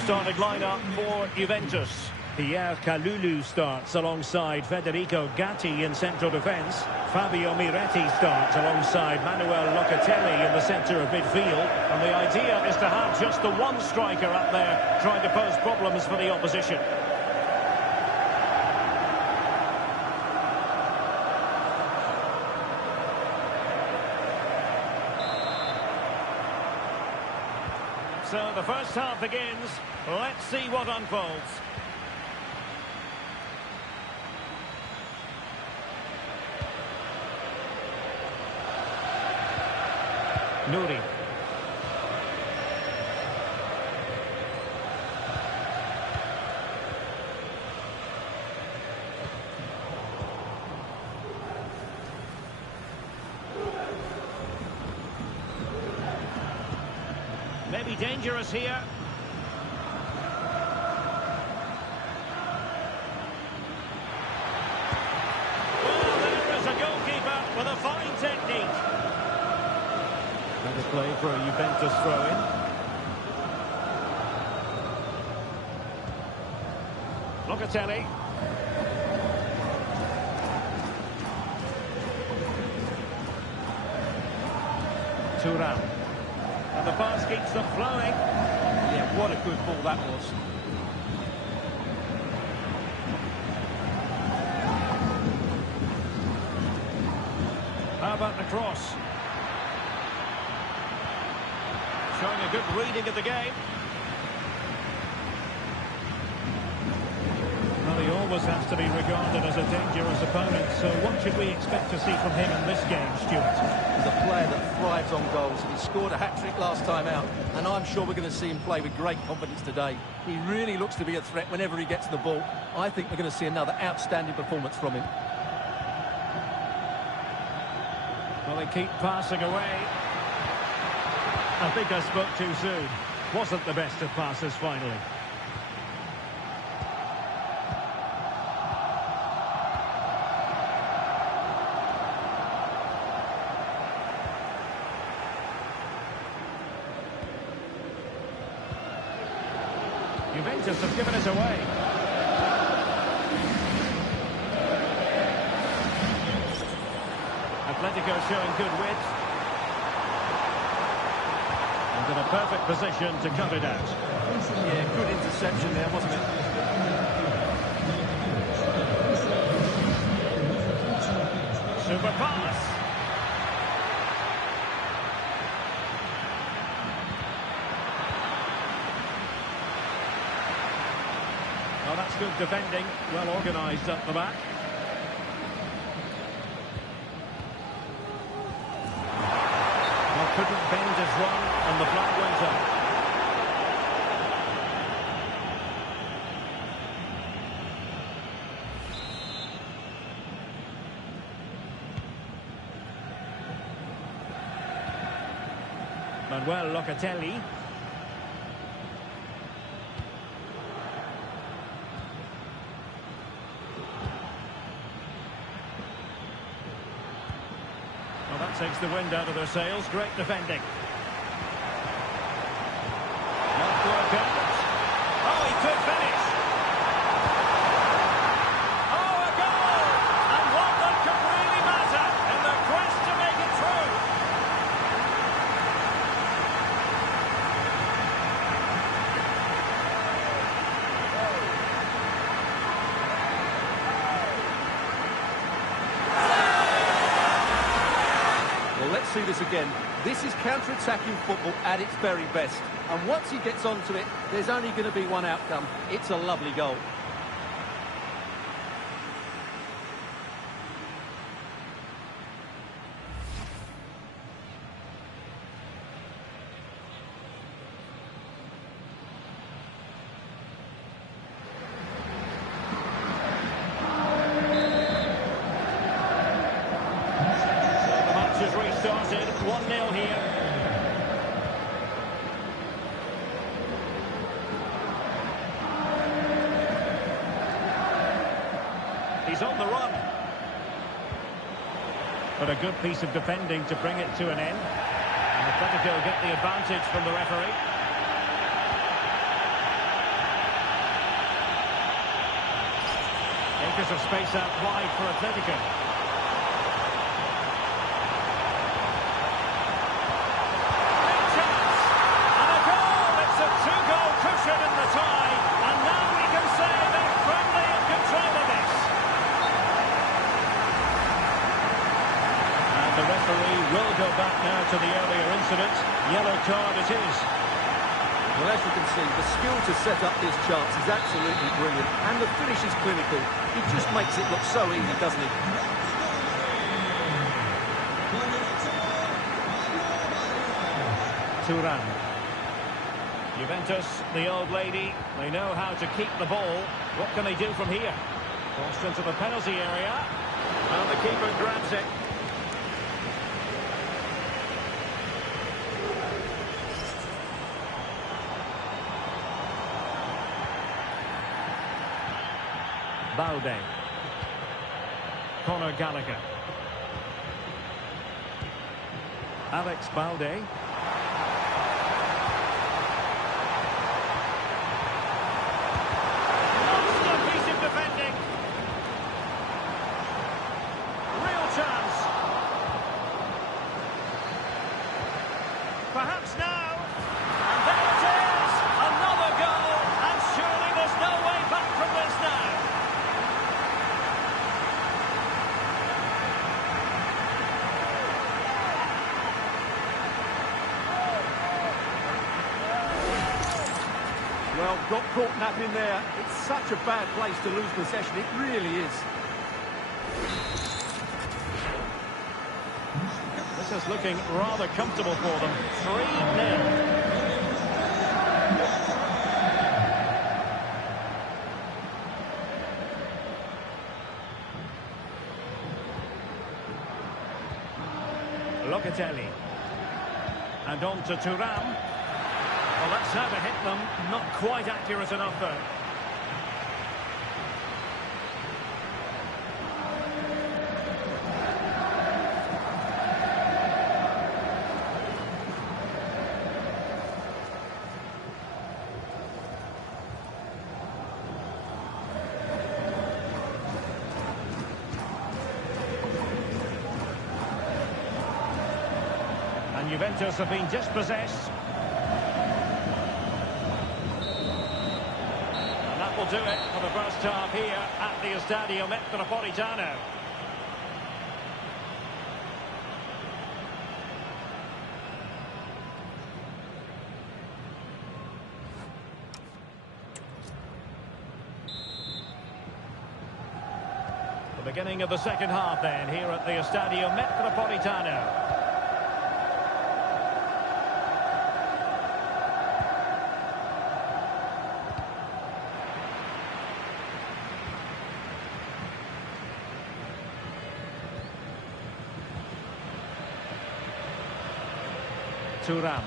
starting lineup for Juventus. Pierre Kalulu starts alongside Federico Gatti in central defence. Fabio Miretti starts alongside Manuel Locatelli in the centre of midfield. And the idea is to have just the one striker up there trying to pose problems for the opposition. So the first half begins. Let's see what unfolds. Nouri. Maybe dangerous here. Well, there is a goalkeeper with a fine technique. Better play for a Juventus throw-in. Locatelli. Thuram. And the pass keeps them flowing. Yeah, what a good ball that was. How about the cross? Showing a good reading of the game. Well, he always has to be regarded as a dangerous opponent, so what should we expect to see from him in this game, Stuart? He's a player that thrives on goals, and he scored a hat-trick last time out, and I'm sure we're going to see him play with great confidence today. He really looks to be a threat whenever he gets the ball. I think we're going to see another outstanding performance from him. Well, they keep passing away. I think I spoke too soon. Wasn't the best of passes finally. Juventus have given it away. Atletico showing good width. And in a perfect position to cut it out. Yeah, good interception there, wasn't it? Super pass. Well, that's good defending. Well organised up the back. Well, couldn't bend his run, and the flag went up. Manuel Locatelli. Well, that takes the wind out of their sails. Great defending. Not work out. Oh, he could finish. Oh, a goal! And one that could really matter in the quest to make it through. Well, let's see this again. This is counter-attacking football at its very best. And once he gets onto it, there's only going to be one outcome. It's a lovely goal. The match has restarted. 1-0 here. He's on the run. But a good piece of defending to bring it to an end. And Atletico get the advantage from the referee. pockets of space out wide for Atletico. Chance! And a goal! It's a two-goal cushion in the tie. And now we can say they're firmly in control of this. And the referee will go back now to the earlier incident. Yellow card it is. Well, as you can see, the skill to set up this chance is absolutely brilliant. And the finish is clinical. He just makes it look so easy, doesn't he? Thuram. Juventus, the old lady, they know how to keep the ball. What can they do from here? Crossed into the penalty area. And the keeper grabs it. Balde. Conor Gallagher. Alex Balde. Monster piece of defending. Real chance. Perhaps now. And there it is. Another goal. And surely there's no way back from this now. Well, got caught napping there. It's such a bad place to lose possession. It really is. This is looking rather comfortable for them. 3-0. Locatelli. And on to Thuram. Well, that's how to hit them. Not quite accurate enough, though. And Juventus have been dispossessed. Will do it for the first half here at the Estadio Metropolitano. The beginning of the second half then here at the Estadio Metropolitano. Thuram.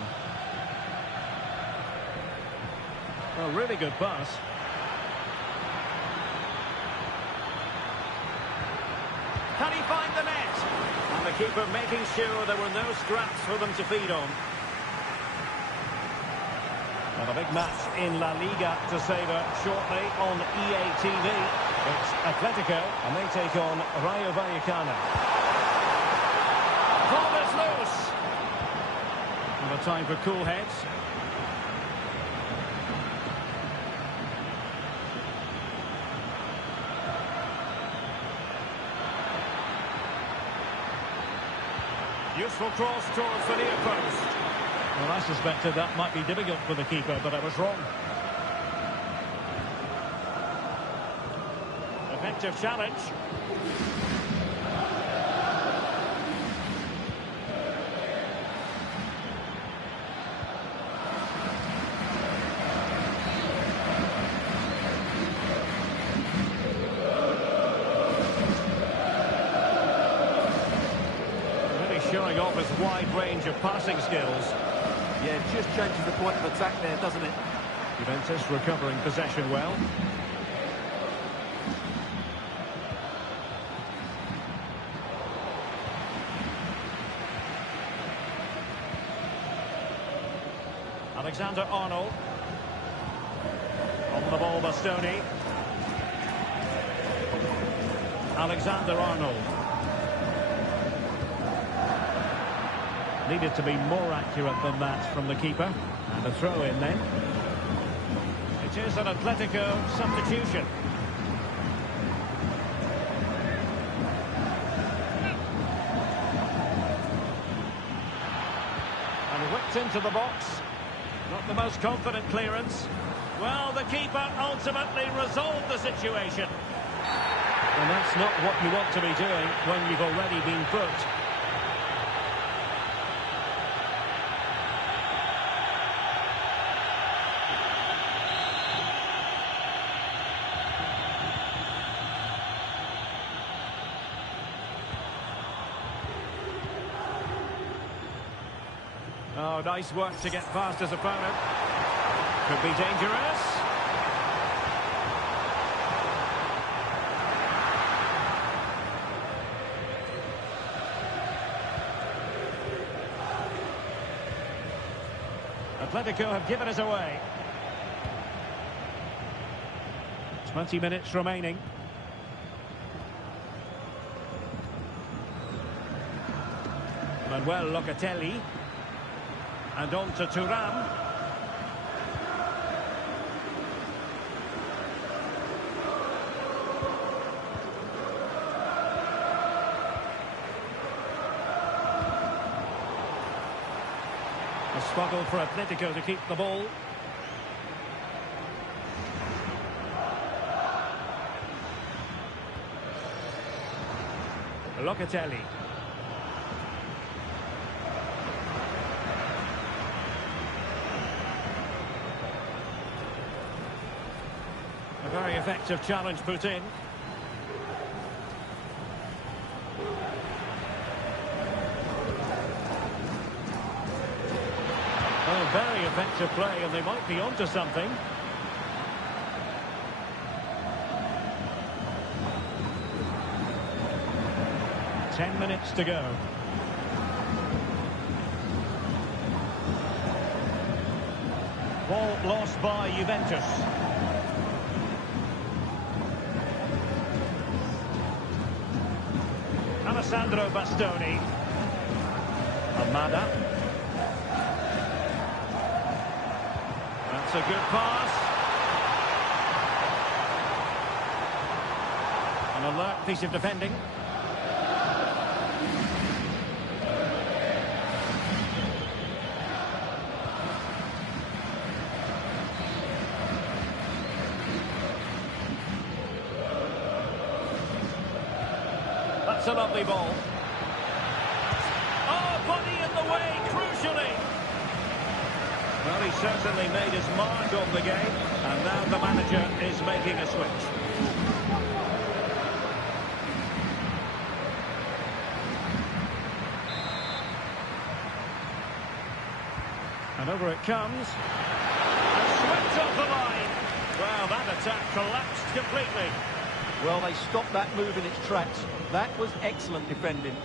Well, really good pass. Can he find the net? And the keeper making sure there were no scraps for them to feed on. Well, a big match in La Liga to savour shortly on EA TV. It's Atletico, and they take on Rayo Vallecano. Ball is loose. And a time for cool heads. Useful cross towards the near post. Well, I suspected that might be difficult for the keeper, but I was wrong. Effective challenge. Showing off his wide range of passing skills. Yeah, it just changes the point of attack there, doesn't it? Juventus recovering possession well. Alexander-Arnold. On the ball, Bastoni. Alexander-Arnold. Needed to be more accurate than that from the keeper. And a throw in then. It is an Atletico substitution. And whipped into the box. Not the most confident clearance. Well, the keeper ultimately resolved the situation. And that's not what you want to be doing when you've already been booked. Oh, nice work to get past his opponent. Could be dangerous. Atletico have given us away. 20 minutes remaining. Manuel Locatelli. And on to Thuram. A struggle for Atletico to keep the ball. Locatelli. A very effective challenge put in. Oh, very effective play, and they might be onto something. Ten minutes to go. Ball lost by Juventus. Alessandro Bastoni. Almada. That's a good pass. An alert piece of defending. That's a lovely ball. Oh, body in the way, crucially. Well, he certainly made his mark on the game, and now the manager is making a switch. And over it comes. And swept off the line. Well, that attack collapsed completely. Well, they stopped that move in its tracks. That was excellent defending.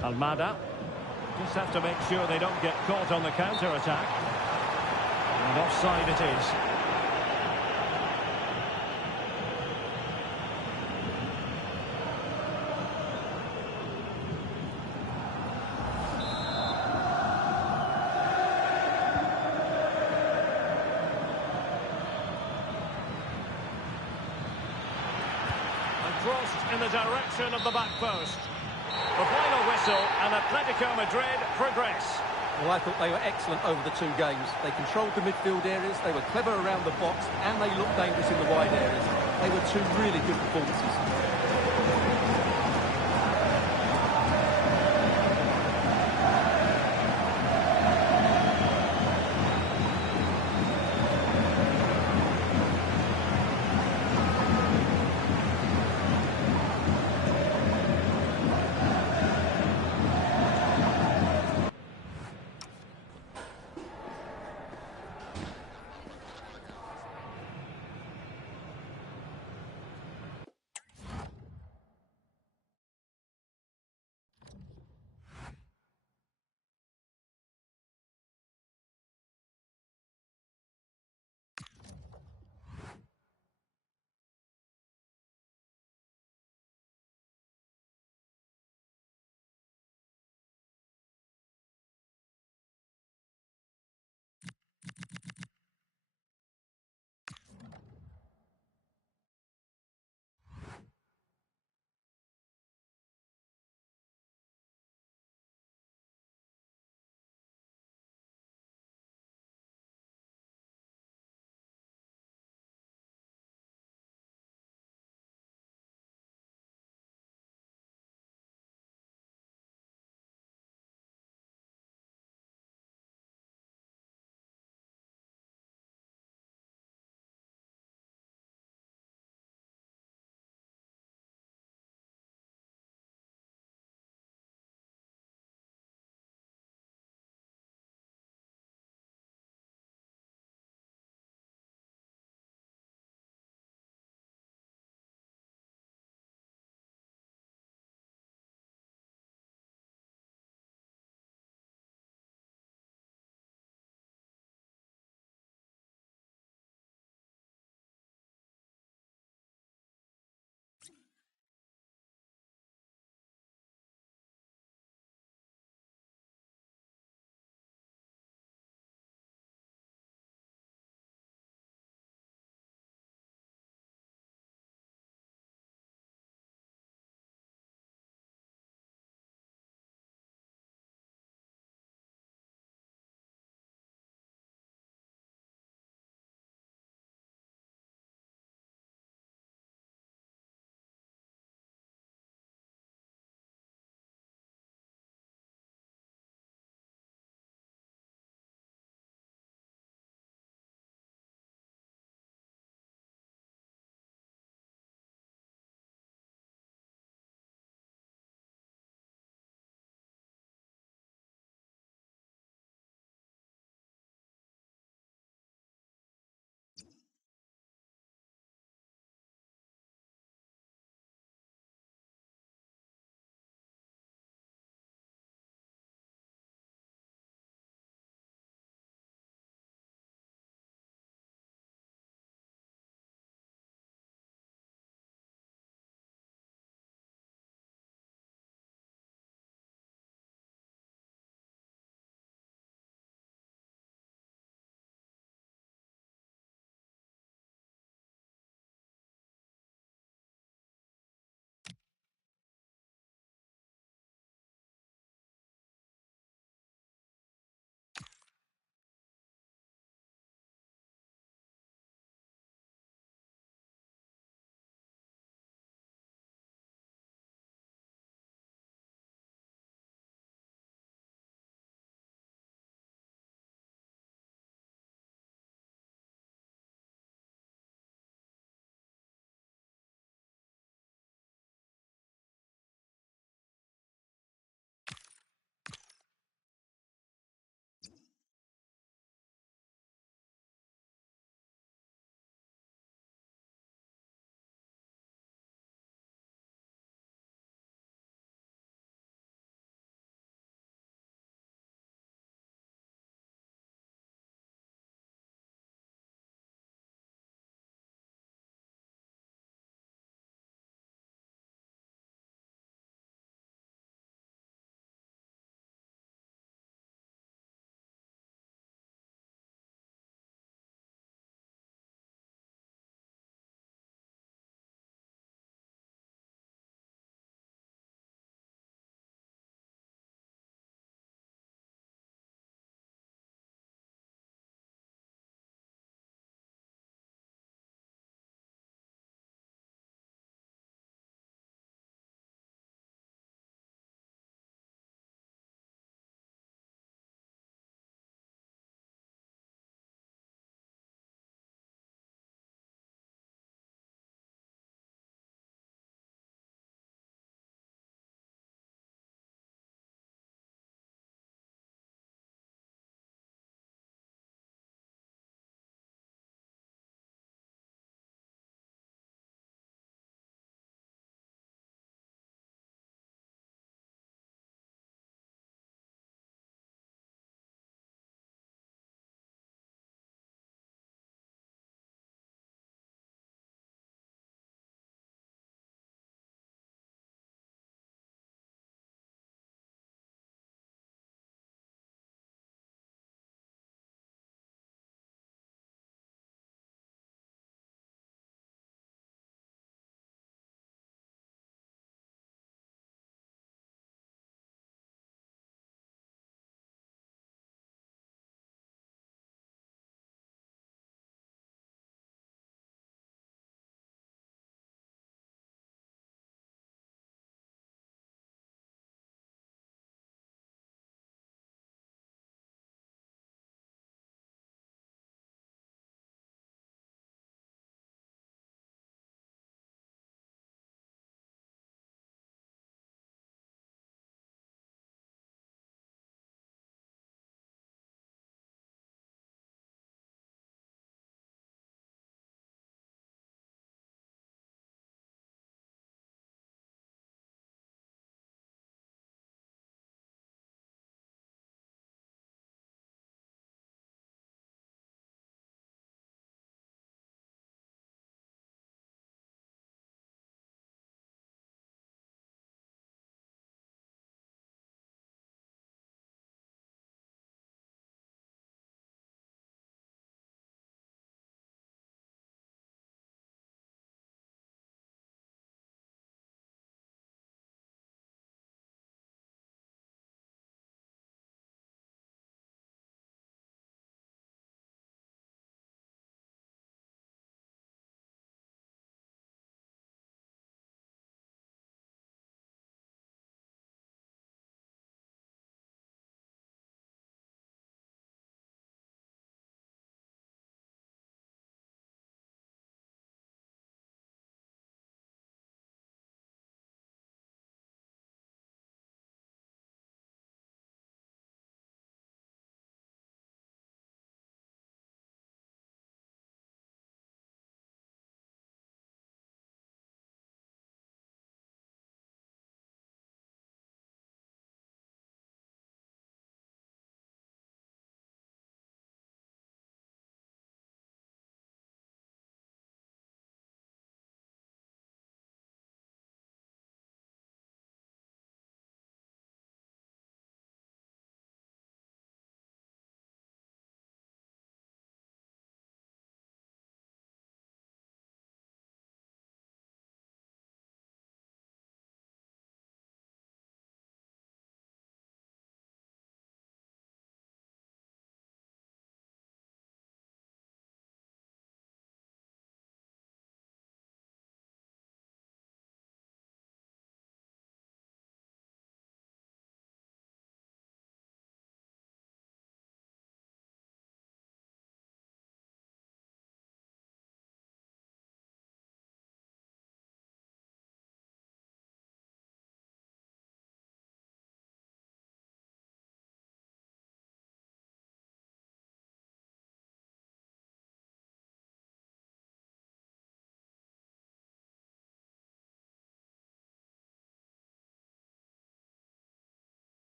Almada. Just have to make sure they don't get caught on the counter-attack. And offside it is. And crossed in the direction of the back post. The final whistle, and Atletico Madrid progress. Well, I thought they were excellent over the two games. They controlled the midfield areas, they were clever around the box, and they looked dangerous in the wide areas. They were two really good performances.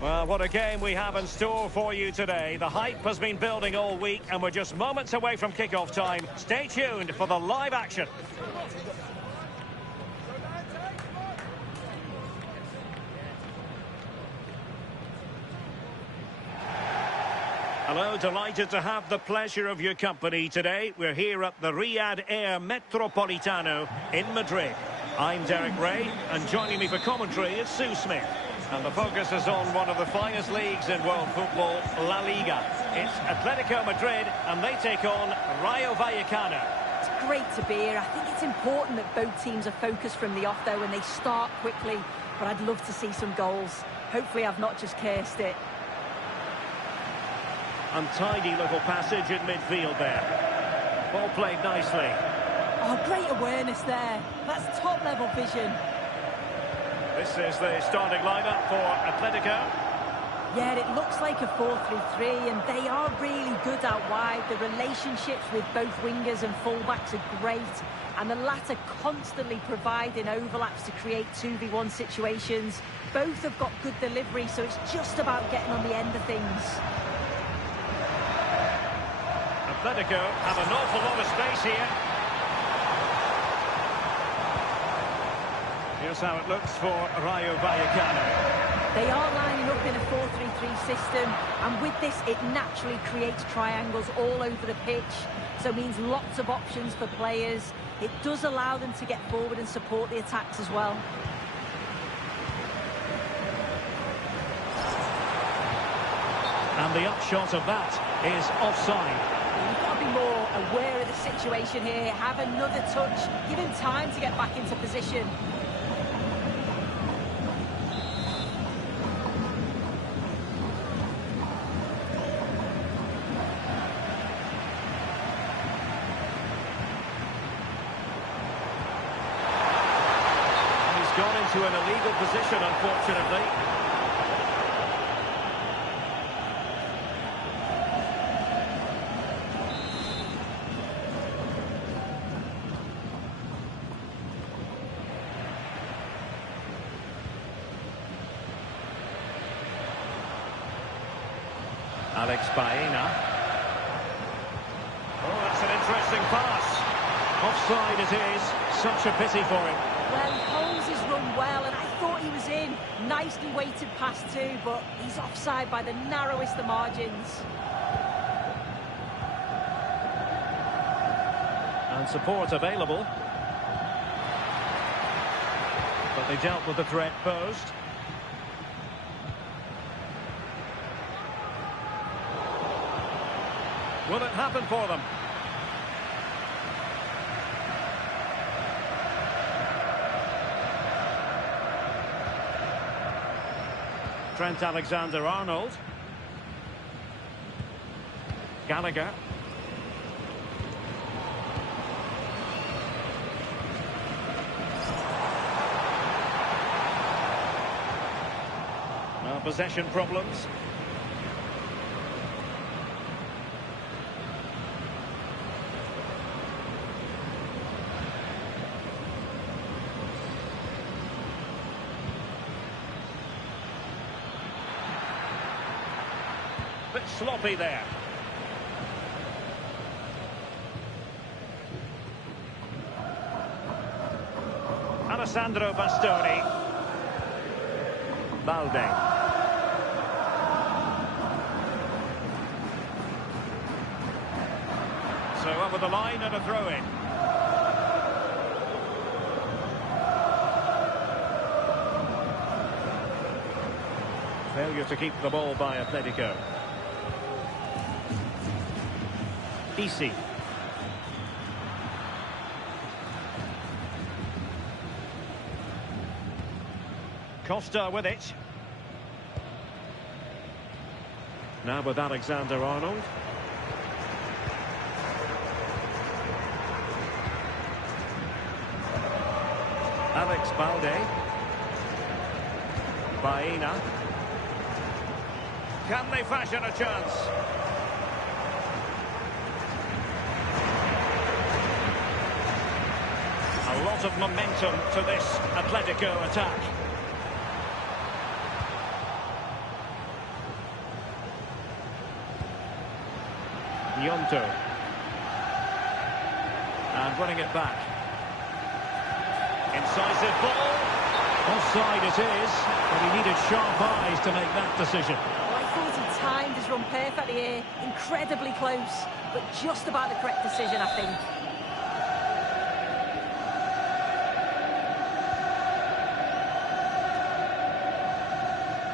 Well, what a game we have in store for you today. The hype has been building all week, and we're just moments away from kick-off time. Stay tuned for the live action. Hello, delighted to have the pleasure of your company today. We're here at the Riyadh Air Metropolitano in Madrid. I'm Derek Ray, and joining me for commentary is Sue Smith. And the focus is on one of the finest leagues in world football, La Liga. It's Atletico Madrid, and they take on Rayo Vallecano. It's great to be here. I think it's important that both teams are focused from the off, though, and they start quickly. But I'd love to see some goals. Hopefully I've not just cursed it. Untidy little passage in midfield there. Ball played nicely. Oh, great awareness there. That's top-level vision. This is the starting lineup for Atletico. Yeah, it looks like a 4-3-3, and they are really good out wide. The relationships with both wingers and fullbacks are great, and the latter constantly providing overlaps to create 2v1 situations. Both have got good delivery, so it's just about getting on the end of things. Atletico have an awful lot of space here. Here's how it looks for Rayo Vallecano. They are lining up in a 4-3-3 system, and with this it naturally creates triangles all over the pitch, so it means lots of options for players. It does allow them to get forward and support the attacks as well. And the upshot of that is offside. You've got to be more aware of the situation here, have another touch, give him time to get back into position. Gone into an illegal position, unfortunately. Alex Baena. Oh, that's an interesting pass. Offside it is. Such a pity for him. Well, he holds his run well, and I thought he was in. Nicely weighted pass too, but he's offside by the narrowest of margins. And support available. But they dealt with the threat posed. Will it happen for them? Trent Alexander-Arnold. Gallagher. Well, possession problems. Bit sloppy there. Alessandro Bastoni. Balde. So over the line and a throw-in. Failure to keep the ball by Atletico. Easy. Costa with it. Now with Alexander-Arnold. Alex Balde. Baena. Can they fashion a chance? A lot of momentum to this Atletico attack. Gnonto. And running it back. Incisive ball. Offside it is, but he needed sharp eyes to make that decision. Well, I thought he timed his run perfectly here. Incredibly close, but just about the correct decision, I think.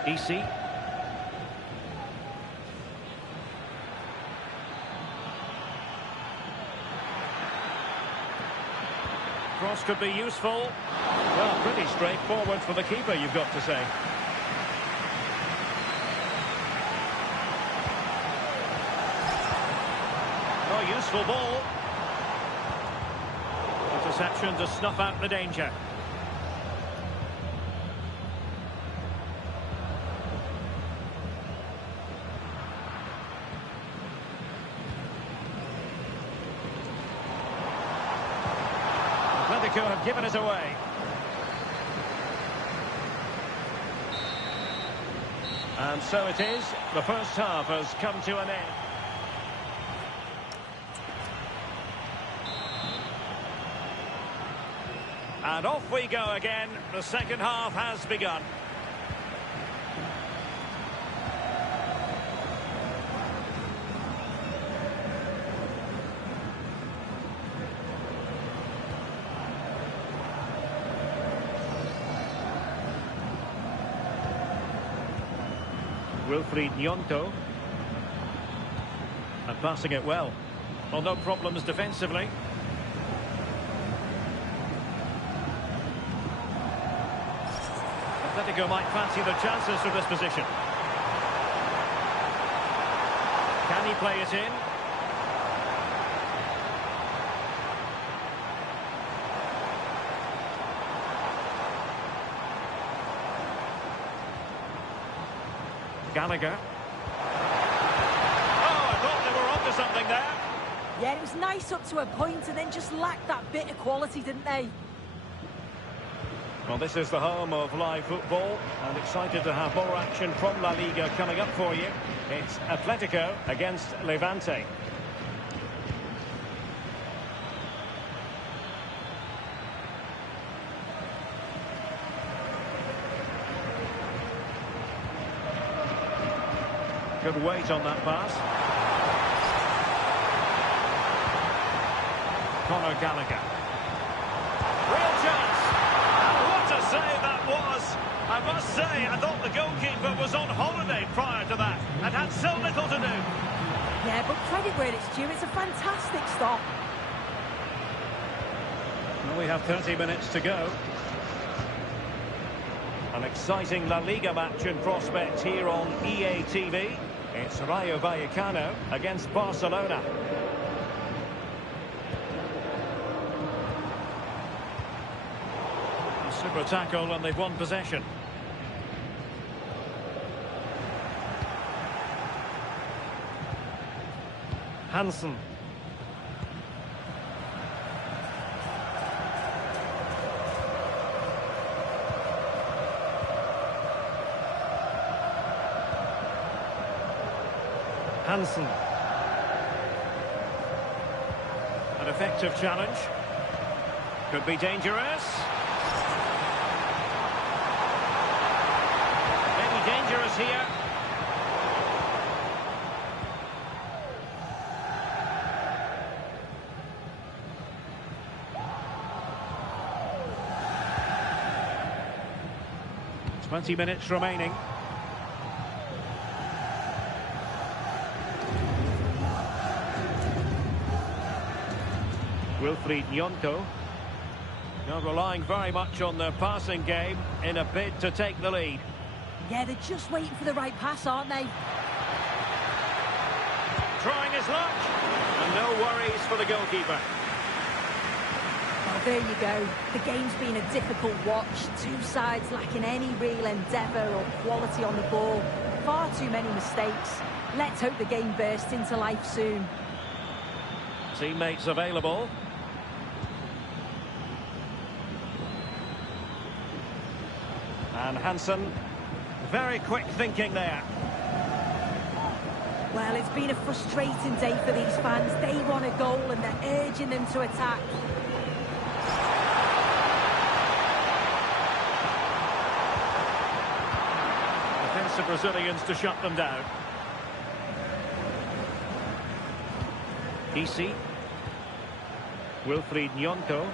Easy. Cross could be useful. Well, pretty straightforward for the keeper, you've got to say. Oh, useful ball. Interception to snuff out the danger. Atletico have given it away. And so it is. The first half has come to an end. And off we go again. The second half has begun. Gnonto. And passing it well. Well, no problems defensively. Atletico might fancy the chances from this position. Can he play it in? Gallagher. Oh, I thought they were onto something there. Yeah, it was nice up to a point and then just lacked that bit of quality, didn't they? Well, this is the home of live football, and excited to have more action from La Liga coming up for you. It's Atletico against Levante. Good weight on that pass. Conor Gallagher. Real chance. And what a save that was. I must say, I thought the goalkeeper was on holiday prior to that and had so little to do. Yeah, but credit where it's due. It's a fantastic stop. Well, we have 30 minutes to go. An exciting La Liga match in prospect here on EA TV. It's Rayo Vallecano against Barcelona. A super tackle and they've won possession. Hansen. Hansen. An effective challenge. Could be dangerous. Maybe dangerous here. It's 20 minutes remaining. Gnonto. Now relying very much on their passing game in a bid to take the lead. Yeah, they're just waiting for the right pass, aren't they? Trying his luck. And no worries for the goalkeeper. Well, there you go. The game's been a difficult watch. Two sides lacking any real endeavour or quality on the ball. Far too many mistakes. Let's hope the game bursts into life soon. Teammates available. And Hansen, very quick thinking there. Well, it's been a frustrating day for these fans. They want a goal and they're urging them to attack. Defensive Brazilians to shut them down. Isi. Wilfried Nyonto.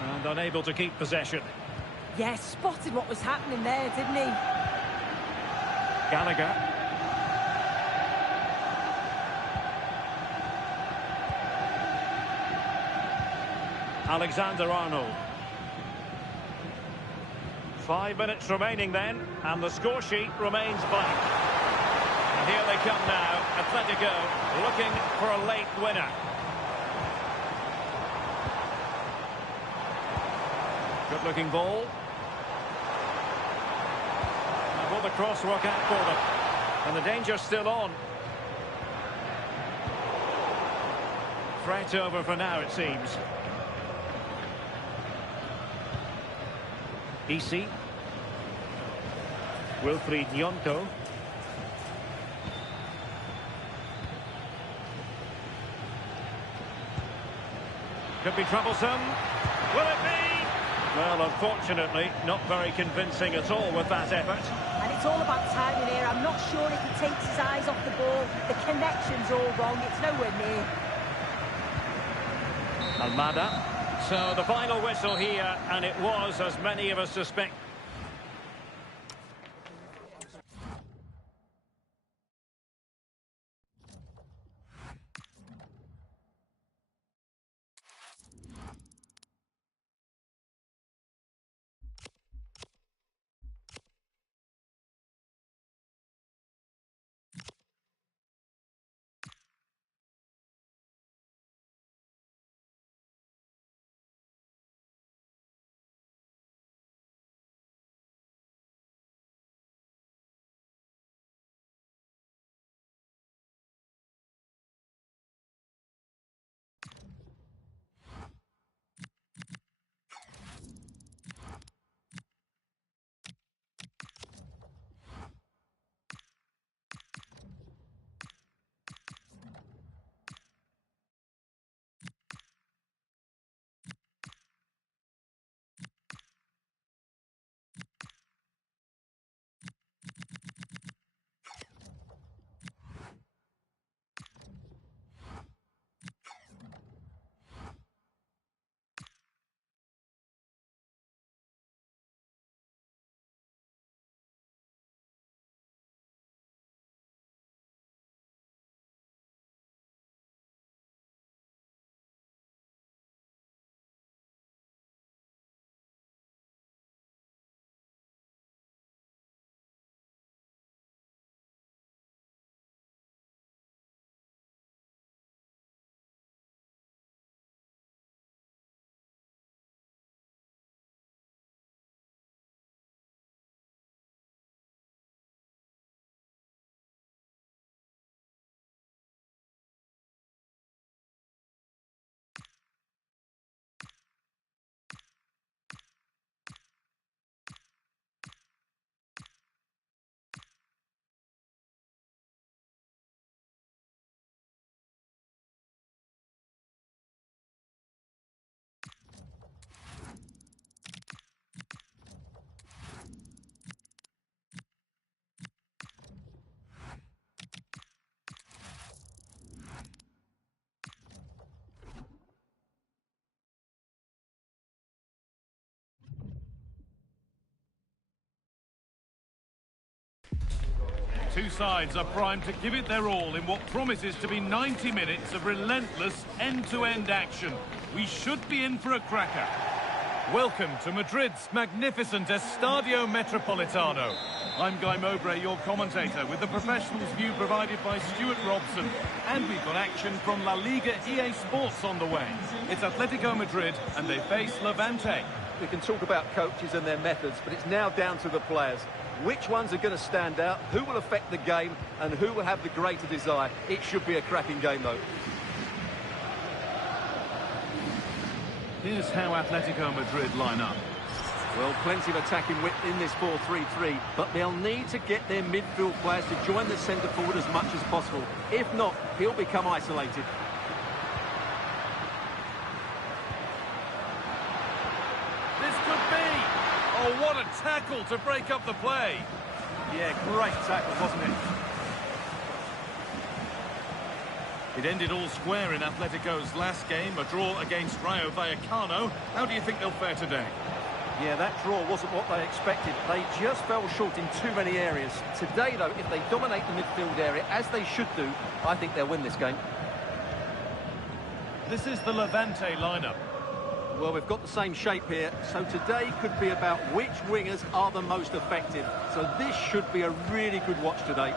And unable to keep possession. Yes, spotted what was happening there, didn't he? Gallagher. Alexander-Arnold. 5 minutes remaining then, and the score sheet remains blank. And here they come now, Atletico looking for a late winner. Good-looking ball. And will the cross work out for them? And the danger's still on. Threat over for now, it seems. Isi. Wilfried Nyonto. Could be troublesome. Will it be? Well, unfortunately, not very convincing at all with that effort. And it's all about timing here. I'm not sure if he takes his eyes off the ball. The connection's all wrong. It's nowhere near. Almada. So the final whistle here, and it was, as many of us suspect. Two sides are primed to give it their all in what promises to be 90 minutes of relentless end-to-end action. We should be in for a cracker. Welcome to Madrid's magnificent Estadio Metropolitano. I'm Guy Mowbray, your commentator, with the professionals' view provided by Stuart Robson. And we've got action from La Liga EA Sports on the way. It's Atletico Madrid, and they face Levante. We can talk about coaches and their methods, but it's now down to the players. Which ones are going to stand out, who will affect the game, and who will have the greater desire? It should be a cracking game, though. Here's how Atletico Madrid line up. Well, plenty of attacking width in this 4-3-3, but they'll need to get their midfield players to join the centre forward as much as possible. If not, he'll become isolated. This could be! Oh, what a tackle to break up the play! Yeah, great tackle, wasn't it? It ended all square in Atletico's last game, a draw against Rayo Vallecano. How do you think they'll fare today? Yeah, that draw wasn't what they expected. They just fell short in too many areas. Today, though, if they dominate the midfield area, as they should do, I think they'll win this game. This is the Levante lineup. Well, we've got the same shape here, so today could be about which wingers are the most effective. So this should be a really good watch today.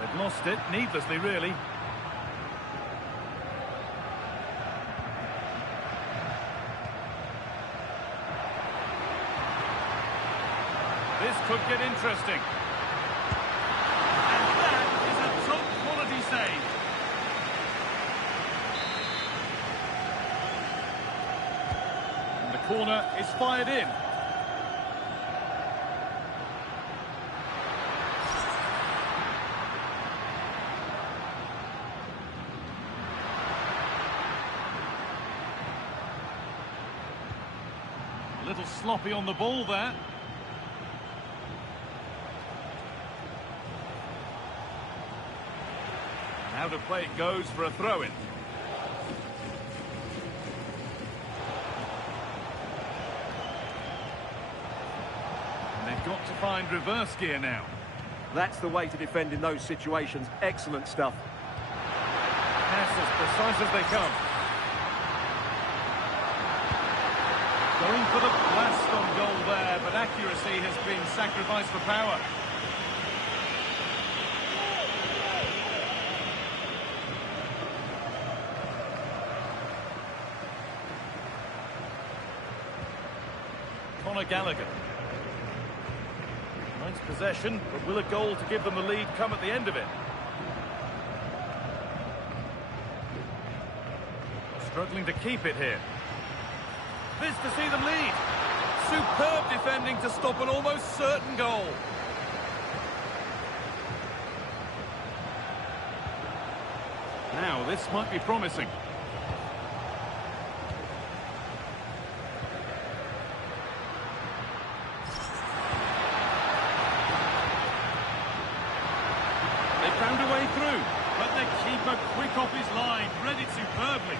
They've lost it, needlessly, really. This could get interesting. And that is a top-quality save. And the corner is fired in. A little sloppy on the ball there. Out of play it goes for a throw-in. And they've got to find reverse gear now. That's the way to defend in those situations. Excellent stuff. Pass as precise as they come. Going for the blast on goal there, but accuracy has been sacrificed for power. Gallagher. Nice possession, but will a goal to give them the lead come at the end of it? Struggling to keep it here. This to see them lead. Superb defending to stop an almost certain goal. Now, this might be promising. Found a way through, but the keeper quick off his line, read it superbly.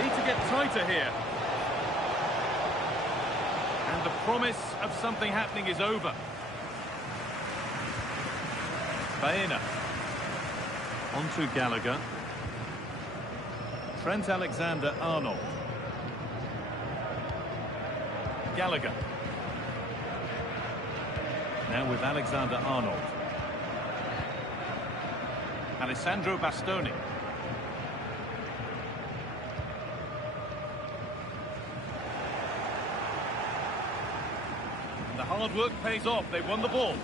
Need to get tighter here. And the promise of something happening is over. Baena. On to Gallagher. Trent Alexander-Arnold. Gallagher. Now with Alexander-Arnold. Alessandro Bastoni. And the hard work pays off. They won the ball.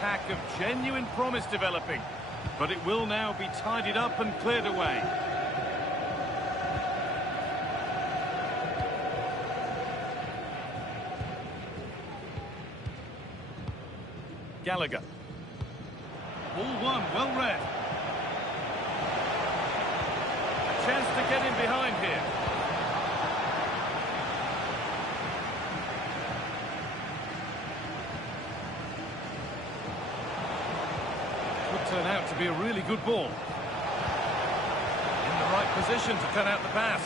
Attack of genuine promise developing, but it will now be tidied up and cleared away. Gallagher. Ball one, well read. A chance to get in behind here. Turn out to be a really good ball. In the right position to cut out the pass.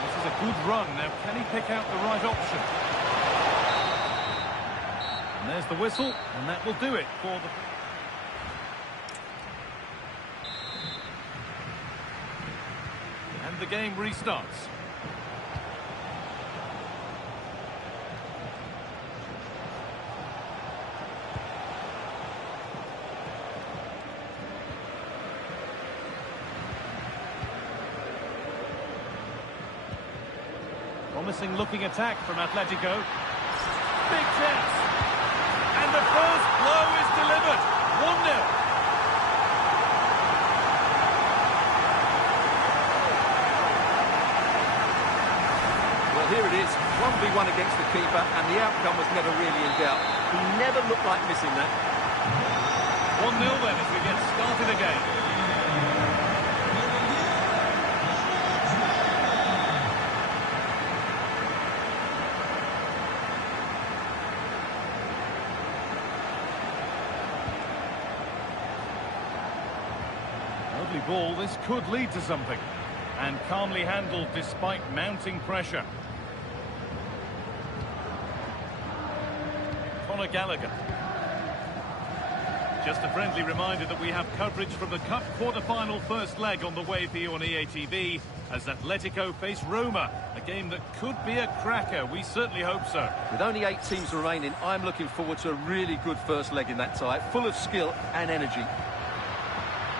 This is a good run. Now, can he pick out the right option? And there's the whistle, and that will do it for the... And the game restarts. Promising looking attack from Atletico. Big chance. And the first blow is delivered. 1-0. Well, here it is. 1v1 against the keeper, and the outcome was never really in doubt. He never looked like missing that. 1-0 then as we get started again. Lovely ball, this could lead to something. And calmly handled despite mounting pressure. Conor Gallagher. Just a friendly reminder that we have coverage from the Cup quarter-final first leg on the way for you on EA TV as Atletico face Roma, a game that could be a cracker. We certainly hope so. With only 8 teams remaining, I'm looking forward to a really good first leg in that tie, full of skill and energy.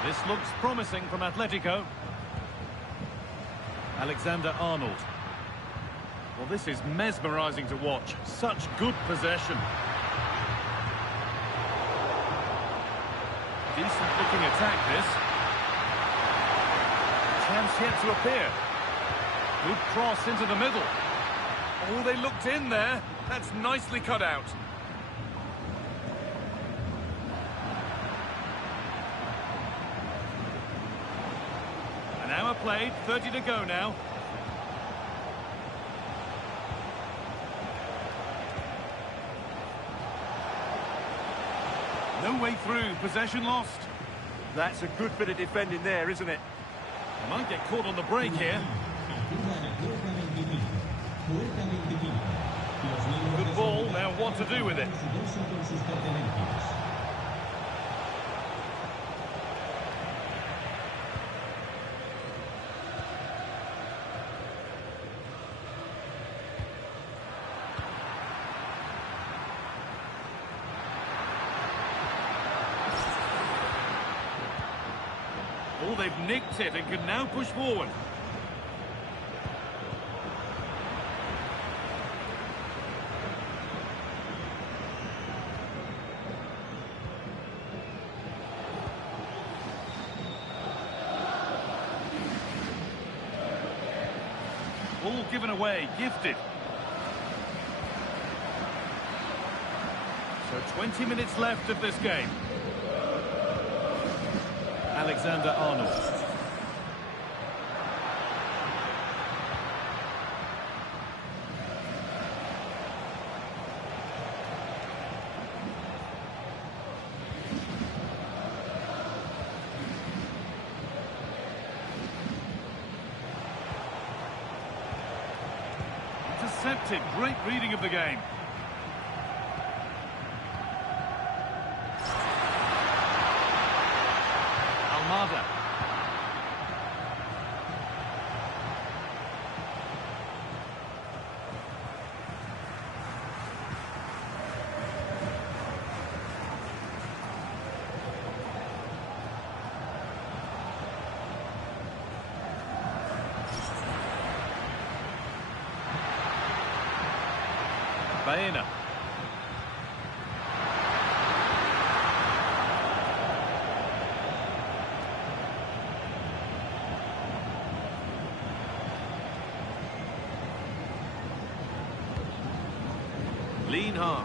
This looks promising from Atletico. Alexander-Arnold. Well, this is mesmerising to watch. Such good possession. Decent-looking attack, this. Chance yet to appear. Good cross into the middle. Oh, they looked in there. That's nicely cut out. An hour played, 30 to go now. No way through, possession lost. That's a good bit of defending there, isn't it? Might get caught on the break here. Good ball, now what to do with it? Oh, they've nicked it and can now push forward. Ball given away, gifted. So 20 minutes left of this game. Alexander-Arnold. Intercepted. Great reading of the game. Almada. Baena. Lean heart.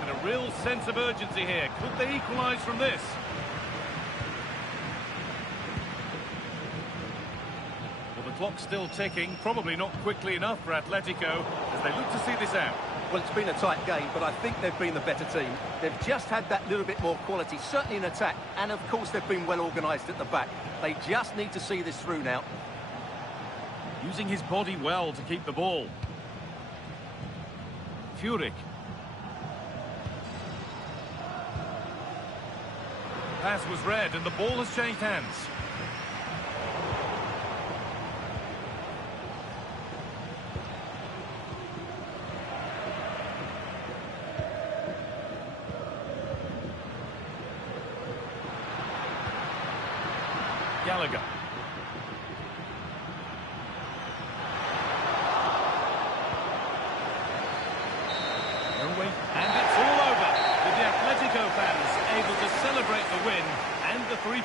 And a real sense of urgency here. Could they equalise from this? Well, the clock's still ticking. Probably not quickly enough for Atletico as they look to see this out. Well, it's been a tight game, but I think they've been the better team. They've just had that little bit more quality, certainly in attack, and of course they've been well organised at the back. They just need to see this through now. Using his body well to keep the ball. Furyk. Pass was read and the ball has changed hands. Gallagher. And it's all over, with the Atletico fans able to celebrate the win and the three...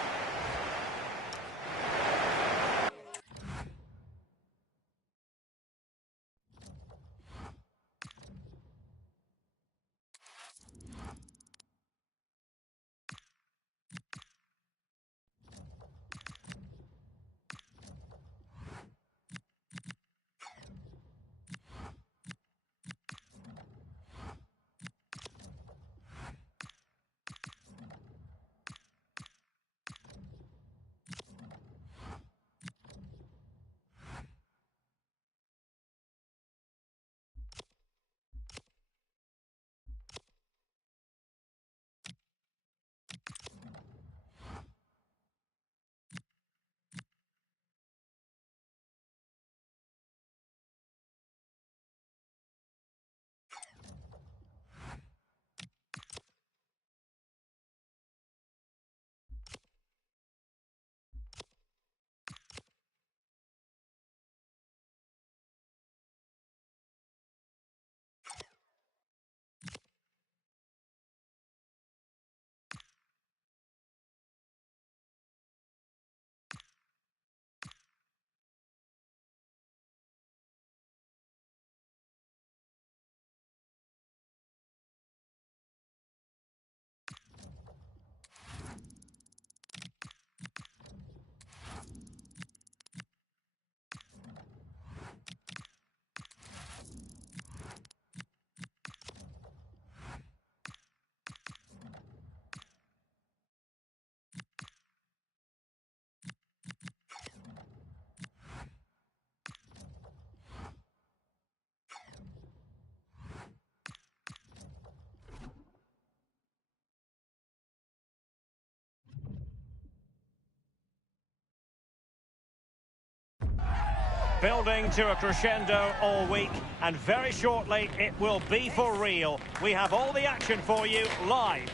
Building to a crescendo all week, and very shortly it will be for real. We have all the action for you live.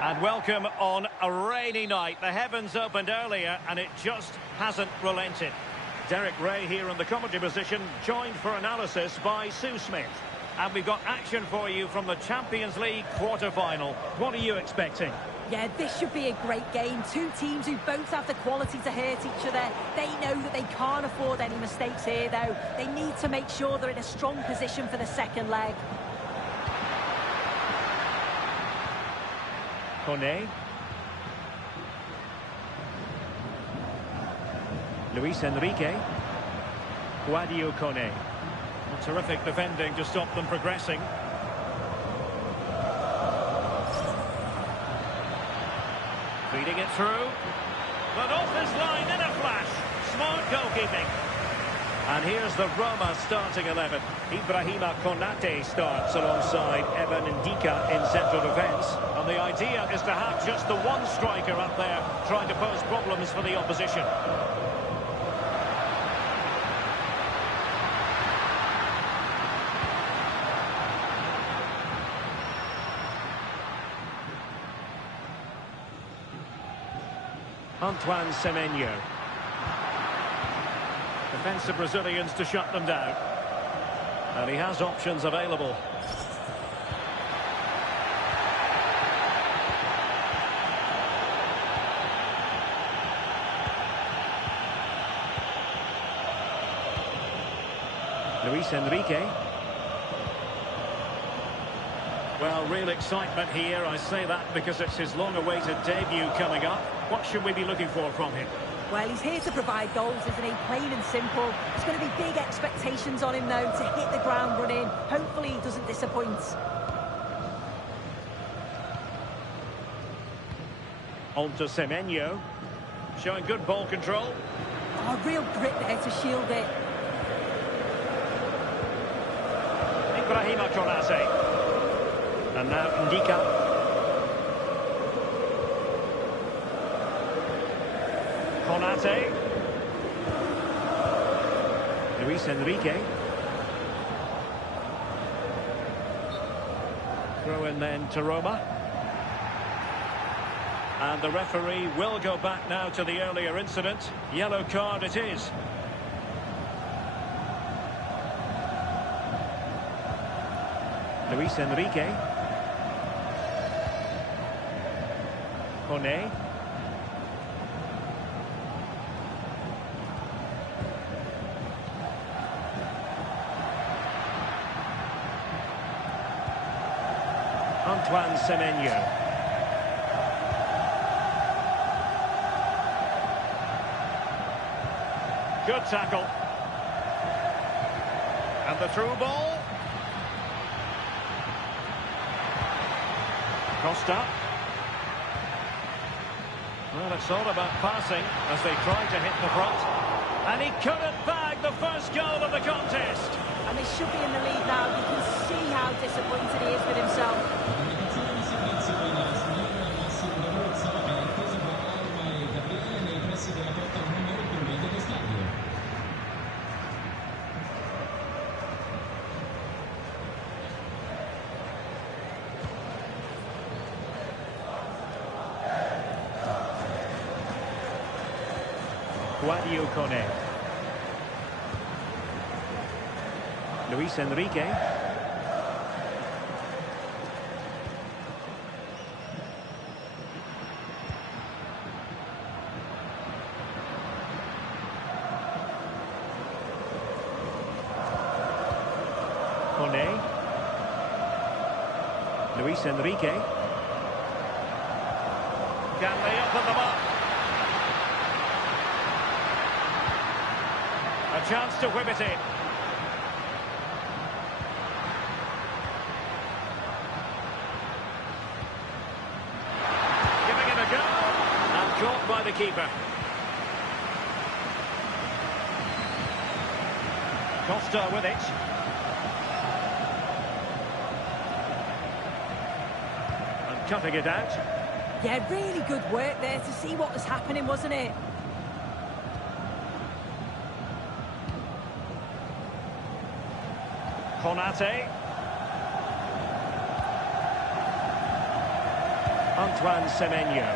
And welcome on a rainy night. The heavens opened earlier and it just hasn't relented. Derek Ray here in the commentary position, joined for analysis by Sue Smith. And we've got action for you from the Champions League quarter-final. What are you expecting? Yeah, this should be a great game. Two teams who both have the quality to hurt each other. They know that they can't afford any mistakes here, though. They need to make sure they're in a strong position for the second leg. Kone. Luis Enrique. Guadio Kone. Terrific defending to stop them progressing. Feeding it through. But off his line in a flash. Smart goalkeeping. And here's the Roma starting 11. Ibrahima Konate starts alongside Evan Ndika in central defence. And the idea is to have just the one striker up there trying to pose problems for the opposition. Antoine Semenyo. Defensive Brazilians to shut them down. And he has options available. Luis Enrique. Well, real excitement here. I say that because it's his long-awaited debut coming up. What should we be looking for from him? Well, he's here to provide goals, isn't he? Plain and simple. There's going to be big expectations on him, though, to hit the ground running. Hopefully he doesn't disappoint. On to Semenyo. Showing good ball control. Oh, real grit there to shield it. Ibrahima Konate. And now Ndika. Konate. Luis Enrique. Throw in then to Roma. And the referee will go back now to the earlier incident. Yellow card it is. Luis Enrique. Kone. Antoine Semenyo. Good tackle. And the through ball. Costa. Well, it's all about passing as they try to hit the front. And he couldn't bag the first goal of the contest. And they should be in the lead now. You can see how disappointed he is with himself. Comunicazione di servizio della signora Massimo D'Aruzza è atteso da Alma e Gabriele nei pressi della porta numero 2 dello stadio. Guadio Kone. Luis Enrique. Kone. Luis Enrique. Can they open them up? A chance to whip it in. Giving it a go. And caught by the keeper. Costa with it. And cutting it out. Yeah, really good work there to see what was happening, wasn't it? Konate. Antoine Semenyo.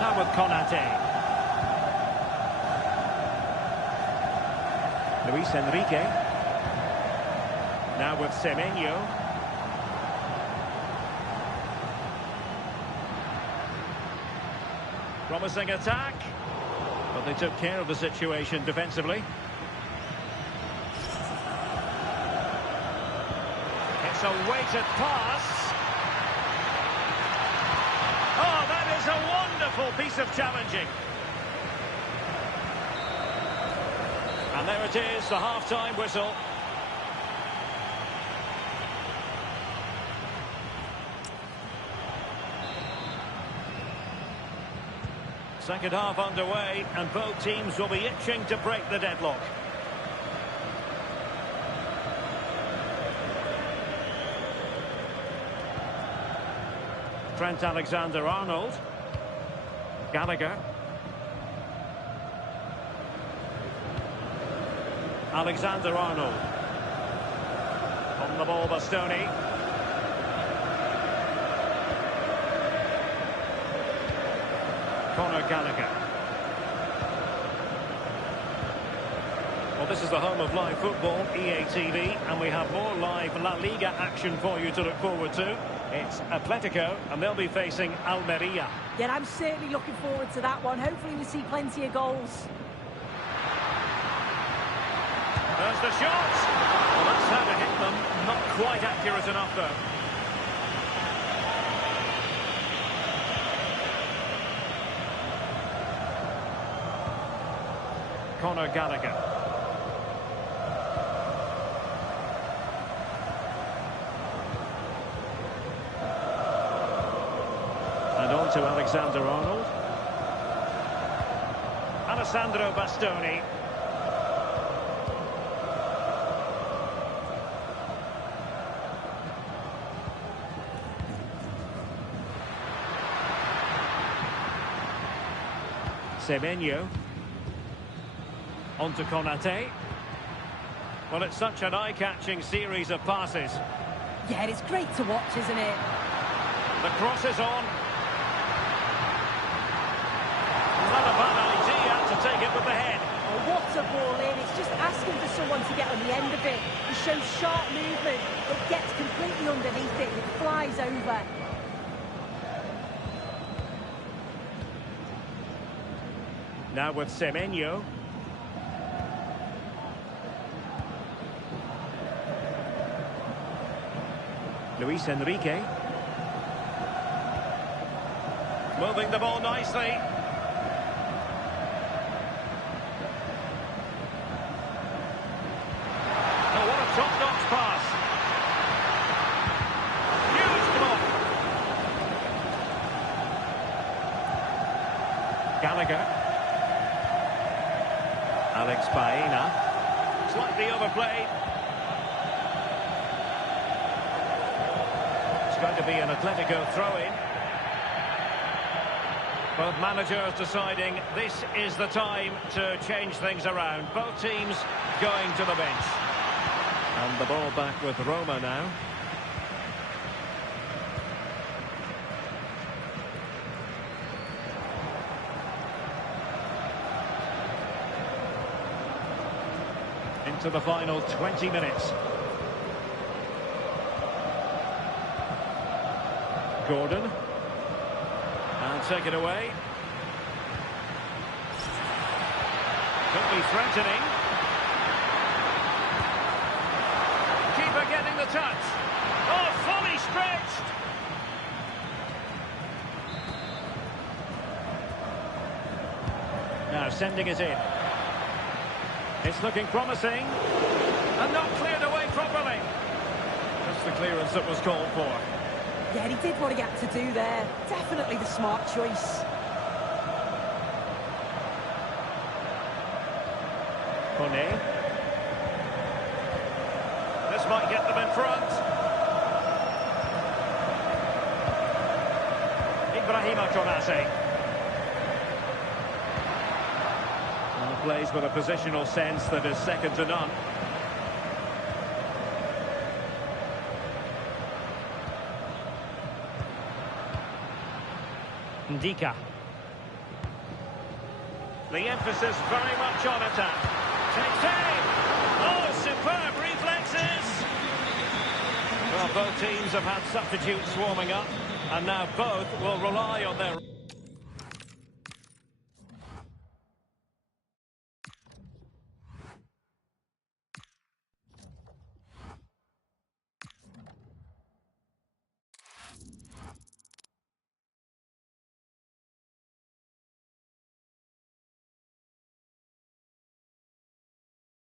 Now with Konate. Luis Enrique. Now with Semenyo. Promising attack. But they took care of the situation defensively. It's a weighted pass. Oh, that is a wonderful piece of challenging. And there it is, the half-time whistle. Second half underway, and both teams will be itching to break the deadlock. Trent Alexander-Arnold. Gallagher. Alexander-Arnold. On the ball, Bastoni. Conor Gallagher. Well, this is the home of live football, EA TV, and we have more live La Liga action for you to look forward to. It's Atletico, and they'll be facing Almeria. Yeah, I'm certainly looking forward to that one. Hopefully we see plenty of goals. There's the shot. Well, that's how to hit them. Not quite accurate enough, though. Conor Gallagher. And on On to Alexander-Arnold. Alessandro Bastoni. Semenyo. On to Konate. Well, it's such an eye-catching series of passes. Yeah, it's great to watch, isn't it? The cross is on. Not a bad idea to take it with the head. Oh, what a ball in. It's just asking for someone to get on the end of it. He shows sharp movement. It gets completely underneath it and it flies over. Now with Semenyo. Luis Enrique. Moving the ball nicely. Oh, what a top-notch pass. Huge block. Gallagher. Alex Baena. Slightly overplayed. It's going to be an Atletico throw-in. Both managers deciding this is the time to change things around. Both teams going to the bench. And the ball back with Roma now. Into the final 20 minutes. Gordon. And take it away. Could be threatening. Keeper getting the touch. Oh, fully stretched. Now sending it in. It's looking promising. And not cleared away properly. That's the clearance that was called for. Yeah, he did what he had to do there. Definitely the smart choice. Kone. This might get them in front. Ibrahima Konate. And plays with a positional sense that is second to none. Ndika. The emphasis very much on attack. Takes aim. Oh, superb reflexes. Well, both teams have had substitutes warming up, and now both will rely on their...